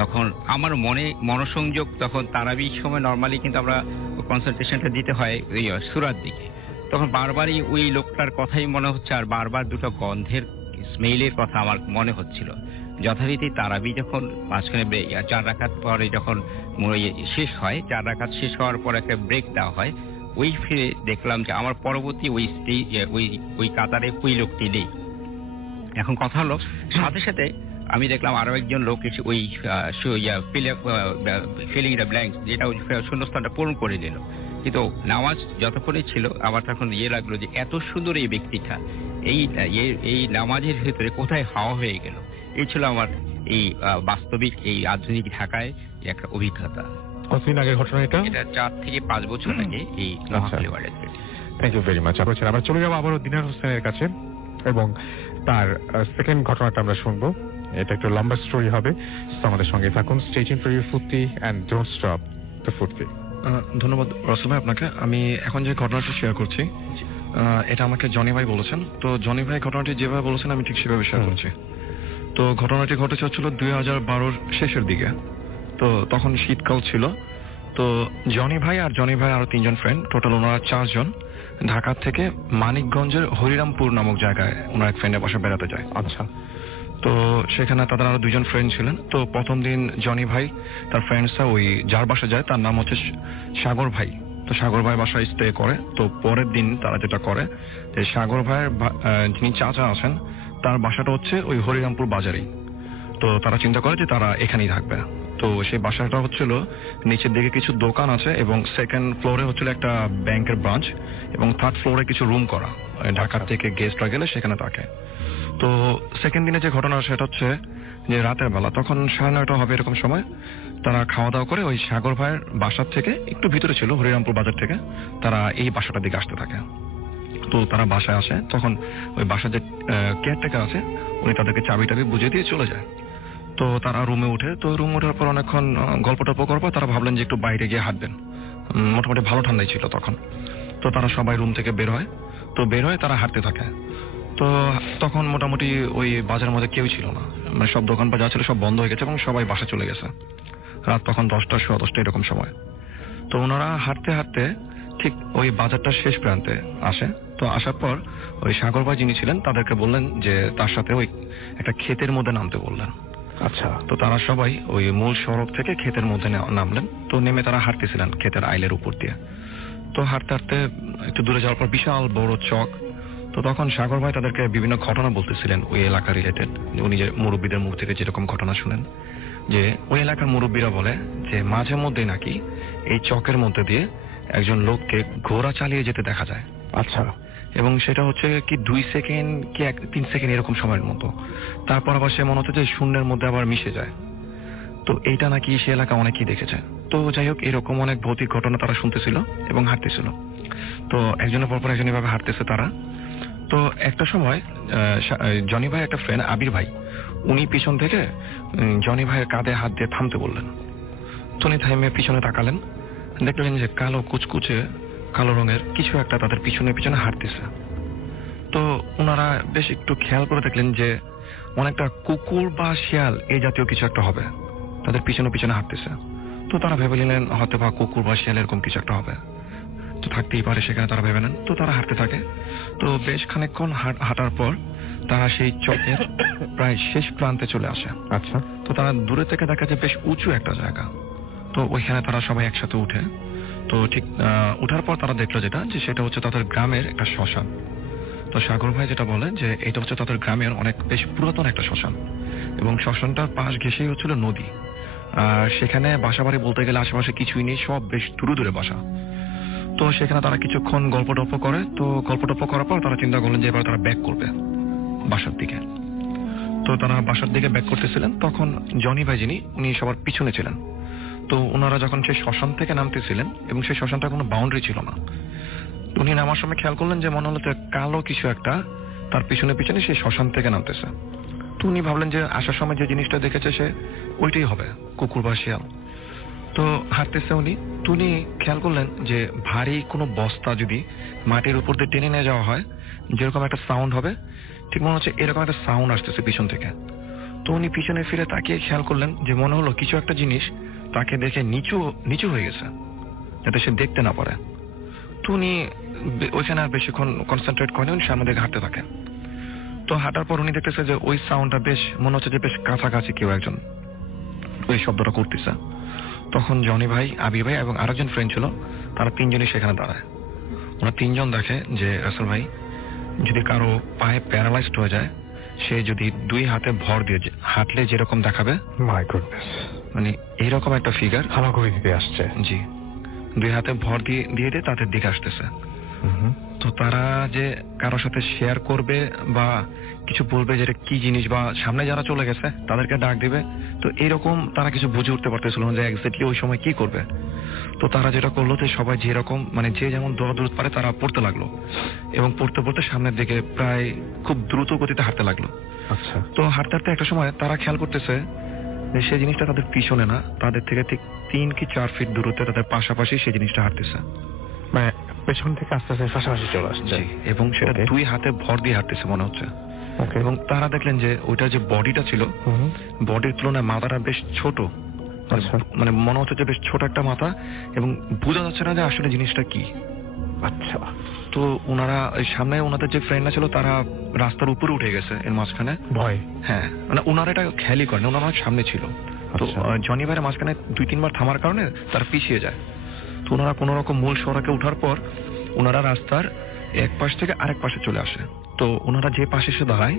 তখন আমার মনোসংযোগ, তখন তারাবির সময় নর্মালি কিন্তু আমরা কনসেন্ট্রেশনটা দিতে হয় ওই সূরার দিকে, তখন বারবারই ওই লোকটার কথাই মনে হচ্ছে, আর বারবার দুটো গন্ধের স্মেলের কথা আমার মনে হচ্ছিল। যথারীতি তারাবি যখন মাঝখানে 4 রাকাত পরে যখন শেষ হয়, 4 রাকাত শেষ হওয়ার পর একটা ব্রেক দেওয়া হয়, ওই ফিরে দেখলাম যে আমার পরবর্তী ওই কাতারে ওই লোকটি নেই। এখন কথা হলো, সাথে সাথে আমি দেখলাম আরো একজন লোক এসে ওই ফিলিং দ্য ব্ল্যাঙ্কস, যেটা ওই শূন্যস্থানটা পূরণ করে দিল। কিন্তু নামাজ যতক্ষণই ছিল, আমার তখন লাগলো যে এত সুন্দর এই ব্যক্তিটা এই নামাজের ভিতরে কোথায় হাওয়া হয়ে গেল। এই ছিল আমার এই বাস্তবিক এই আধুনিক ঢাকায় একটা অভিজ্ঞতা। কতদিন আগের ঘটনা এটা? 4 থেকে 5 বছর আগে এই নোয়াখালী ওয়ার্ডে। Thank you very much. আমরা চলে যাবো আবারও দিনার হোসেনের কাছে, এবং তার সেকেন্ড ঘটনাটা আমরা শুনবো। এটা একটু লম্বা স্টোরি হবে, আমাদের সঙ্গে থাকুন। স্টে টিউনড ফর ইউর ফুর্তি এন্ড ডোন্ট স্টপ দ্য ফুর্তি। ধন্যবাদ রসুল ভাই আপনাকে। আমি এখন যে ঘটনাটা শেয়ার করছি, এটা আমাকে জনি ভাই বলেছেন। তো জনি ভাই ঘটনাটি যেভাবে বলেছেন আমি ঠিক সেভাবে শেয়ার করছি। তো ঘটনাটি ঘটেছে হচ্ছিল 2012-র শেষের দিকে। তো তখন শীতকাল ছিল। তো জনি ভাই আর আরো 3 জন ফ্রেন্ড, টোটাল ওনারা 4 জন ঢাকা থেকে মানিকগঞ্জের হরিরামপুর নামক জায়গায় ওনার এক ফ্রেন্ডের বাসায় বেড়াতে যায়। আচ্ছা। তো সেখানে তাদের আরো 2 জন ফ্রেন্ড ছিলেন। তো প্রথম দিন জনি ভাই তার ফ্রেন্ডসরা ওই যার বাসায় যায় তার নাম হচ্ছে সাগর ভাই। তো সাগর ভাই বাসায় স্টে করে। তো পরের দিন তারা যেটা করে, যে সাগর ভাইয়ের যিনি চাচা আছেন তার বাসাটা হচ্ছে ওই হরিরামপুর বাজারেই। তো তারা চিন্তা করে যে তারা এখানেই থাকবে। তো সেই বাসাটা হচ্ছিল নিচের দিকে কিছু দোকান আছে, এবং সেকেন্ড ফ্লোরে হচ্ছিল একটা ব্যাংকের ব্রাঞ্চ, এবং থার্ড ফ্লোরে কিছু রুম করা, ঢাকা থেকে গেস্টরা গেলে সেখানে থাকে। তো সেকেন্ড দিনে যে ঘটনা সেটা হচ্ছে যে রাতের বেলা, তখন 9:30 হবে এরকম সময়, তারা খাওয়া দাওয়া করে ওই সাগর ভাইয়ের বাসার থেকে একটু ভিতরে ছিল, হরিরামপুর বাজার থেকে তারা এই বাসাটার দিকে আসতে থাকে। তো তারা বাসায় আসে, তখন ওই বাসার যে কেয়ারটেকার আছে উনি তাদেরকে চাবি বুঝিয়ে দিয়ে চলে যায়। তো তারা রুমে উঠে, তো রুম ওঠার পর অনেকক্ষণ গল্প টল্প করবো, তারা ভাবলেন যে একটু বাইরে গিয়ে হাঁটবেন। মোটামুটি ভালো ঠান্ডাই ছিল তখন। তো তারা সবাই রুম থেকে বের হয়। তো বের হয়ে তারা হাঁটতে থাকে। তো তখন মোটামুটি ওই বাজারের মধ্যে কেউ ছিল না, মানে সব দোকান যা ছিল সব বন্ধ হয়ে গেছে, এবং সবাই বাসা চলে গেছে। রাত তখন 10টা 10:15 এরকম সময়। তো ওনারা হাঁটতে হাঁটতে ঠিক ওই বাজারটার শেষ প্রান্তে আসে। তো আসার পর ওই সাগর ভাই যিনি ছিলেন তাদেরকে বললেন যে তার সাথে ওই একটা ক্ষেতের মধ্যে নামতে বললেন। আচ্ছা। তো তারা সবাই ওই মূল সড়ক থেকে ক্ষেতের মধ্যে নামলেন। তো নেমে তারা হাঁটতেছিলেন ক্ষেতের আইলের উপর দিয়ে। তো হাঁটতে হাঁটতে একটু দূরে যাওয়ার পর বিশাল বড় চক। তো তখন সাগর ভাই তাদেরকে বিভিন্ন ঘটনা বলতেছিলেন ওই এলাকা রিলেটেড। উনি যে মুরব্বীদের মুখ থেকে যেরকম ঘটনা শুনেন, যে ওই এলাকার মুরব্বীরা বলে যে মাঝে মধ্যে নাকি এই চকের মধ্যে দিয়ে একজন লোককে ঘোড়া চালিয়ে যেতে দেখা যায়। আচ্ছা। এবং সেটা হচ্ছে কি 2 সেকেন্ড কি 3 সেকেন্ড এরকম সময়ের মতো। তারপর আবার সে মনে হচ্ছে যে শূন্যের মধ্যে আবার মিশে যায়। তো এইটা নাকি সে এলাকা অনেকেই দেখেছে। তো যাই হোক, এরকম অনেক ভৌতিক ঘটনা তারা শুনতেছিল এবং হাঁটতেছিল। তো একজনের পর একজন এভাবে হাঁটতেছে তারা। তো একটা সময় জনি ভাই একটা ফ্রেন্ড আবির ভাই, উনি পিছন থেকে জনি ভাইয়ের কাঁধে হাত দিয়ে থামতে বললেন। তো উনি থামে পিছনে তাকালেন, দেখলেন যে কালো কুচকুচে কালো রঙের কিছু একটা তাদের পিছনে পিছনে হাঁটতেছে। তো ওনারা বেশ একটু খেয়াল করে দেখলেন যে অনেকটা কুকুর বা শিয়াল এই জাতীয় কিছু একটা হবে, তাদের পিছনে পিছনে হাঁটতেছে। তো তারা ভেবে নিলেন হয়তো বা কুকুর বা শিয়াল এরকম কিছু একটা হবে, তো থাকতেই পারে সেখানে, তারা ভেবে নেন। তো তারা হাঁটতে থাকে। তো বেশ খানিকক্ষণ হাঁটার পর তারা সেই চকের প্রায় শেষ প্রান্তে চলে আসে। আচ্ছা। তো তারা দূরে থেকে দেখা যায় বেশ উঁচু একটা জায়গা। তো ওইখানে তারা সবাই একসাথে উঠে। তো ঠিক উঠার পর তারা দেখলো যেটা, যে সেটা হচ্ছে তাদের গ্রামের একটা শ্মশান। তো সাগর ভাই যেটা বলে যে এটা হচ্ছে তাদের গ্রামের অনেক বেশ পুরাতন একটা শ্মশান, এবং শ্মশানটার পাশ ঘেঁষেই হচ্ছিল নদী। আর সেখানে বাসা বাড়ি বলতে গেলে আশেপাশে কিছুই নেই, সব বেশ দূরে দূরে বাসা। তো সেখানে তারা কিছুক্ষণ গল্প টল্প করে। তো গল্প টল্প করার পর তারা চিন্তা করলেন যে এবার তারা ব্যাক করবে বাসার দিকে। তো তারা বাসার দিকে ব্যাক করতেছিলেন, তখন জনি ভাই যিনি, উনি সবার পিছনে ছিলেন। তো ওনারা যখন সেই শ্মশান থেকে নামতেছিলেন, এবং সেই শ্মশানটা কোনো বাউন্ডারি ছিল না, উনি নামার সময় খেয়াল করলেন যে মনে হলো যে কালো কিছু একটা তার পিছনে পিছনে সেই শ্মশান থেকে নামতেছে। তো উনি ভাবলেন যে আসার সময় যে জিনিসটা দেখেছে সে ওইটাই হবে, কুকুর বা শিয়াল। তো হাঁটতেছে উনি। তো উনি খেয়াল করলেন যে ভারী কোনো বস্তা যদি মাটির উপর দিয়ে টেনে নিয়ে যাওয়া হয় যেরকম একটা সাউন্ড হবে, ঠিক মনে হচ্ছে এরকম একটা সাউন্ড আসতেছে পিছন থেকে। তো উনি পিছনে ফিরে তাকিয়ে খেয়াল করলেন যে মনে হলো কিছু একটা জিনিস তাকে দেখে নিচু নিচু হয়ে গেছে, যাতে সে দেখতে না পারে। তো উনি ওইখানে আর বেশিক্ষণ কনসেন্ট্রেট করেন, উনি সামনে দিকে হাঁটতে থাকেন। তো হাঁটার পর উনি দেখতেছে যে ওই সাউন্ডটা বেশ মনে হচ্ছে যে বেশ কাছাকাছি কেউ একজন ওই শব্দটা করতেছে। তখন জনি ভাই, আবি ভাই এবং আরেকজন ফ্রেন্ড ছিল, তারা তিনজনই সেখানে দাঁড়ায়। ওরা তিনজন দেখে যে রাসেল ভাই, যদি কারো পায়ে প্যারালাইজড হয়ে যায়, সে যদি দুই হাতে ভর দিয়ে হাঁটলে যেরকম দেখাবে, মাই গুডনেস, মানে এইরকম একটা ফিগার হামাগুড়ি দিতে আসছে। জি, দুই হাতে ভর দিয়ে দিয়ে তাদের দিকে আসতেছে। তো তারা যে কারোর সাথে শেয়ার করবে বা কিছু বলবে যেটা কি জিনিস, বা সামনে যারা চলে গেছে তাদেরকে ডাক দিবে, তো এরকম তারা কিছু বুঝে উঠতে পারতেছিল না যে এক্স্যাক্টলি ওই সময় কি করবে। তো তারা যেটা করলো যে সবাই যেরকম মানে যে যেমন দৌড় পারে তারা পড়তে লাগলো, এবং পড়তে পড়তে সামনের দিকে প্রায় খুব দ্রুত গতিতে হাঁটতে লাগলো। আচ্ছা। তো হাঁটতে হাঁটতে একটা সময় তারা খেয়াল করতেছে যে সেই জিনিসটা তাদের পিছনে না, তাদের থেকে ঠিক 3 কি 4 ফিট দূরত্বে তাদের পাশাপাশি সেই জিনিসটা হাঁটতেছে, মানে পেছন থেকে আস্তে আস্তে পাশাপাশি চলে আসছে, এবং সেটা দুই হাতে ভর দিয়ে হাঁটতেছে মনে হচ্ছে। এবং তারা দেখলেন যে ওইটার যে বডিটা ছিল, বডির তুলনায় মাথাটা বেশ ছোট, মানে মনে হচ্ছে যে বেশ ছোট একটা মাথা, এবং বোঝা যাচ্ছে না যে আসলে জিনিসটা কি। আচ্ছা। তো ওনারা সামনে ওনাদের যে ফ্রেন্ডরা ছিল তারা রাস্তার উপরে উঠে গেছে এর মাঝখানে ভয়। হ্যাঁ, মানে ওনারা এটা খেয়ালই করেন, ওনারা অনেক সামনে ছিল। তো জনি ভাইয়ের মাঝখানে 2-3 বার থামার কারণে তারা পিছিয়ে যায়। তো ওনারা কোন রকম মূল সড়কে ওঠার পর ওনারা রাস্তার এক পাশ থেকে আরেক পাশে চলে আসে। তো ওনারা যে পাশে এসে দাঁড়ায়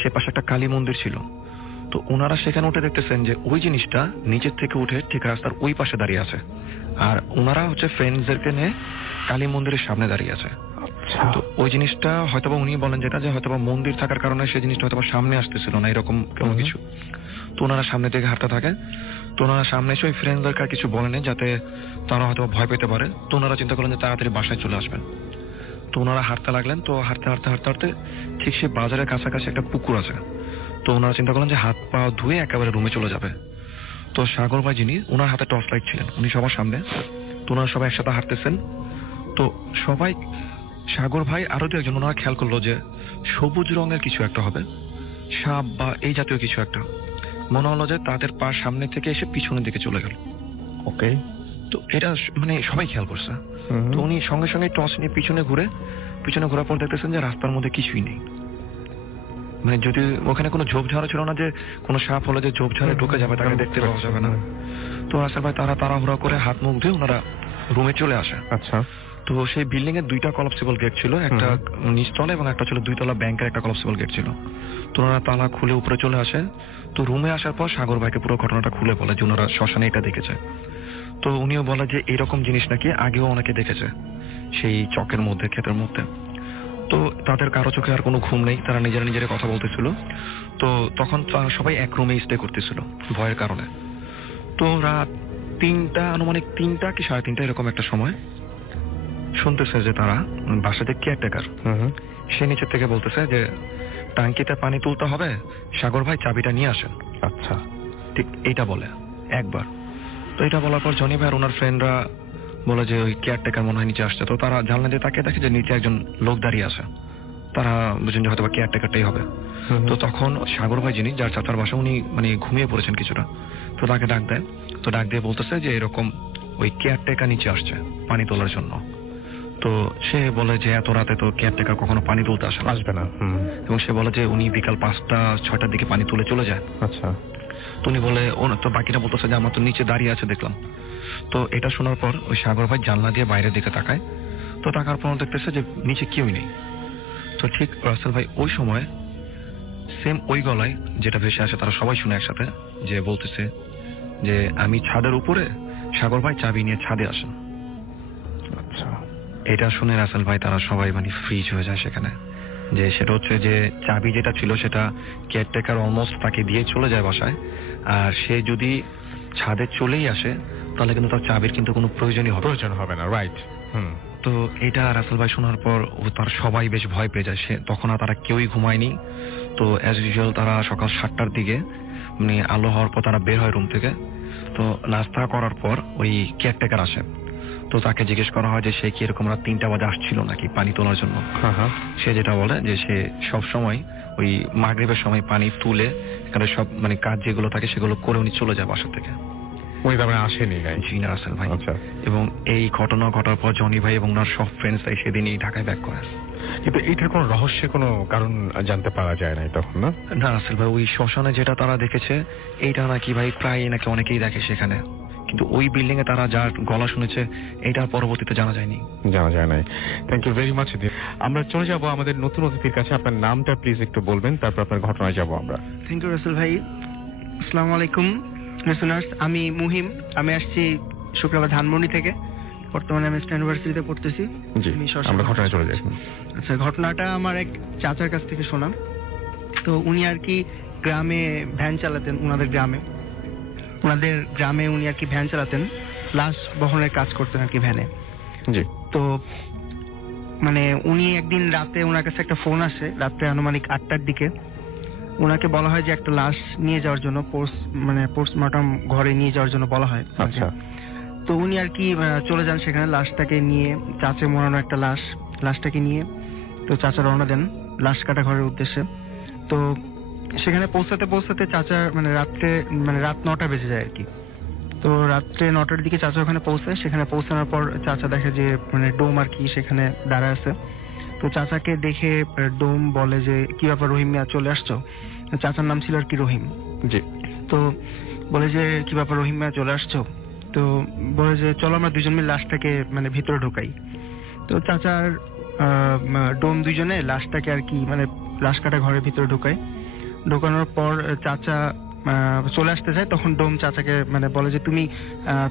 সে পাশে একটা কালী মন্দির ছিল। তো ওনারা সেখানে উঠে দেখতেছেন যে ওই জিনিসটা নিচের থেকে উঠে ঠিক রাস্তার ওই পাশে দাঁড়িয়ে আছে, আর ওনারা হচ্ছে ফ্রেন্ডসদেরকে নিয়ে কালী মন্দিরের সামনে দাঁড়িয়ে আছে। তো ওই জিনিসটা হয়তোবা উনি বলেন যেটা, যে হয়তোবা মন্দির থাকার কারণে সেই জিনিসটা হয়তোবা সামনে আসতেছিল না, এরকম কোনো কিছু। তো ওনারা সামনে থেকে হাঁটতে থাকে। তো ওনারা সামনে এসে ওই ফ্রেন্ডদেরকে কিছু বলেনি যাতে তারা হয়তো ভয় পেতে পারে। তো ওনারা চিন্তা করলেন যে তাড়াতাড়ি বাসায় চলে আসবেন। তো ওনারা হাঁটতে লাগলেন। তো হাঁটতে হাঁটতে হাঁটতে হাঁটতে ঠিক সেই বাজারের কাছাকাছি একটা পুকুর আছে। তো ওনারা চিন্তা করলেন যে হাত পা ধুয়ে একেবারে রুমে চলে যাবে। তো সাগর ভাই যিনি, ওনার হাতে টর্চ লাইট ছিলেন, উনি সবার সামনে। তো ওনারা সবাই একসাথে হাঁটতেছেন। তো সবাই, সাগর ভাই আরো 2 একজন, ওনারা খেয়াল করলো যে সবুজ রঙের কিছু একটা হবে, সাপ বা এই জাতীয় কিছু একটা। মনে হলো যে তাদের পা সামনে থেকে এসে পিছনের দিকে চলে গেল। ওকে। তো এটা মানে সবাই খেয়াল করছে। তো উনি সঙ্গে সঙ্গে টর্চ নিয়ে পিছনে ঘোরার পর দেখতেছেন যে রাস্তার মধ্যে কিছুই নেই। মানে যদি ওখানে কোনো ঝোপঝাড়ও ছিল না, যে কোনো সাপ হলে যে ঝোপঝাড়ে ঢুকে যাবে তাকে দেখতে পাওয়া যাবে না। তো রাসেল ভাই তারা তাড়াহুড়া করে হাত মুখ ধুয়ে ওনারা রুমে চলে আসে। আচ্ছা। তো সেই বিল্ডিং এর 2টা কলাপসিবল গেট ছিল, একটা নিচতলা এবং একটা ছিল 2তলা ব্যাংকের একটা কলাপসিবল গেট ছিল। তো ওনারা তালা খুলে উপরে চলে আসে। তো রুমে আসার পর সাগর ভাইকে পুরো ঘটনাটা খুলে বলে যে ওনারা শ্মশানে এটা দেখেছে। তো উনিও বলে যে এরকম জিনিস নাকি আগেও অনেকে দেখেছে সেই চকের মধ্যে, ক্ষেতের মধ্যে। তো তাদের কারো চোখে আর কোনো ঘুম নেই, তারা নিজেরা কথা বলতেছিল। তো তখন সবাই এক রুমে স্টে করতেছিল ভয়ের কারণে। তো রাত 3টা, আনুমানিক 3টা কি 3:30 এরকম একটা সময় শুনতেছে যে তারা বাসাতে কেয়ারটেকার, সে নিচের থেকে বলতেছে যে টাঙ্কিতে পানি তুলতে হবে, সাগর ভাই চাবিটা নিয়ে আসেন। আচ্ছা, ঠিক এইটা বলে একবার। তো এটা বলার পর জনি ভাই আর ওনার ফ্রেন্ডরা বলে যে ওই কেয়ারটেকার মনে হয় নিচে আসছে। তো তারা জানলা দিয়ে তাকিয়ে দেখে যে নিচে একজন লোক দাঁড়িয়ে আছে। তারা বুঝেন যে হয়তো বা কেয়ারটেকারটাই হবে। তো তখন সাগর ভাই যিনি, যার চাচার বাসা, উনি মানে ঘুমিয়ে পড়েছেন কিছুটা। তো তাকে ডাক দেয়, তো ডাক দিয়ে বলতেছে যে এরকম ওই কেয়ারটেকার নিচে আসছে পানি তোলার জন্য। তো সে বলে যে এত রাতে তো কেয়ারটেকার কখনো পানি তুলতে আসবে না। এবং সে বলে যে উনি বিকাল 5টা-6টার দিকে পানি তুলে চলে যায়। আচ্ছা। তো উনি বলে, ও তো বাকিটা বলতেছে যে আমার তো নিচে দাঁড়িয়ে আছে দেখলাম। তো এটা শোনার পর ওই সাগর ভাই জানলা দিয়ে বাইরের দিকে তাকায়। তো তাকার পর দেখতেছে যে নিচে কেউই নেই। তো ঠিক রাসেল ভাই ওই সময় সেম ওই গলায় যেটা ভেসে আসে, তারা সবাই শুনে একসাথে, যে বলতেছে যে আমি ছাদের উপরে, সাগর ভাই চাবি নিয়ে ছাদে আসেন। আচ্ছা। এটা শুনে রাসেল ভাই তারা সবাই মানে ফ্রিজ হয়ে যায় সেখানে। যে সেটা হচ্ছে যে চাবি যেটা ছিল সেটা কেয়ারটেকার অলমোস্ট তাকে দিয়ে চলে যায় বাসায়, আর সে যদি ছাদে চলেই আসে তাহলে কিন্তু তার চাবির কিন্তু কোনো প্রয়োজন হবে না। রাইট। তো এটা রাসেল ভাই শোনার পর তার সবাই বেশ ভয় পেয়ে যায়। সে তখন আর তারা কেউই ঘুমায়নি। তো অ্যাজ ইউজুয়াল তারা সকাল 7টার দিকে মানে আলো হওয়ার পর তারা বের হয় রুম থেকে। তো নাস্তা করার পর ওই কেয়ারটেকার আসে। তো তাকে জিজ্ঞেস করা হয় যে সে কি এরকম রাত 3টা বাজে আসছিল নাকি পানি তোলার জন্য। সে যেটা বলে যে সে সব সময় ওই মাগরিবের সময় পানি তুলে এখানে সব মানে কাজ যেগুলো থাকে সেগুলো করে উনি চলে যায় বাসা থেকে। ওই দামে আসেনি জিনা রাসেল ভাই। আচ্ছা। এবং এই ঘটনা ঘটার পর জনি ভাই এবং ওনার সব ফ্রেন্ডসরাই সেদিনই ঢাকায় ব্যাক করে। কিন্তু এটার কোনো রহস্যের কোনো কারণ জানতে পারা যায় না তখন, না? না রাসেল ভাই, ওই শ্মশানে যেটা তারা দেখেছে এইটা নাকি ভাই প্রায় নাকি অনেকেই দেখে সেখানে, কিন্তু ওই বিল্ডিং এ তারা যার গলা শুনেছে এটা পরবর্তীতে জানা যায় নাই। Thank you very much. আমরা চলে যাব আমাদের নতুন অতিথির কাছে। আপনার নামটা প্লিজ একটু বলবেন, তারপর আপনার ঘটনায় যাব আমরা। থ্যাংক ইউ রাসেল ভাই। আসসালামু আলাইকুম লিসেনার্স, আমি মুহিম। আমি আসছি শুক্রবার ধানমন্ডি থেকে। বর্তমানে আমি স্ট্যান্ড ইউনিভার্সিটিতে পড়তেছি। জি, আমরা ঘটনায় চলে যাই। আচ্ছা, ঘটনাটা আমার এক চাচার কাছ থেকে শোনা। তো উনি আর কি গ্রামে ভ্যান চালাতেন। ওনাদের গ্রামে উনি আর কি ভ্যান চালাতেন, লাশ বহনের কাজ করতেন আর কি ভ্যানে। জি। তো মানে উনি একদিন রাতে ওনার কাছে একটা ফোন আসে, রাত্রে আনুমানিক 8টার দিকে। ওনাকে বলা হয় যে একটা লাশ নিয়ে যাওয়ার জন্য, পোস্টমর্টম ঘরে নিয়ে যাওয়ার জন্য বলা হয়। আচ্ছা। তো উনি আর কি চলে যান সেখানে লাশটাকে নিয়ে, চাচে মোড়ানো একটা লাশটাকে নিয়ে। তো চাচা রওনা দেন লাশ কাটা ঘরের উদ্দেশ্যে। তো সেখানে পৌঁছাতে চাচা রাত 9টা বেজে যায় আর কি। তো রাত্রে 9টার দিকে চাচা ওখানে পৌঁছায়। সেখানে পৌঁছানোর পর চাচা দেখে যে ডোম আর কি সেখানে দাঁড়ায় আছে। তো চাচাকে দেখে ডোম বলে যে কি ব্যাপার রহিম মিয়া, চলে আসছো? চাচার নাম ছিল আর কি রহিম। জি। তো বলে যে কি ব্যাপার রহিম মিয়া, চলে আসছো? তো বলে যে চলো আমরা দুজন মিলে লাশটাকে ভিতরে ঢোকাই। তো চাচার ডোম দুইজনে লাশটাকে আর কি লাশ কাটা ঘরের ভিতরে ঢোকানোর পর চাচা চলে আসতে চায়। তখন ডোম চাচাকে বলে যে তুমি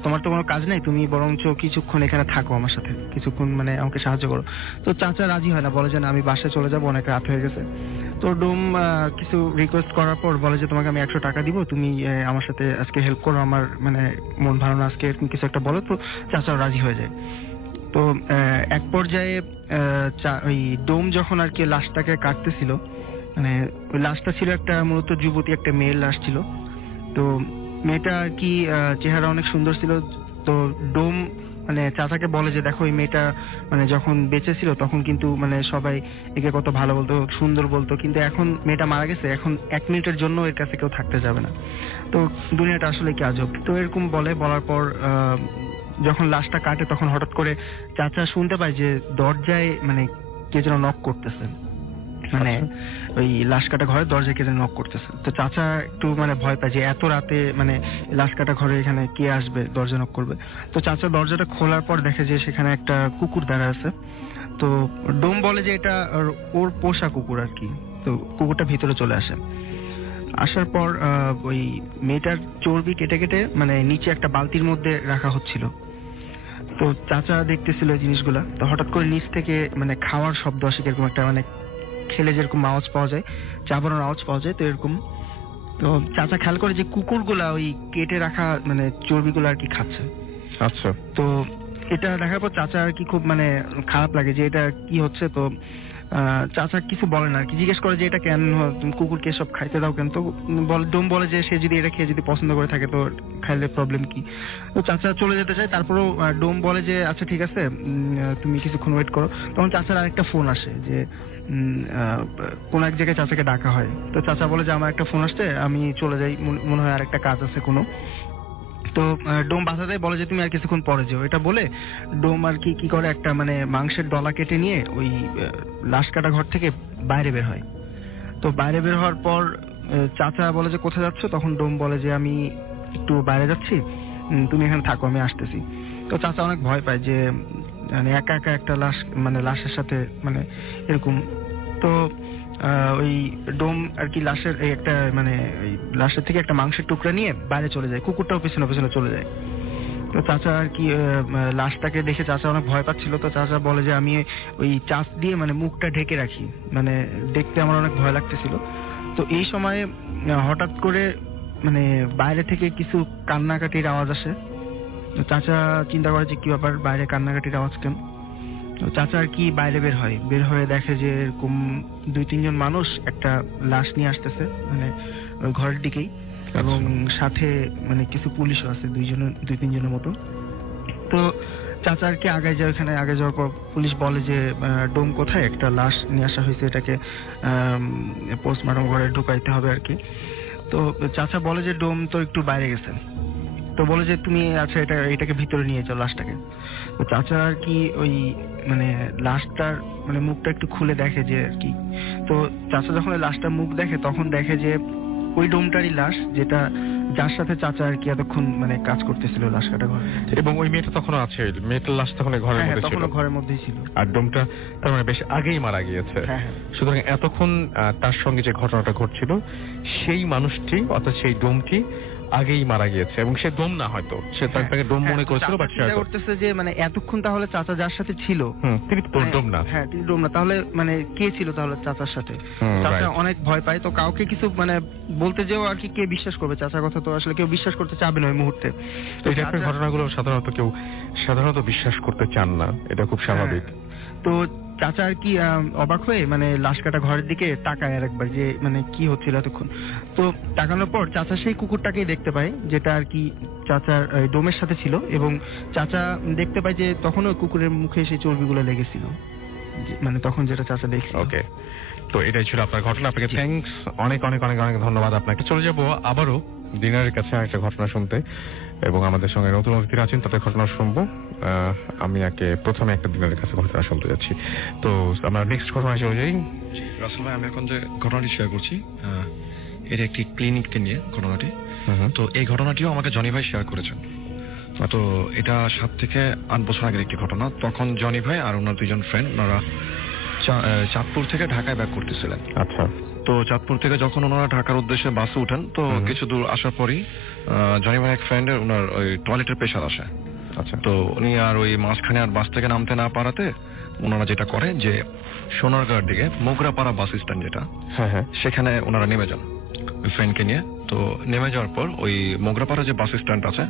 তোমার তো কোনো কাজ নেই, তুমি বরঞ্চ কিছুক্ষণ এখানে থাকো আমার সাথে, কিছুক্ষণ আমাকে সাহায্য করো। তো চাচা রাজি হয় না, বলে যে আমি বাসায় চলে যাবো, অনেক রাত হয়ে গেছে। তো ডোম কিছু রিকোয়েস্ট করার পর বলে যে তোমাকে আমি 100 টাকা দিব, তুমি আমার সাথে আজকে হেল্প করো, আমার মন ভালো না আজকে, এরকম কিছু একটা বলো। তো চাচাও রাজি হয়ে যায়। তো এক পর্যায়ে ওই ডোম যখন আর কি লাশটাকে কাটতেছিল, ওই লাশটা ছিল একটা মূলত যুবতী, একটা মেয়ের লাশ ছিল। তো মেয়েটা আর কি চেহারা অনেক সুন্দর ছিল। তো ডোম চাচাকে বলে যে দেখো, এই মেয়েটা যখন বেঁচে ছিল তখন কিন্তু সবাই একে কত ভালো বলতো, সুন্দর বলতো, কিন্তু এখন মেয়েটা মারা গেছে, এখন 1 মিনিটের জন্য এর কাছে কেউ থাকতে যাবে না। তো দুনিয়াটা আসলে কি আজব। তো এরকম বলার পর যখন লাশটা কাটে তখন হঠাৎ করে চাচা শুনতে পায় যে দরজায় কে যেন নক করতেছে, ওই লাশ কাটা ঘরে দরজায় কে যেন নক করতেছে। তো চাচা একটু ভয় পায় যে এত রাতে লাশ কাটা ঘরে এখানে কে আসবে, দরজা নক করবে। তো চাচা দরজাটা খোলার পর দেখে যে সেখানে একটা কুকুর দাঁড়ায় আছে। তো ডোম বলে যে এটা ওর পোষা কুকুর আর কি। তো কুকুরটা ভিতরে চলে আসে। আসার পর ওই মেয়েটার চর্বি কেটে কেটে নিচে একটা বালতির মধ্যে রাখা হচ্ছিল। তো চাচা দেখতেছিল এই জিনিসগুলা। তো হঠাৎ করে নিচ থেকে খাওয়ার শব্দ আসে, এরকম একটা খেলে যেরকম আওয়াজ পাওয়া যায়, চাবানোর আওয়াজ পাওয়া যায়, তো এরকম। তো চাচা খেয়াল করে যে কুকুরগুলা ওই কেটে রাখা চর্বিগুলো আর কি খাচ্ছে। আচ্ছা। তো এটা দেখার পর চাচা আর কি খুব খারাপ লাগে যে এটা কি হচ্ছে। তো চাচা কিছু বলে না আর কি, জিজ্ঞেস করে যে এটা কেন, তুমি কুকুরকে সব খাইতে দাও কেন? তো ডোম বলে যে সে যদি এটা খেয়ে যদি পছন্দ করে থাকে তো খাইলে প্রবলেম কি। তো চাচা চলে যেতে চায়, তারপরেও ডোম বলে যে আচ্ছা ঠিক আছে তুমি কিছুক্ষণ ওয়েট করো। তখন চাচার আরেকটা ফোন আসে যে কোন এক জায়গায় চাচাকে ডাকা হয়। তো চাচা বলে যে আমার একটা ফোন আসছে, আমি চলে যাই, মনে হয় আরেকটা কাজ আছে কোনো। তো ডোম বাধা দেয়, বলে যে তুমি আর কিছুক্ষণ পরে যাও। এটা বলে ডোম আর কি করে একটা মানে মাংসের ডলা কেটে নিয়ে ওই লাশ কাটা ঘর থেকে বাইরে বের হয়। তো বাইরে বের হওয়ার পর চাচা বলে যে কোথায় যাচ্ছ? তখন ডোম বলে যে আমি একটু বাইরে যাচ্ছি, তুমি এখানে থাকো, আমি আসতেছি। তো চাচা অনেক ভয় পায় যে মানে একা একা একটা লাশ, মানে লাশের সাথে মানে এরকম। তো ওই ডোম আর কি লাশের একটা মানে ওই লাশের থেকে একটা মাংসের টুকরা নিয়ে বাইরে চলে যায়, কুকুরটাও পেছনে পেছনে চলে যায়। তো চাচা আর কি লাশটাকে দেখে চাচা অনেক ভয় পাচ্ছিল। তো চাচা বলে যে আমি ওই চাষ দিয়ে মানে মুখটা ঢেকে রাখি, মানে দেখতে আমার অনেক ভয় লাগতেছিল। তো এই সময় হঠাৎ করে মানে বাইরে থেকে কিছু কান্নাকাটির আওয়াজ আসে। তো চাচা চিন্তা করে যে কি ব্যাপার, বাইরে কান্নাকাটির আওয়াজ কেন? চাচা আর কি বাইরে বের হয়ে দেখে যে এরকম 2-3 জন মানুষ একটা লাশ নিয়ে আসতেছে মানে ওই ঘরের দিকেই, এবং সাথে মানে কিছু পুলিশও আছে 2-3 জনের মতো। তো চাচা আর কি আগে যায়, ওখানে আগে যাওয়ার পর পুলিশ বলে যে ডোম কোথায়, একটা লাশ নিয়ে আসা হয়েছে, এটাকে পোস্টমর্টম ঘরে ঢুকাইতে হবে আর কি। তো চাচা বলে যে ডোম তো একটু বাইরে গেছে। তো বলে যে তুমি আচ্ছা এটাকে ভিতরে নিয়ে যাও লাশটাকে। তো চাচা আর কি ওই মানে লাশটার মানে মুখটা একটু খুলে দেখে যে আর কি। তো চাচা যখন ওই লাশটার মুখ দেখে তখন দেখে যে ওই ডোমটারই লাশ, যেটা যার সাথে চাচা আর কি এতক্ষণ মানে কাজ করতেছিল লাশ কাটা ঘরে। এবং ওই মেয়েটা তখন আছে, মেয়েটার লাশ তখন ঘরের মধ্যে ছিল, তখন ঘরের মধ্যেই ছিল, আর ডোমটা তার মানে বেশ আগেই মারা গিয়েছে। সুতরাং এতক্ষণ তার সঙ্গে যে ঘটনাটা ঘটছিল সেই মানুষটি অর্থাৎ সেই ডোমটি আগেই মারা গিয়েছে, এবং সে ডোম না, হয়তো সে তাকে ডোম মনে করেছিল, বাট সে করতেছে যে মানে এতক্ষণ তাহলে চাচা যার সাথে ছিল তিনি তো ডোম না। হ্যাঁ তিনি ডোম না, তাহলে মানে কে ছিল তাহলে চাচার সাথে? চাচা অনেক ভয় পায়। তো কাউকে কিছু মানে বলতে যেও আর কি, কে বিশ্বাস করবে চাচার কথা? তো আসলে কেউ বিশ্বাস করতে চাবে না ওই মুহূর্তে। তো এই টাইপের ঘটনাগুলো সাধারণত বিশ্বাস করতে চান না, এটা খুব স্বাভাবিক। তো চাচা আর কি অবাক হয়ে মানে লাশ কাটা ঘরের দিকে তাকায় আরেকবার যে মানে কি হচ্ছিল এতক্ষণ। তো তাকানোর পর চাচা সেই কুকুরটাকেই দেখতে পায়, যেটা আর কি চাচার ডোমের সাথে ছিল, এবং চাচা দেখতে পায় যে তখন ওই কুকুরের মুখে সেই চর্বিগুলো লেগেছিল, মানে তখন যেটা চাচা দেখছিল। ওকে, তো এটাই ছিল আপনার ঘটনা। আপনাকে থ্যাঙ্কস, অনেক অনেক অনেক অনেক ধন্যবাদ আপনাকে। চলে যাবো আবারও দিনারের কাছে একটা ঘটনা শুনতে, এবং আমাদের সঙ্গে নতুন অতিথিরা আছেন, তাদের ঘটনা শুনবো। আমি প্রথমে একটা দিনারের কাছে ঘটনা শুনতে যাচ্ছি। তো আমরা নেক্সট ঘটনায় চলে যাই। রাসেল ভাই, আমি এখন যে ঘটনাটি শেয়ার করছি এটা একটি ক্লিনিককে নিয়ে ঘটনাটি। তো এই ঘটনাটিও আমাকে জনি ভাই শেয়ার করেছেন। তো এটা 7 থেকে 8 বছর আগের একটি ঘটনা। তখন জনি ভাই আর ওনার 2জন ফ্রেন্ড, ওনারা চাঁদপুর থেকে ঢাকায় ব্যাক করতেছিলেন। আচ্ছা। তো চাঁদপুর থেকে যখন ওনারা ঢাকার উদ্দেশ্যে বাসে উঠেন, তো কিছু দূর আসার পরই জনি ভাই এক ফ্রেন্ডের ওনার ওই টয়লেটের প্রেশার আসে। আচ্ছা। তো উনি আর ওই মাঝখানে আর বাস থেকে নামতে না পারাতে ওনারা যেটা করে যে সোনারগাঁর দিকে মোগরাপাড়া বাস স্ট্যান্ড যেটা, হ্যাঁ, সেখানে ওনারা নেমে যান ওই ফ্রেন্ডকে নিয়ে। তো নেমে যাওয়ার পর ওই মোগরাপাড়া যে বাস স্ট্যান্ড আছে,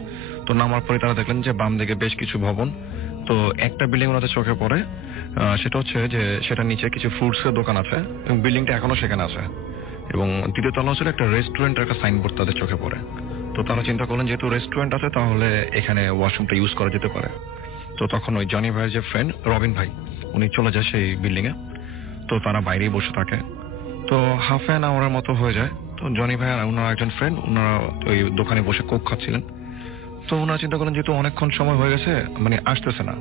তো নামার পরে তারা দেখলেন যে বাম দিকে বেশ কিছু ভবন। তো একটা বিল্ডিং ওনাদের চোখে পড়ে, সেটা হচ্ছে যে সেটার নিচে কিছু ফ্রুটস এর দোকান আছে, এবং বিল্ডিংটা এখনো সেখানে আছে, এবং দ্বিতীয় তলা হচ্ছে একটা রেস্টুরেন্টের একটা সাইনবোর্ড তাদের চোখে পড়ে। তো তারা চিন্তা করলেন যেহেতু রেস্টুরেন্ট আছে তাহলে এখানে ওয়াশরুমটা ইউজ করা যেতে পারে। তো তখন ওই জনি ভাইয়ের যে ফ্রেন্ড রবিন ভাই, উনি চলে যায় সেই বিল্ডিং এ। তো তারা বাইরেই বসে থাকে। তো হাফ অ্যান আওয়ারের মতো হয়ে যায়। তো জনি ভাই আর ওনার একজন ফ্রেন্ড, ওনারা ওই দোকানে বসে কোক খাচ্ছিলেন। তো ওনারা চিন্তা করলেন যেহেতু অনেকক্ষণ সময় হয়ে গেছে, মানে আসতেছে না,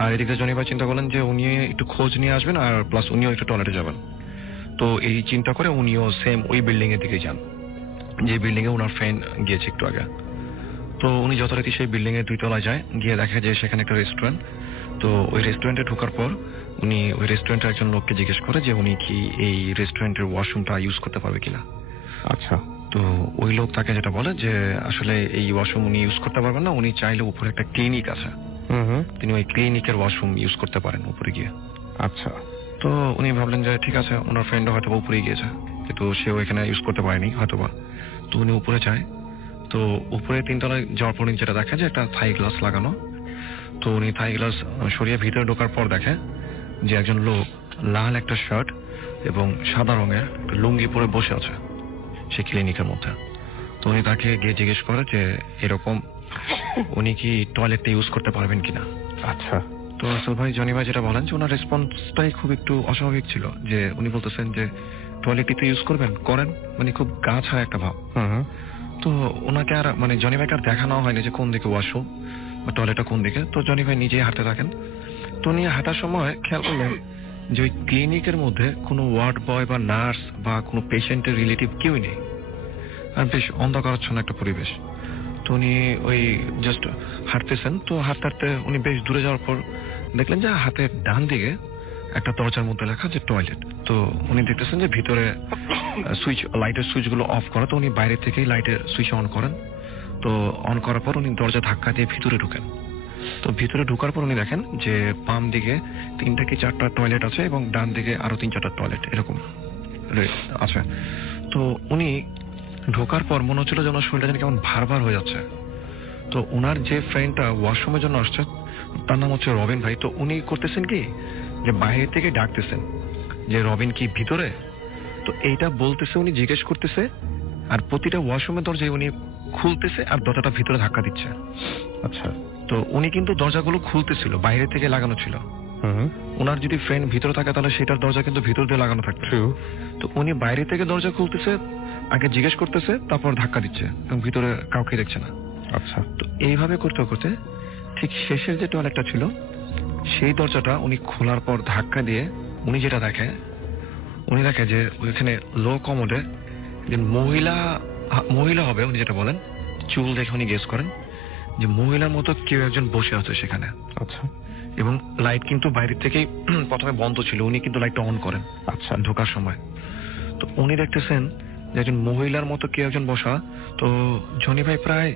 আর এদিকে জনি ভাই চিন্তা করলেন যে উনি একটু খোঁজ নিয়ে আসবেন, আর প্লাস উনিও একটু টয়লেটে যাবেন। তো এই চিন্তা করে উনিও সেম ওই বিল্ডিং এর দিকে যান যে বিল্ডিং এ ওনার ফ্রেন্ড গিয়েছে একটু আগে। তো উনি যথারীতি সেই বিল্ডিং এর 2 তলায় যায়, গিয়ে দেখে যে সেখানে একটা রেস্টুরেন্ট। তো ওই রেস্টুরেন্টে ঢোকার পর উনি ওই রেস্টুরেন্টের একজন লোককে জিজ্ঞেস করে যে উনি কি এই রেস্টুরেন্টের ওয়াশরুমটা ইউজ করতে পারবে কিনা। আচ্ছা। তো ওই লোক তাকে যেটা বলে যে আসলে এই ওয়াশরুম উনি ইউজ করতে পারবেন না, উনি চাইলে উপরে একটা ক্লিনিক আছে, তিনি ওই ক্লিনিকের ওয়াশরুম ইউজ করতে পারেন উপরে গিয়ে। আচ্ছা। তো উনি ভাবলেন যে ঠিক আছে, ওনার ফ্রেন্ডও হয়তো উপরে গিয়েছে, কিন্তু সেও এখানে ইউজ করতে পারেনি হয়তোবা। তো উনি উপরে যায়। তো উপরে 3 তলায় যাওয়ার পর যেটা দেখা যায় একটা থাই গ্লাস লাগানো। তো উনি থাই গ্লাস সরিয়ে ভিতরে ঢোকার পর দেখে যে একজন লোক লাল একটা শার্ট এবং সাদা রঙের একটা লুঙ্গি পরে বসে আছে সেই ক্লিনিকের মধ্যে। তো উনি তাকে গিয়ে জিজ্ঞেস করে যে এরকম উনি কি টয়লেটটা ইউজ করতে পারবেন কিনা। আচ্ছা। তো রাসেল ভাই, জনি ভাই যেটা বলেন যে ওনার রেসপন্সটাই খুব একটু অস্বাভাবিক ছিল, যে উনি বলতেছেন যে টয়লেটই তো ইউজ করবেন, করেন, মানে খুব গা ছাড়া একটা ভাব। তো ওনাকে আর মানে জনি ভাইকে আর দেখানো হয়নি যে কোন দিকে ওয়াশরুম বা টয়লেটটা কোন দিকে। তো জনি ভাই নিজেই হাঁটতে থাকেন। তো উনি হাঁটার সময় খেয়াল করলেন যে ওই ক্লিনিকের মধ্যে কোনো ওয়ার্ড বয় বা নার্স বা কোনো পেশেন্টের রিলেটিভ কেউই নেই, আর বেশ অন্ধকারাচ্ছন্ন একটা পরিবেশ। তো উনি ওই জাস্ট হাঁটতেছেন। তো হাঁটতে হাঁটতে উনি বেশ দূরে যাওয়ার পর দেখলেন যে হাতের ডান দিকে একটা দরজার মধ্যে লেখা যে টয়লেট। তো উনি দেখতেছেন যে ভিতরে লাইটের সুইচগুলো অফ করা। তো উনি বাইরে থেকেই লাইটের সুইচ অন করেন। তো অন করার পর উনি দরজা ধাক্কা দিয়ে ভিতরে ঢুকেন। তো ভিতরে ঢোকার পর উনি দেখেন যে বাম দিকে 3 থেকে 4টা টয়লেট আছে এবং ডান দিকে আরো 3-4টা টয়লেট এরকম আছে। তো উনি ঢোকার পর মনে হচ্ছিল যে ওনার শরীরটা যেন কেমন ভার হয়ে যাচ্ছে। তো ওনার যে ফ্রেন্ডটা ওয়াশরুমের জন্য আসছে তার নাম হচ্ছে রবিন ভাই। তো উনি করতেছেন কি যে বাইরে থেকে ডাকতেছেন যে রবিন কি ভিতরে। তো এইটা বলতেছে, উনি জিজ্ঞেস করতেছে, আর প্রতিটা ওয়াশরুমের দরজায় উনি খুলতেছে আর দরজাটা ভিতরে ধাক্কা দিচ্ছে। আচ্ছা। তো উনি কিন্তু দরজাগুলো খুলতেছিল, বাইরে থেকে লাগানো ছিল। ওনার যদি ফ্রেন্ড ভিতরে থাকে তাহলে সেটার দরজা কিন্তু ভিতর দিয়ে লাগানো থাকবে। তো উনি বাইরে থেকে দরজা খুলতেছে, আগে জিজ্ঞেস করতেছে, তারপর ধাক্কা দিচ্ছে এবং ভিতরে কাউকে দেখছে না। আচ্ছা। তো এইভাবে করতে করতে ঠিক শেষের যে টয়লেটটা ছিল সেই দরজাটা উনি খোলার পর ধাক্কা দিয়ে উনি যেটা দেখে, উনি দেখে যে ওইখানে লো কমোডে যে মহিলা হবে, উনি যেটা বলেন চুল দেখে উনি গেস করেন যে মহিলার মতো কেউ একজন বসে আছে সেখানে। আচ্ছা। এবং লাইট কিন্তু বাইরে থেকেই প্রথমে বন্ধ ছিল, উনি কিন্তু লাইটটা অন করেন আচ্ছা ঢোকার সময়। তো উনি দেখতেছেন যে একজন মহিলার মতো কেউ একজন বসা। তো জনি ভাই প্রায়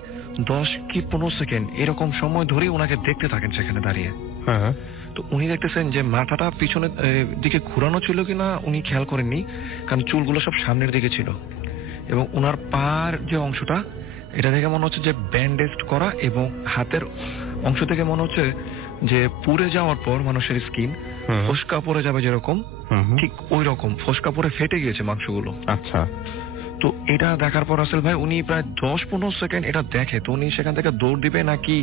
10 কি 15 সেকেন্ড এরকম সময় ধরেই ওনাকে দেখতে থাকেন সেখানে দাঁড়িয়ে। তো উনি দেখতেছেন যে মাথাটা পিছনের দিকে ঘুরানো ছিল কিনা উনি খেয়াল করেননি, কারণ চুলগুলো সব সামনের দিকে ছিল। এবং ওনার পার যে অংশটা এটা দেখে মনে হচ্ছে যে ব্যান্ডেজ করা, এবং হাতের অংশ থেকে মনে হচ্ছে যে পুড়ে যাওয়ার পর মানুষের স্কিন ফোসকা পড়ে যাবে যেরকম, ঠিক ওই রকম ফোসকা পড়ে ফেটে গিয়েছে মাংসগুলো। আচ্ছা। তো এটা দেখার পর রাসেল ভাই উনি প্রায় 10-15 সেকেন্ড এটা দেখে। তো উনি সেখান থেকে দৌড় দিবে নাকি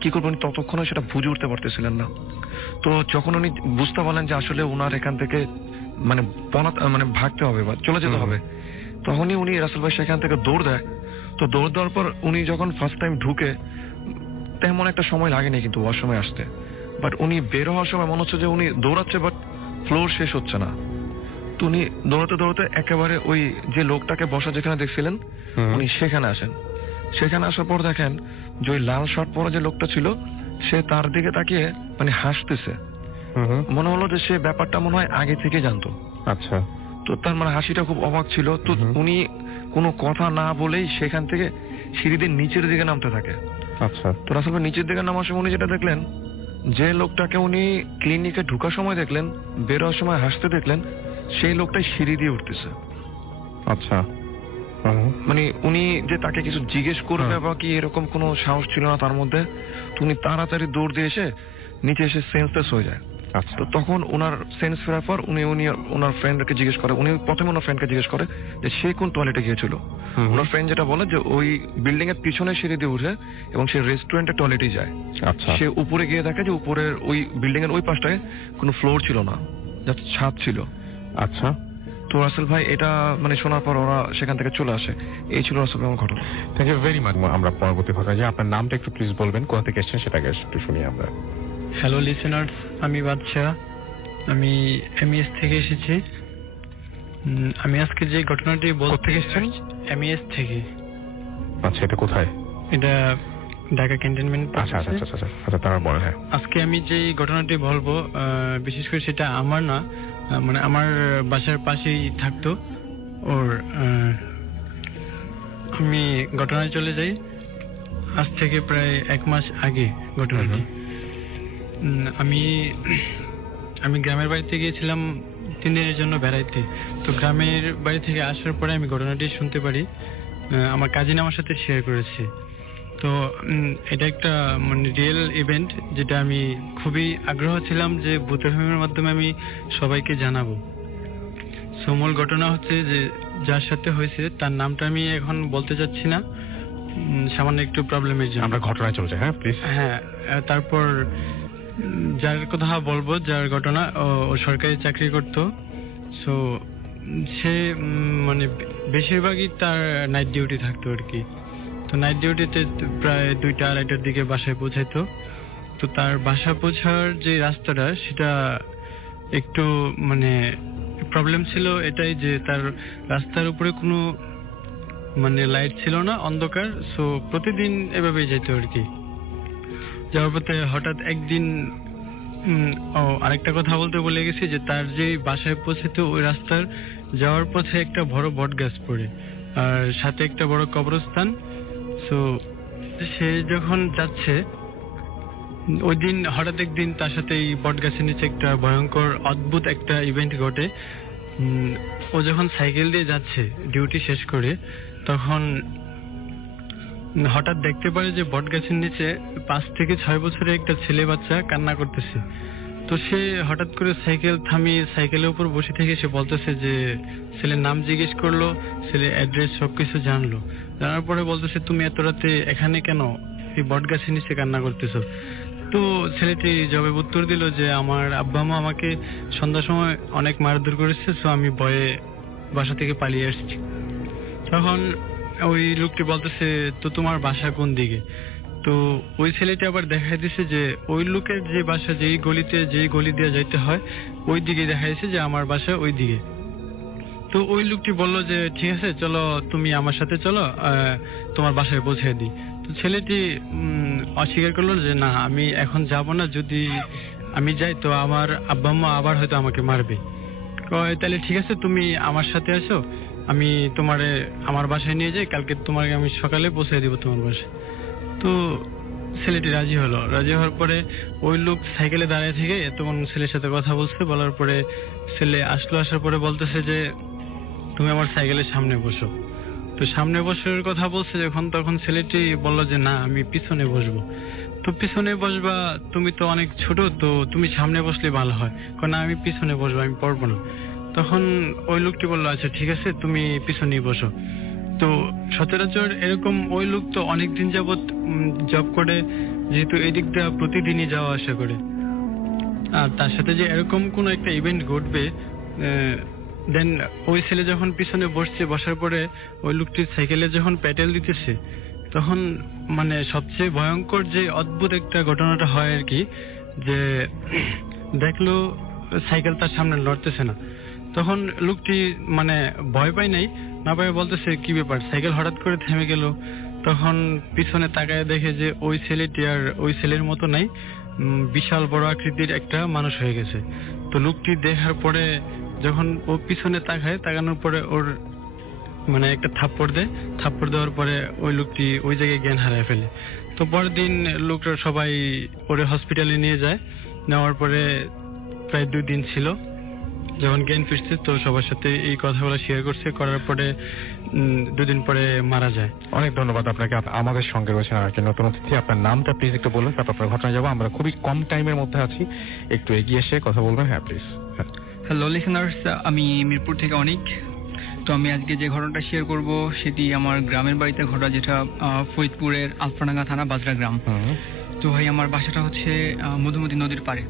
কি করবেন ততক্ষণে সেটা বুঝে উঠতে পারতেছিলেন না। তো যখন উনি বুঝতে পারলেন যে আসলে ওনার এখান থেকে মানে ভাগতে হবে বা চলে যেতে হবে, তখনই উনি রাসেল ভাই সেখান থেকে দৌড় দেয়। তো দৌড় দেওয়ার পর উনি যখন ফার্স্ট টাইম ঢুকে তেমন একটা সময় লাগেনি কিন্তু ওয়াশরুমে আসতে, বাট উনি বের হওয়ার সময় মনে হচ্ছে যে উনি দৌড়াচ্ছে বাট ফ্লোর শেষ হচ্ছে না। তো উনি দৌড়াতে দৌড়াতে একেবারে ওই যে লোকটাকে বসা যেখানে দেখছিলেন উনি সেখানে আসেন। সেখানে আসার পর দেখেন যে ওই লাল শার্ট পরা যে লোকটা ছিল সে তার দিকে তাকিয়ে মানে হাসতেছে। মনে হলো যে সে ব্যাপারটা মনে হয় আগে থেকে জানতো। আচ্ছা। তো তার মানে হাসিটা খুব অবাক ছিল। তো উনি কোনো কথা না বলেই সেখান থেকে সিঁড়ি দিয়ে নিচের দিকে নামতে থাকে। আচ্ছা। তো রাসেল ভাই নিচের দিকে নামার সময় উনি যেটা দেখলেন, যে লোকটাকে উনি ক্লিনিকে ঢোকার সময় দেখলেন, বের হওয়ার সময় হাসতে দেখলেন, সেই লোকটাই সিঁড়ি দিয়ে উঠতেছে। আচ্ছা। মানে উনি যে তাকে কিছু জিজ্ঞেস করবে বা কি এরকম কোনো সাহস ছিল না তার মধ্যে। তো উনি তাড়াতাড়ি দৌড় দিয়ে এসে নিচে এসে সেন্সলেস হয়ে যায়। আচ্ছা। তো তখন ওনার সেন্স ফেরার পর উনি ওনার ফ্রেন্ডকে জিজ্ঞেস করে, উনি প্রথমে ওনার ফ্রেন্ডকে জিজ্ঞেস করে যে সে কোন টয়লেটে গিয়েছিল। ওনার ফ্রেন্ড যেটা বলে যে ওই বিল্ডিং এর পিছনে সিঁড়ি দিয়ে উঠে এবং সে রেস্টুরেন্টের টয়লেটেই যায়। আচ্ছা। সে উপরে গিয়ে দেখে যে উপরের ওই বিল্ডিং এর ওই পাশটায় কোনো ফ্লোর ছিল না, জাস্ট ছাদ ছিল। আচ্ছা। তো রাসেল ভাই এটা মানে শোনার পর ওরা সেখান থেকে চলে আসে। এই ছিল রাসেল ভাই আমার ঘটনা। Thank you very much. আমরা পরবর্তী ভাগে যে আপনার নামটা একটু প্লিজ বলবেন, কোথা থেকে এসেছেন সেটাকে একটু শুনি আমরা। হ্যালো লিসেনার্স, আমি বাদশাহ, আমি এমইএস থেকে এসেছি। আমি আজকে যে ঘটনাটি বলতে এসেছেন এমইএস থেকে। আচ্ছা, এটা কোথায়? এটা ঢাকা ক্যান্টনমেন্ট। আচ্ছা আচ্ছা আচ্ছা আচ্ছা, তারা বলেন। হ্যাঁ, আজকে আমি যে ঘটনাটি বলবো বিশেষ করে সেটা আমার না, মানে আমার বাসার পাশেই থাকতো ওর। আমি ঘটনায় চলে যাই আজ থেকে প্রায় 1 মাস আগে ঘটনাটি। আমি গ্রামের বাড়িতে গিয়েছিলাম 3 দিনের জন্য বেড়াইতে। তো গ্রামের বাড়ি থেকে আসার পরে আমি ঘটনাটি শুনতে পারি, আমার কাজিন আমার সাথে শেয়ার করেছে। তো এটা একটা মানে রিয়েল ইভেন্ট, যেটা আমি খুবই আগ্রহ ছিলাম যে ভূতের ফিল্মের মাধ্যমে আমি সবাইকে জানাবো। সো মূল ঘটনা হচ্ছে যে যার সাথে হয়েছে তার নামটা আমি এখন বলতে চাচ্ছি না, সামান্য একটু প্রবলেমের জন্য। আমরা ঘটনায় চলে যাই, হ্যাঁ প্লিজ। হ্যাঁ, তারপর যার কথা বলবো, যার ঘটনা, ও সরকারি চাকরি করতো। সো সে মানে বেশিরভাগই তার নাইট ডিউটি থাকতো আর কি। তো নাইট ডিউটিতে প্রায় 2টা-2:30টার দিকে বাসায় পৌঁছাইতো। তো তার বাসা পৌঁছার যে রাস্তাটা, সেটা একটু মানে প্রবলেম ছিল এটাই যে তার রাস্তার উপরে কোনো মানে লাইট ছিল না, অন্ধকার। সো প্রতিদিন এভাবেই যেত আর কি। যাওয়ার পথে হঠাৎ একদিন আরেকটা কথা বলতে ভুলে গেছি যে তার যে বাসায় পৌঁছেতো ওই রাস্তার যাওয়ার পথে একটা বড় বট গাছ পড়ে, আর সাথে একটা বড় কবরস্থান। সো সে যখন যাচ্ছে ওই দিন হঠাৎ একদিন তার সাথে এই বট গাছের নিচে একটা ভয়ঙ্কর অদ্ভুত একটা ইভেন্ট ঘটে। ও যখন সাইকেল দিয়ে যাচ্ছে ডিউটি শেষ করে, তখন হঠাৎ দেখতে পারে যে বট গাছের নিচে 5 থেকে 6 বছরের একটা ছেলে বাচ্চা কান্না করতেছে। তো সে হঠাৎ করে সাইকেল থামিয়ে সাইকেলের উপর বসে থেকে সে বলতেছে যে ছেলের নাম জিজ্ঞেস করলো, ছেলের অ্যাড্রেস সবকিছু জানলো। জানার পরে বলতেছে, তুমি এত রাতে এখানে কেন, এই বট গাছের নিচে কান্না করতেছো? তো ছেলেটি জবাবে উত্তর দিল যে আমার আব্বা মা আমাকে সন্ধ্যার সময় অনেক মারধর করেছে, সো আমি ভয়ে বাসা থেকে পালিয়ে আসছি। তখন ওই লোকটি বলতেছে, তো তোমার বাসা কোন দিকে? তো ওই ছেলেটি আবার দেখাই দিছে যে ওই লোকের যে বাসা যেই গলি দিয়ে যাইতে হয় ওই দিকে দেখা যাচ্ছে যে আমার বাসা ওই দিকে। তো ওই লোকটি বললো যে ঠিক আছে, চলো তুমি আমার সাথে চলো, তোমার বাসায় পৌঁছে দিই। তো ছেলেটি অস্বীকার করলো যে না, আমি এখন যাব না, যদি আমি যাই তো আমার আব্বা আম্মা আবার হয়তো আমাকে মারবে। তাহলে ঠিক আছে, তুমি আমার সাথে আসো, আমি তোমারে আমার বাসায় নিয়ে যাই, কালকে তোমাকে আমি সকালে পৌঁছে দিব তোমার বাসায়। তো ছেলেটি রাজি হলো। রাজি হওয়ার পরে ওই লোক সাইকেলে দাঁড়িয়ে থেকে এতক্ষণ ছেলের সাথে কথা বলছে। বলার পরে ছেলে আসার পরে বলতেছে যে তুমি আমার সাইকেলের সামনে বসো। তো সামনে বসার কথা বলছে যখন, তখন ছেলেটি বলল যে না, আমি পিছনে বসবো। তো পিছনে বসবা, তুমি তো অনেক ছোট, তো তুমি সামনে বসলে ভালো হয়। না, আমি পিছনে বসবো, আমি পারবো না। তখন ওই লোকটি বললো আচ্ছা ঠিক আছে, তুমি পিছনেই বসো। তো সচরাচর এরকম ওই লোক তো অনেকদিন যাবত জব করে, যেহেতু এই দিকটা প্রতিদিনই যাওয়া আসা করে, আর তার সাথে যে এরকম কোন একটা ইভেন্ট ঘটবে, দেন ওই ছেলে যখন পিছনে বসছে, বসার পরে ওই লোকটির সাইকেলে যখন প্যাডেল দিতেছে, তখন মানে সবচেয়ে ভয়ঙ্কর যে অদ্ভুত একটা ঘটনাটা হয় আর কি, যে দেখলো সাইকেল তার সামনে লড়তেছে না। তখন লোকটি মানে ভয় পায় নাই, না পায় বলতেছে কি ব্যাপার, সাইকেল হঠাৎ করে থেমে গেল। তখন পিছনে তাকায় দেখে যে ওই ছেলেটি আর ওই ছেলের মতো নাই, বিশাল বড় আকৃতির একটা মানুষ হয়ে গেছে। তো লোকটি দেখার পরে যখন ও পিছনে তাকানোর পরে ওর মানে একটা থাপ্পড় দেওয়ার পরে ওই লোকটি ওই জায়গায় জ্ঞান হারায় ফেলে। তো পরের দিন লোকটা সবাই ওরে হসপিটালে নিয়ে যায়। নেওয়ার পরে প্রায় 2 দিন ছিল। যখন জ্ঞান ফিরছে তো সবার সাথে এই কথাগুলো শেয়ার করছে, করার পরে 2 দিন পরে মারা যায়। অনেক ধন্যবাদ আপনাকে। আমাদের সঙ্গে রয়েছেন আরেকজন নতুন অতিথি। আপনার নামটা প্লিজ একটু বলুন, তারপর আপনার ঘটনা যাবো। আমরা খুবই কম টাইমের মধ্যে আছি, একটু এগিয়ে এসে কথা বলবেন। হ্যাঁ প্লিজ। হ্যালো লিসেনার্স, আমি মিরপুর থেকে অনিক। তো আমি আজকে যে ঘটনাটা শেয়ার করব সেটি আমার গ্রামের বাড়িতে ঘটা, যেটা ফরিদপুরের আলফাডাঙ্গা থানা বাজরা গ্রাম। তো ভাই আমার বাসাটা হচ্ছে মধুমতি নদীর পাড়ে।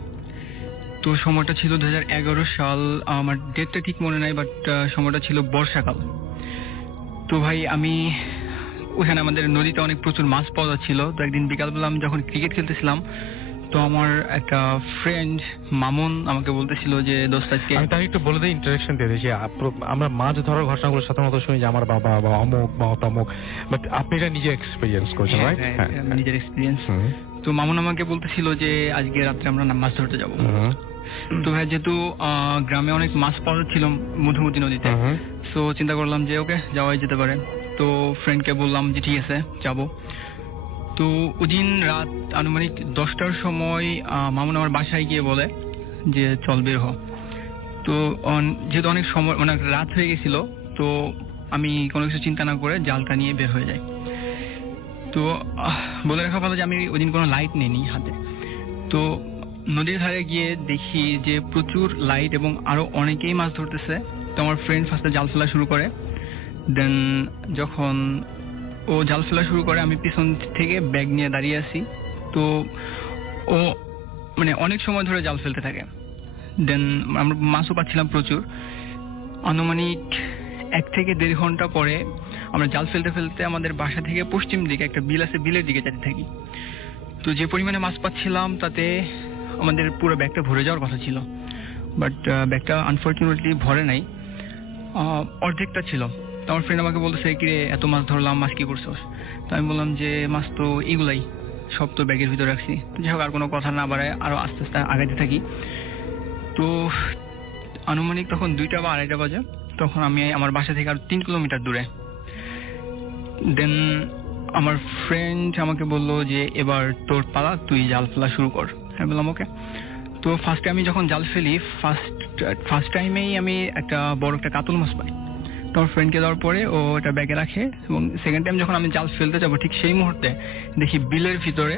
তো সময়টা ছিল 2011 সাল, আমার ডেটটা ঠিক মনে নাই, বাট সময়টা ছিল বর্ষাকাল। তো ভাই আমি ওখানে আমাদের নদীতে অনেক প্রচুর মাছ পাওয়া যাচ্ছিল। তো একদিন বিকালবেলা আমি যখন ক্রিকেট খেলতেছিলাম, তো আমার একটা ফ্রেন্ড মামুন আমাকে বলতেছিল যে দোস্ত আজকে, আমি তাকে একটু বলে দিই, ইন্টারেকশন দিয়ে দিই যে আমরা মাছ ধরার ঘটনাগুলো সাধারণত শুনি যে আমার বাবা বা অমুক বা তমুক, বাট আপনি এটা নিজে এক্সপেরিয়েন্স করেছেন, রাইট? হ্যাঁ, নিজের এক্সপিরিয়েন্স। তো মামুন আমাকে বলতেছিল যে আজকে রাত্রে আমরা মাছ ধরতে যাবো। তো ভাই যেহেতু গ্রামে অনেক মাছ পাওয়া যাচ্ছিল মধুমতি নদীতে, তো চিন্তা করলাম যে ওকে যাওয়াই যেতে পারে। তো ফ্রেন্ডকে বললাম যে ঠিক আছে যাবো। তো ওদিন রাত আনুমানিক 10টার সময় মামুন আমার বাসায় গিয়ে বলে যে চল বের হ। তো যেহেতু অনেক সময় মানে রাত হয়ে গেছিল, তো আমি কোনো কিছু চিন্তা না করে জালটা নিয়ে বের হয়ে যাই। তো তো বলে রাখা ভালো যে আমি ওই দিন কোনো লাইট নেইনি হাতে। তো নদীর ধারে গিয়ে দেখি যে প্রচুর লাইট এবং আরো অনেকেই মাছ ধরতেছে। তো আমার ফ্রেন্ড ফার্স্টে জাল ফেলা শুরু করে। দেন যখন ও জাল ফেলা শুরু করে আমি পিছন থেকে ব্যাগ নিয়ে দাঁড়িয়ে আছি। তো ও মানে অনেক সময় ধরে জাল ফেলতে থাকে। দেন আমরা মাছও পাচ্ছিলাম প্রচুর। আনুমানিক 1 থেকে 1.5 ঘন্টা পরে আমরা জাল ফেলতে ফেলতে আমাদের বাসা থেকে পশ্চিম দিকে একটা বিল আছে, বিলের দিকে যেতে থাকি। তো যে পরিমাণে মাছ পাচ্ছিলাম তাতে আমাদের পুরো ব্যাগটা ভরে যাওয়ার কথা ছিল, বাট ব্যাগটা আনফর্চুনেটলি ভরে নাই, অর্ধেকটা ছিল। তো আমার ফ্রেন্ড আমাকে বলতেছে কিরে এত মাছ ধরলাম, মাছ কি করছোস? তো আমি বললাম যে মাছ তো এগুলাই, সব তো ব্যাগের ভিতরে রাখছি। তো যাই হোক আর কোনো কথা না বাড়ায় আরো আস্তে আস্তে আগাইতে থাকি। তো আনুমানিক তখন 2টা বা 2:30 বাজে। তখন আমি আমার বাসা থেকে আর 3 কিলোমিটার দূরে। দেন আমার ফ্রেন্ড আমাকে বলল যে এবার তোর পালা, তুই জাল ফেলা শুরু কর। আমি বললাম ওকে। তো ফার্স্টে আমি যখন জাল ফেলি ফার্স্ট টাইমেই আমি একটা বড় একটা কাতল মাছ পাই। তো আমার ফ্রেন্ডকে দেওয়ার পরে ও এটা ব্যাগে রাখে এবং সেকেন্ড টাইম যখন আমি জাল ফেলতে যাবো ঠিক সেই মুহূর্তে দেখি বিলের ভিতরে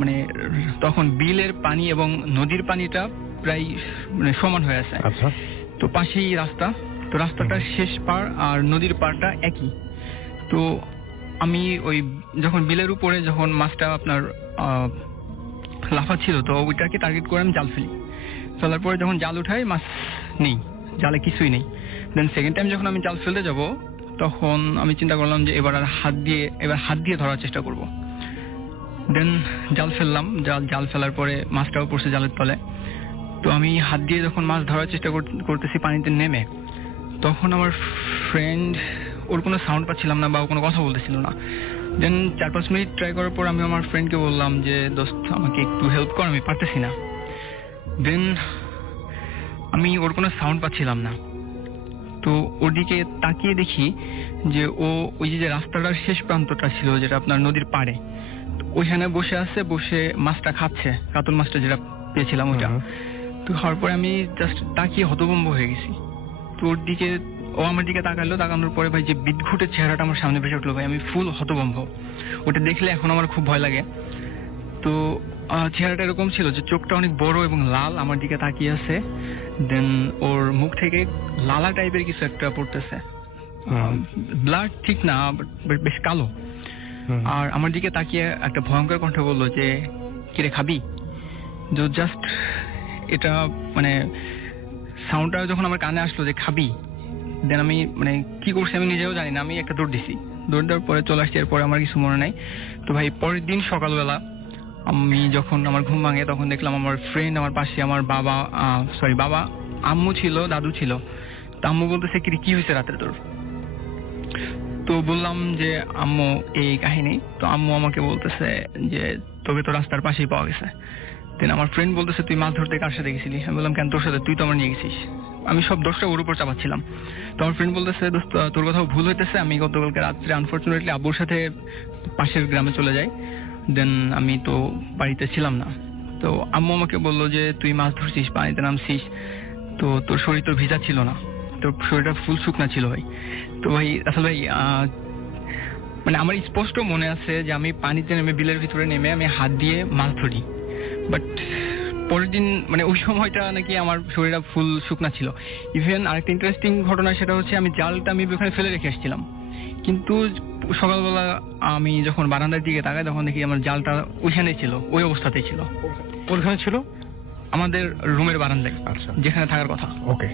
মানে তখন বিলের পানি এবং নদীর পানিটা প্রায় মানে সমান হয়ে আছে। তো পাশেই রাস্তা, তো রাস্তাটার শেষ পার আর নদীর পাড়টা একই। তো আমি ওই যখন বিলের উপরে যখন মাছটা আপনার লাফাচ্ছিল, তো ওইটাকে টার্গেট করে আমি জাল ফেলি। ফেলার পরে যখন জাল উঠাই মাছ নেই, জালে কিছুই নেই। দেন সেকেন্ড টাইম যখন আমি জাল ফেলতে যাব তখন আমি চিন্তা করলাম যে এবার হাত দিয়ে ধরার চেষ্টা করব। দেন জাল ফেললাম, জাল ফেলার পরে মাছটাও পড়ছে জালের তলে। তো আমি হাত দিয়ে যখন মাছ ধরার চেষ্টা করতেছি পানিতে নেমে, তখন আমার ফ্রেন্ড ওর কোনো সাউন্ড পাচ্ছিলাম না বা ও কোনো কথা বলতেছিল না। দেন 4-5 মিনিট ট্রাই করার পর আমি আমার ফ্রেন্ডকে বললাম যে দোস্ত আমাকে একটু হেল্প কর, আমি পারতেছি না। দেন আমি ওর কোনো সাউন্ড পাচ্ছিলাম না। তো ওর দিকে তাকিয়ে দেখি যে ও ওই যে রাস্তাটার শেষ প্রান্তটা ছিল যেটা আপনার নদীর পাড়ে, ওইখানে বসে আছে, বসে মাছটা খাচ্ছে, কাতল মাছটা যেটা পেয়েছিলাম ওইটা। তো খাওয়ার পরে আমি জাস্ট তাকিয়ে হতভম্ব হয়ে গেছি। তো ওর দিকে ও আমার দিকে তাকালো, তাকানোর পরে ভাই যে বিদঘুটের চেহারাটা আমার সামনে ভেসে উঠলো, ভাই আমি ফুল হতভম্ব। ওটা দেখলে এখন আমার খুব ভয় লাগে। তো চেহারাটা এরকম ছিল যে চোখটা অনেক বড় এবং লাল, আমার দিকে তাকিয়ে আছে। দেন ওর মুখ থেকে লালা টাইপের কিছু একটা পড়তেছে, ব্লাড ঠিক না বেশ কালো। আর আমার দিকে তাকিয়ে একটা ভয়ঙ্কর কণ্ঠে বললো যে কিরে খাবি? তো জাস্ট এটা মানে সাউন্ডটা যখন আমার কানে আসলো যে খাবি, দেন আমি মানে কি করছি আমি নিজেও জানি না, আমি একটা দৌড় দিছি। দৌড় দেওয়ার পরে চলে আসছি, এরপরে আমার কিছু মনে নাই। তো ভাই পরের দিন সকালবেলা আমি যখন আমার ঘুম ভাঙে তখন দেখলাম আমার ফ্রেন্ড আমার পাশে, আমার বাবা আম্মু ছিল, দাদু ছিল। তো আম্মু বলতেছে কি হয়েছে রাত্রে তোর? তো বললাম যে আম্মু এই কাহিনী। তো আম্মু আমাকে বলতেছে যে তোকে তো রাস্তার পাশেই পাওয়া গেছে। দেন আমার ফ্রেন্ড বলতেছে তুই মাছ ধরতে কার সাথে গেছিলি? আমি বললাম কেন তোর সাথে, তুই তো আমার নিয়ে গেছিস। আমি সব দোষটা ওর উপর চাপাচ্ছিলাম। তো আমার ফ্রেন্ড বলতেছে দোস্ত তোর কোথাও ভুল হইতেছে, আমি গতকালকে রাত্রে আনফর্চুনেটলি আব্বুর সাথে পাশের গ্রামে চলে যাই। দেন আমি তো বাড়িতে ছিলাম না। তো আম্মু আমাকে বললো যে তুই মাছ ধরছিস, পানিতে নামছিস, তো তোর শরীর তো ভিজা ছিল না, তোর শরীরটা ফুল শুকনা ছিল ভাই। তো ভাই আসলে ভাই মানে আমার স্পষ্ট মনে আছে যে আমি পানিতে নেমে বিলের ভিতরে নেমে আমি হাত দিয়ে মাছ ধরি, বাট পরের দিন মানে ওই সময়টা নাকি আমার শরীরটা ফুল শুকনা ছিল। ইভেন আরেকটা ইন্টারেস্টিং ঘটনা, সেটা হচ্ছে আমি জালটা আমি ওখানে ফেলে রেখে এসেছিলাম, কিন্তু সকালবেলা আমি যখন বারান্দার দিকে তাকাই তখন দেখি আমার জালটা ওইখানে ছিল, ওই অবস্থাতেই ছিল। ওখানে ছিল আমাদের রুমের বারান্দায়, যেখানে থাকার কথা। ওকে,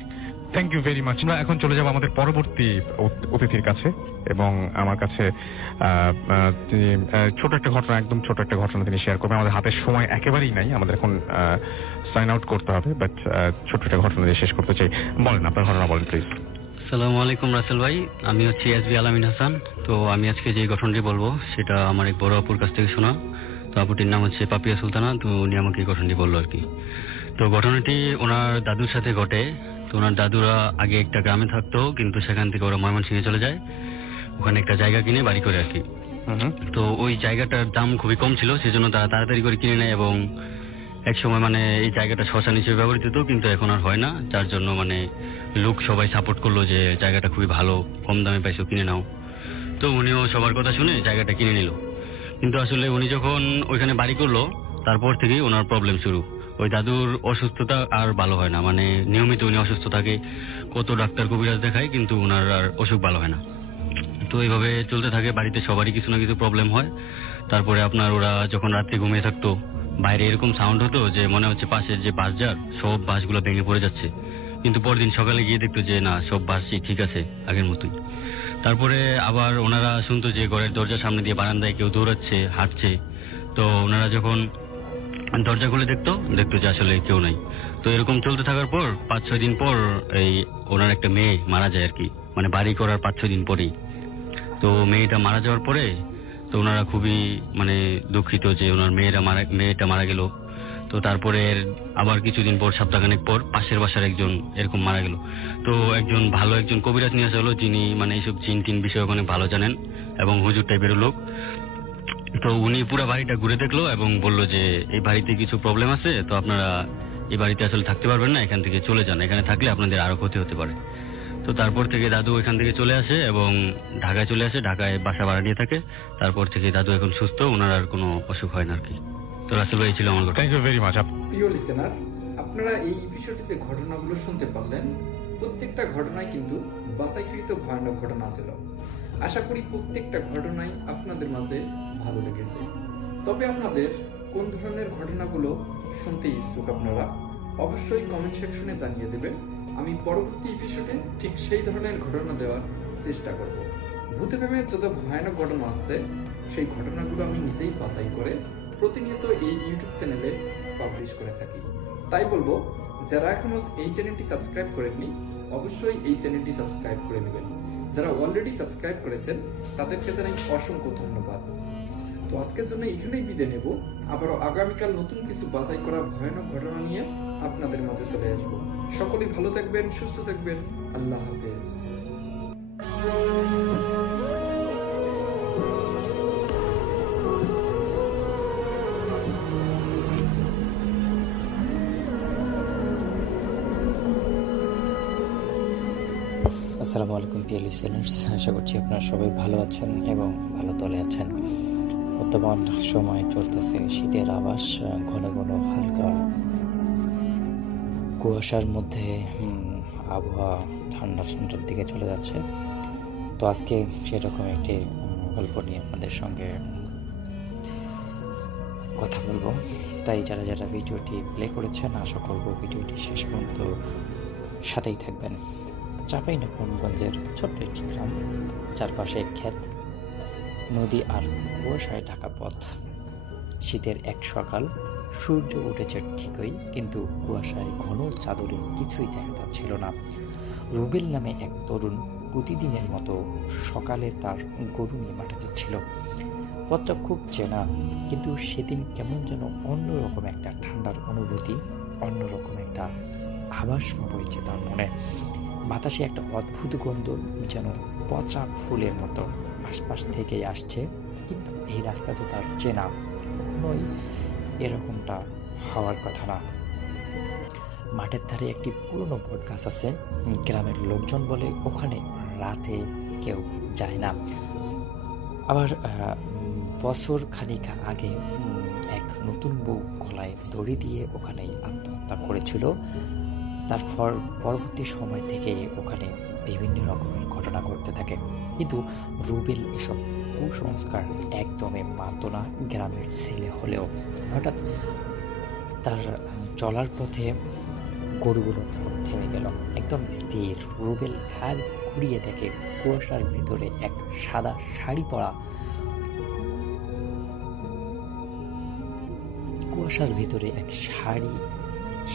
থ্যাংক ইউ ভেরি মাচ। আমরা এখন চলে যাব আমাদের পরবর্তী অতিথির কাছে, এবং আমার কাছে ছোট একটা ঘটনা, একদম ছোট একটা ঘটনা তিনি শেয়ার করবেন। আমাদের হাতের সময় একেবারেই নাই, আমাদের এখন সাইন আউট করতে হবে, বাট ছোট একটা ঘটনা দিয়ে শেষ করতে চাই। বলেন আপনার ঘটনা বলেন প্লিজ। আসসালামু আলাইকুম রাসেল ভাই, আমি হচ্ছি এসবি আলামিন হাসান। তো আমি আজকে যে ঘটনাটি বলবো সেটা আমার এক বড় আপুর কাছ থেকে শোনা। তো আপুটির নাম হচ্ছে পাপিয়া সুলতানা। তো উনি আমাকে এই ঘটনাটি বললো আর কি। তো ঘটনাটি ওনার দাদুর সাথে ঘটে। তো ওনার দাদুরা আগে একটা গ্রামে থাকতো, কিন্তু সেখান থেকে ওরা ময়মনসিংহে চলে যায়, ওখানে একটা জায়গা কিনে বাড়ি করে আর কি। তো ওই জায়গাটার দাম খুবই কম ছিল, সেজন্য তারা তাড়াতাড়ি করে কিনে নেয়, এবং এক সময় মানে এই জায়গাটা শ্মশান হিসেবে ব্যবহৃত হতো, কিন্তু এখন আর হয় না। যার জন্য মানে লোক সবাই সাপোর্ট করলো যে জায়গাটা খুবই ভালো, কম দামে পাইছো, কিনে নাও। তো উনিও সবার কথা শুনে জায়গাটা কিনে নিল। কিন্তু আসলে উনি যখন ওইখানে বাড়ি করলো তারপর থেকেই ওনার প্রবলেম শুরু। ওই দাদুর অসুস্থতা আর ভালো হয় না, মানে নিয়মিত উনি অসুস্থ থাকে, কত ডাক্তার কবিরাজ দেখায় কিন্তু ওনার আর অসুখ ভালো হয় না। তো এইভাবে চলতে থাকে, বাড়িতে সবারই কিছু না কিছু প্রবলেম হয়। তারপরে আপনার ওরা যখন রাত্রে ঘুমিয়ে থাকতো বাইরে এরকম সাউন্ড হতো যে মনে হচ্ছে পাশের যে বাঁশ যার সব বাঁশগুলো ভেঙে পড়ে যাচ্ছে, কিন্তু পরদিন সকালে গিয়ে দেখতো যে না, সব বাঁশই ঠিক আছে আগের মতোই। তারপরে আবার ওনারা শুনতো যে ঘরের দরজার সামনে দিয়ে বারান্দায় কেউ দৌড়াচ্ছে, হাঁটছে। তো ওনারা যখন দরজা খুলে দেখতো যে আসলে কেউ নাই। তো এরকম চলতে থাকার পর 5-6 দিন পর এই ওনার একটা মেয়ে মারা যায় আর কি, মানে বাড়ি করার 5-6 দিন পরেই। তো মেয়েটা মারা যাওয়ার পরে তো ওনারা খুবই মানে দুঃখিত যে ওনার মেয়েটা মারা গেল। তো তারপরে আবার কিছুদিন পর, সপ্তাহখানেক পর, পাশের বাসার একজন এরকম মারা গেল। তো একজন কবিরাজ নিয়ে আসা হলো, যিনি মানে এইসব জিন টিন বিষয়ে অনেক ভালো জানেন এবং হুজুর টাইপের লোক। তো উনি পুরো বাড়িটা ঘুরে দেখলো এবং বলল যে এই বাড়িতে কিছু প্রবলেম আছে, তো আপনারা এই বাড়িতে আসলে থাকতে পারবেন না, এখান থেকে চলে যান, এখানে থাকলে আপনাদের আরো ক্ষতি হতে পারে। তো তারপর থেকে দাদু এখান থেকে চলে আসে এবং ঢাকায় চলে আসে, ঢাকায় বাসা ভাড়া নিয়ে থাকে। তারপর থেকে দাদু এখন সুস্থ, ওনার আর কোনো অসুখ হয় না আর কি। তো রাসেল ভাই ছিল আমার কথা। Thank you very much. প্রিয় লিসেনার, আপনারা এই এপিসোডে যে ঘটনাগুলো শুনতে পারলেন, প্রত্যেকটা ঘটনায় কিন্তু বাছাইকৃত ভয়ানক ঘটনা ছিল। আশা করি প্রত্যেকটা ঘটনাই আপনাদের মাঝে ভালো লেগেছে। তবে আপনাদের কোন ধরনের ঘটনাগুলো শুনতে ইচ্ছুক আপনারা অবশ্যই কমেন্ট সেকশনে জানিয়ে দেবেন। আমি পরবর্তী এপিসোডে ঠিক সেই ধরনের ঘটনা দেওয়ার চেষ্টা করব। ভূতে প্রেমের যত ভয়ানক ঘটনা আছে সেই ঘটনাগুলো আমি নিজেই বাছাই করে প্রতিনিয়ত এই ইউটিউব চ্যানেলে পাবলিশ করে থাকি। তাই বলবো, যারা এখনো এই চ্যানেলটি সাবস্ক্রাইব করেননি অবশ্যই এই চ্যানেলটি সাবস্ক্রাইব করে নেবেন। যারা অলরেডি সাবস্ক্রাইব করেছেন তাদেরকে জানাই অসংখ্য ধন্যবাদ। তো আজকের জন্য এখানেই বিদায় নেব। আবারও আগামীকাল নতুন কিছু বাছাই করা ভয়ানক ঘটনা নিয়ে আপনাদের মাঝে চলে আসব। সকলেই ভালো থাকবেন, সুস্থ থাকবেন। আল্লাহ হাফেজ। আসসালামু আলাইকুম প্রিয় লিসেনার্স, আশা করছি আপনারা সবাই ভালো আছেন এবং ভালো তলে আছেন। বর্তমান সময় চলতেছে শীতের আভাস, ঘন ঘন হালকা কুয়াশার মধ্যে আবহাওয়া ঠান্ডার দিকে চলে যাচ্ছে। তো আজকে সেরকম একটি গল্প নিয়ে আপনাদের সঙ্গে কথা বলবো। তাই যারা যারা ভিডিওটি প্লে করেছেন আশা করব ভিডিওটি শেষ পর্যন্ত সাথেই থাকবেন। চাঁপাইনবাবগঞ্জের ছোট্ট একটি গ্রাম, চারপাশে ক্ষেত, নদী আর কুয়াশায় ঢাকা পথ। শীতের এক সকাল, সূর্য উঠেছে ঠিকই, কিন্তু কুয়াশায় ঘন চাদরে কিছুই দেখা যাচ্ছিল না। রুবেল নামে এক তরুণ প্রতিদিনের মতো সকালে তার গরু নিয়ে মাঠে যাচ্ছিল। পথটা খুব চেনা, কিন্তু সেদিন কেমন যেন অন্যরকম একটা ঠান্ডার অনুভূতি, অন্যরকম একটা আভাস বইছে তার মনে। বাতাসে একটা অদ্ভুত গন্ধ, যেন পচা ফুলের মতো আশপাশ থেকেই আসছে। কিন্তু এই রাস্তা তো তার চেনা, কখনোই এরকমটা হওয়ার কথা না। মাঠের ধারে একটি পুরনো বট গাছ আছে। গ্রামের লোকজন বলে ওখানে রাতে কেউ যায় না। আবার বছর খানিক আগে এক নতুন বউ গলায় দড়ি দিয়ে ওখানেই আত্মহত্যা করেছিল। তারপর পরবর্তী সময় থেকে ওখানে বিভিন্ন রকমের ঘটনা ঘটতে থাকে, কিন্তু রুবেল এসব কুসংস্কার একদমই মানত না। গ্রামের ছেলে হলেও হঠাৎ তার চলার পথে গরুগুলো থেমে গেল, একদম স্থির। রুবেল হাত ঘুরিয়ে দেখে কুয়াশার ভেতরে এক সাদা শাড়ি পরা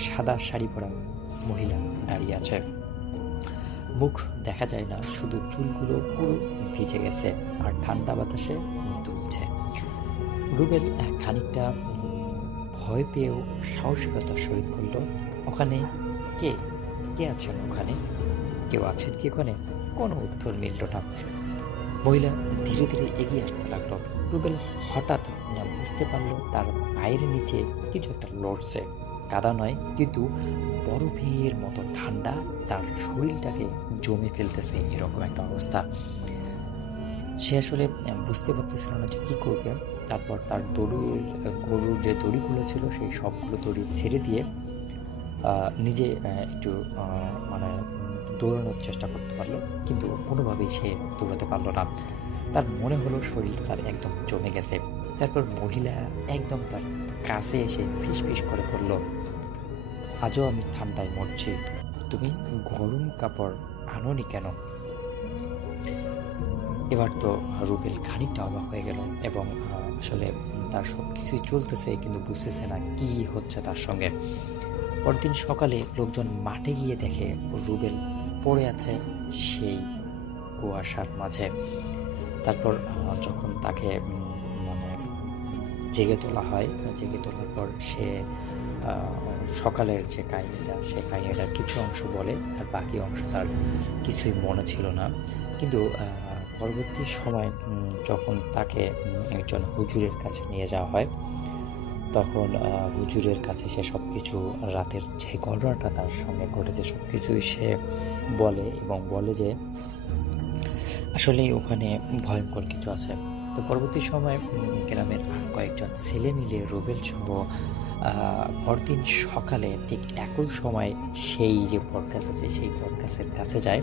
সাদা শাড়ি পরা মহিলা দাঁড়িয়ে আছে। মুখ দেখা যায় না, শুধু চুলগুলো পুরো ভিজে গেছে আর ঠান্ডা বাতাসে দুলছে। রুবেল খানিকটা ভয় পেয়েও সাহসিকতার সহিত বলল, ওখানে কে কে আছেন? ওখানে কেউ আছেন কি? ওখানে কোনো উত্তর মিলল না। মহিলা ধীরে ধীরে এগিয়ে আসতে লাগলো। রুবেল হঠাৎ বুঝতে পারলো তার পায়ের নিচে কিছু একটা লড়ছে। কাদা নয়, কিন্তু বরফের মতো ঠান্ডা, তার শরীরটাকে জমে ফেলতেছে এরকম একটা অবস্থা। সে আসলে বুঝতে পারতেছিল না যে কি করবে। তারপর তার গরুর যে দড়িগুলো ছিল সেই সবগুলো দড়ি ছেড়ে দিয়ে নিজে একটু মানে দৌড়ানোর চেষ্টা করতে পারলো, কিন্তু কোনোভাবেই সে দৌড়াতে পারলো না। তার মনে হলো শরীরটা তার একদম জমে গেছে। তারপর মহিলা একদম তার কাছে এসে ফিস করে বলল, আজও আমি ঠান্ডায় মরছি, তুমি গরম কাপড় আনোনি কেন? এবার তো রুবেল খানিকটা অবাক হয়ে গেল এবং আসলে তার সব কিছুই চলতেছে কিন্তু বুঝতেছে না কি হচ্ছে তার সঙ্গে। পরদিন সকালে লোকজন মাঠে গিয়ে দেখে রুবেল পড়ে আছে সেই কুয়াশার মাঝে। তারপর যখন তাকে মানে জেগে তোলা হয়, জেগে তোলার পর সে সকালের যে কাহিনীটা, সেই কাহিনীটার কিছু অংশ বলে, আর বাকি অংশ তার কিছুই মনে ছিল না। কিন্তু পরবর্তী সময় যখন তাকে একজন হুজুরের কাছে নিয়ে যাওয়া হয়, তখন হুজুরের কাছে সে সব কিছু রাতের যে ঘটনাটা তার সঙ্গে ঘটেছে সব কিছুই সে বলে এবং বলে যে আসলে ওখানে ভয়ঙ্কর কিছু আছে। তো পরবর্তী সময় গ্রামের কয়েকজন ছেলে মিলে রুবেল সহ পরদিন সকালে ঠিক একই সময় সেই যে বটগাছ আছে সেই বটগাছের কাছে যায়,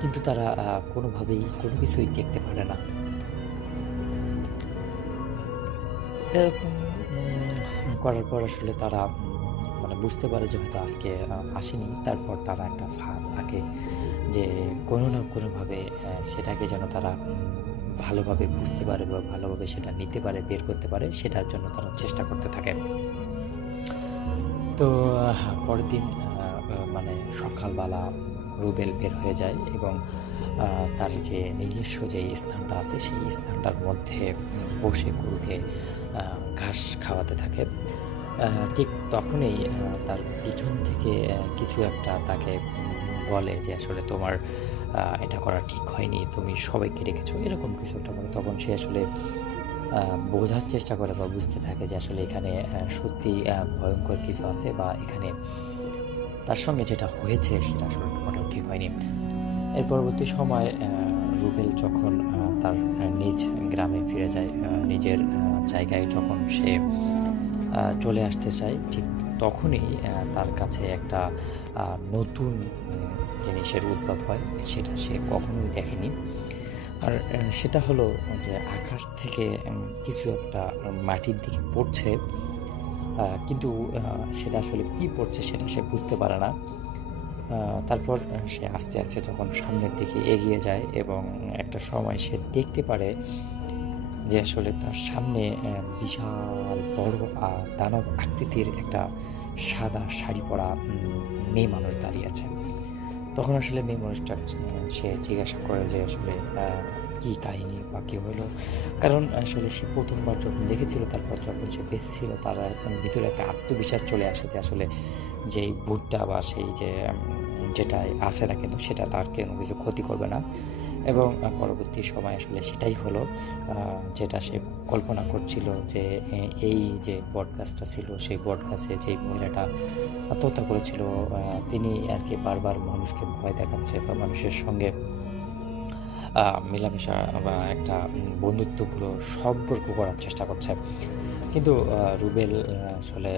কিন্তু তারা কোনোভাবেই কোনো কিছুই দেখতে পারে না। এরকম করার পর আসলে তারা মানে বুঝতে পারে যে হয়তো আজকে আসেনি। তারপর তারা একটা ফাঁদ আঁকে যে কোনো না কোনোভাবে সেটাকে যেন তারা ভালোভাবে বুঝতে পারে বা ভালোভাবে সেটা নিতে পারে, বের করতে পারে, সেটার জন্য তারা চেষ্টা করতে থাকে। তো পরের দিন মানে সকালবেলা রুবেল বের হয়ে যায় এবং তার যে নিজস্ব যে স্থানটা আছে সেই স্থানটার মধ্যে বসে গরুকে ঘাস খাওয়াতে থাকে। ঠিক তখনই তার পিছন থেকে কিছু একটা তাকে বলে যে আসলে তোমার এটা করা ঠিক হয়নি, তুমি সবাইকে রেখেছো, এরকম কিছু একটা বলে। তখন সে আসলে বোঝার চেষ্টা করে বা বুঝতে থাকে যে আসলে এখানে সত্যি ভয়ঙ্কর কিছু আছে বা এখানে তার সঙ্গে যেটা হয়েছে সেটা আসলে মোটেও ঠিক হয়নি। এর পরবর্তী সময় রুবেল যখন তার নিজ গ্রামে ফিরে যায়, নিজের জায়গায় যখন সে চলে আসতে চায়, ঠিক তখনই তার কাছে একটা নতুন জিনিসের উদ্ভব হয়, সেটা সে কখনোই দেখেনি। আর সেটা হলো যে আকাশ থেকে কিছু একটা মাটির দিকে পড়ছে, কিন্তু সেটা আসলে কি পড়ছে সেটা সে বুঝতে পারে না। তারপর সে আস্তে আস্তে যখন সামনের দিকে এগিয়ে যায় এবং একটা সময় সে দেখতে পারে যে আসলে তার সামনে বিশাল বড় দানব আকৃতির একটা সাদা শাড়ি পরা মেয়ে মানুষ দাঁড়িয়ে আছে। তখন আসলে মেয়ে মানুষটা সে জিজ্ঞাসা করে যে আসলে কি কাহিনী বা কি হলো, কারণ আসলে সে প্রথমবার যখন দেখেছিল, তারপর যখন সে বেঁচে ছিল, তার ভিতরে একটা আত্মবিশ্বাস চলে আসে যে আসলে যেই ভূতটা বা সেই যে যেটা আছে না কিন্তু সেটা তার কোনো কিছু ক্ষতি করবে না। এবং পরবর্তী সময় আসলে সেটাই হলো যেটা সে কল্পনা করছিল, যে এই যে বটগাছটা ছিল সেই বটগাছে যেই মহিলাটা আত্মহত্যা করেছিল তিনি আর কি বারবার মানুষকে ভয় দেখাচ্ছে বা মানুষের সঙ্গে মেলামেশা বা একটা বন্ধুত্বপূর্ণ সম্পর্ক করার চেষ্টা করছে। কিন্তু রুবেল আসলে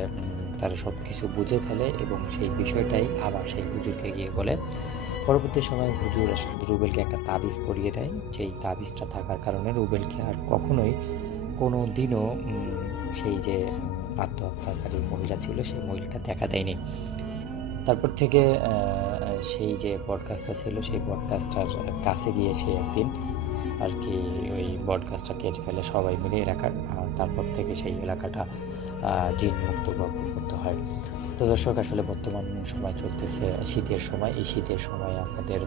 তার সব কিছু বুঝে ফেলে এবং সেই বিষয়টাই আবার সেই হুজুরকে গিয়ে বলে। পরবর্তী সময় হুজুর আসলে রুবেলকে একটা তাবিজ পরিয়ে দেয়, যেই তাবিজটা থাকার কারণে রুবেলকে আর কখনোই কোনো দিনও সেই যে আত্মহত্যাকারী মহিলা ছিল সেই মহিলাটা দেখা দেয়নি। তারপর থেকে সেই যে বটগাছটা ছিল সেই বটগাছটার কাছে গিয়ে সে একদিন আর কি ওই বটগাছটা কেটে ফেলে সবাই মিলে এলাকার, আর তারপর থেকে সেই এলাকাটা জিন মুক্ত বা মুক্ত হয়। তো দর্শক, আসলে বর্তমান সময় চলতেছে শীতের সময়। এই শীতের সময় আপনাদের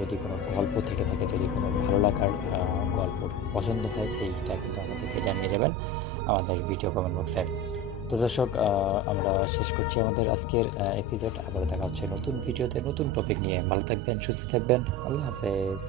যদি কোনো গল্প থেকে থাকে, যদি কোনো ভালো লাগার গল্প পছন্দ হয়, সেইটা কিন্তু আমাদেরকে জানিয়ে যাবেন আমাদের ভিডিও কমেন্ট বক্সে। তো দর্শক, আমরা শেষ করছি আমাদের আজকের এপিসোড। আবার দেখা হচ্ছে নতুন ভিডিওতে নতুন টপিক নিয়ে। ভালো থাকবেন, সুস্থ থাকবেন, আল্লাহ হাফেজ।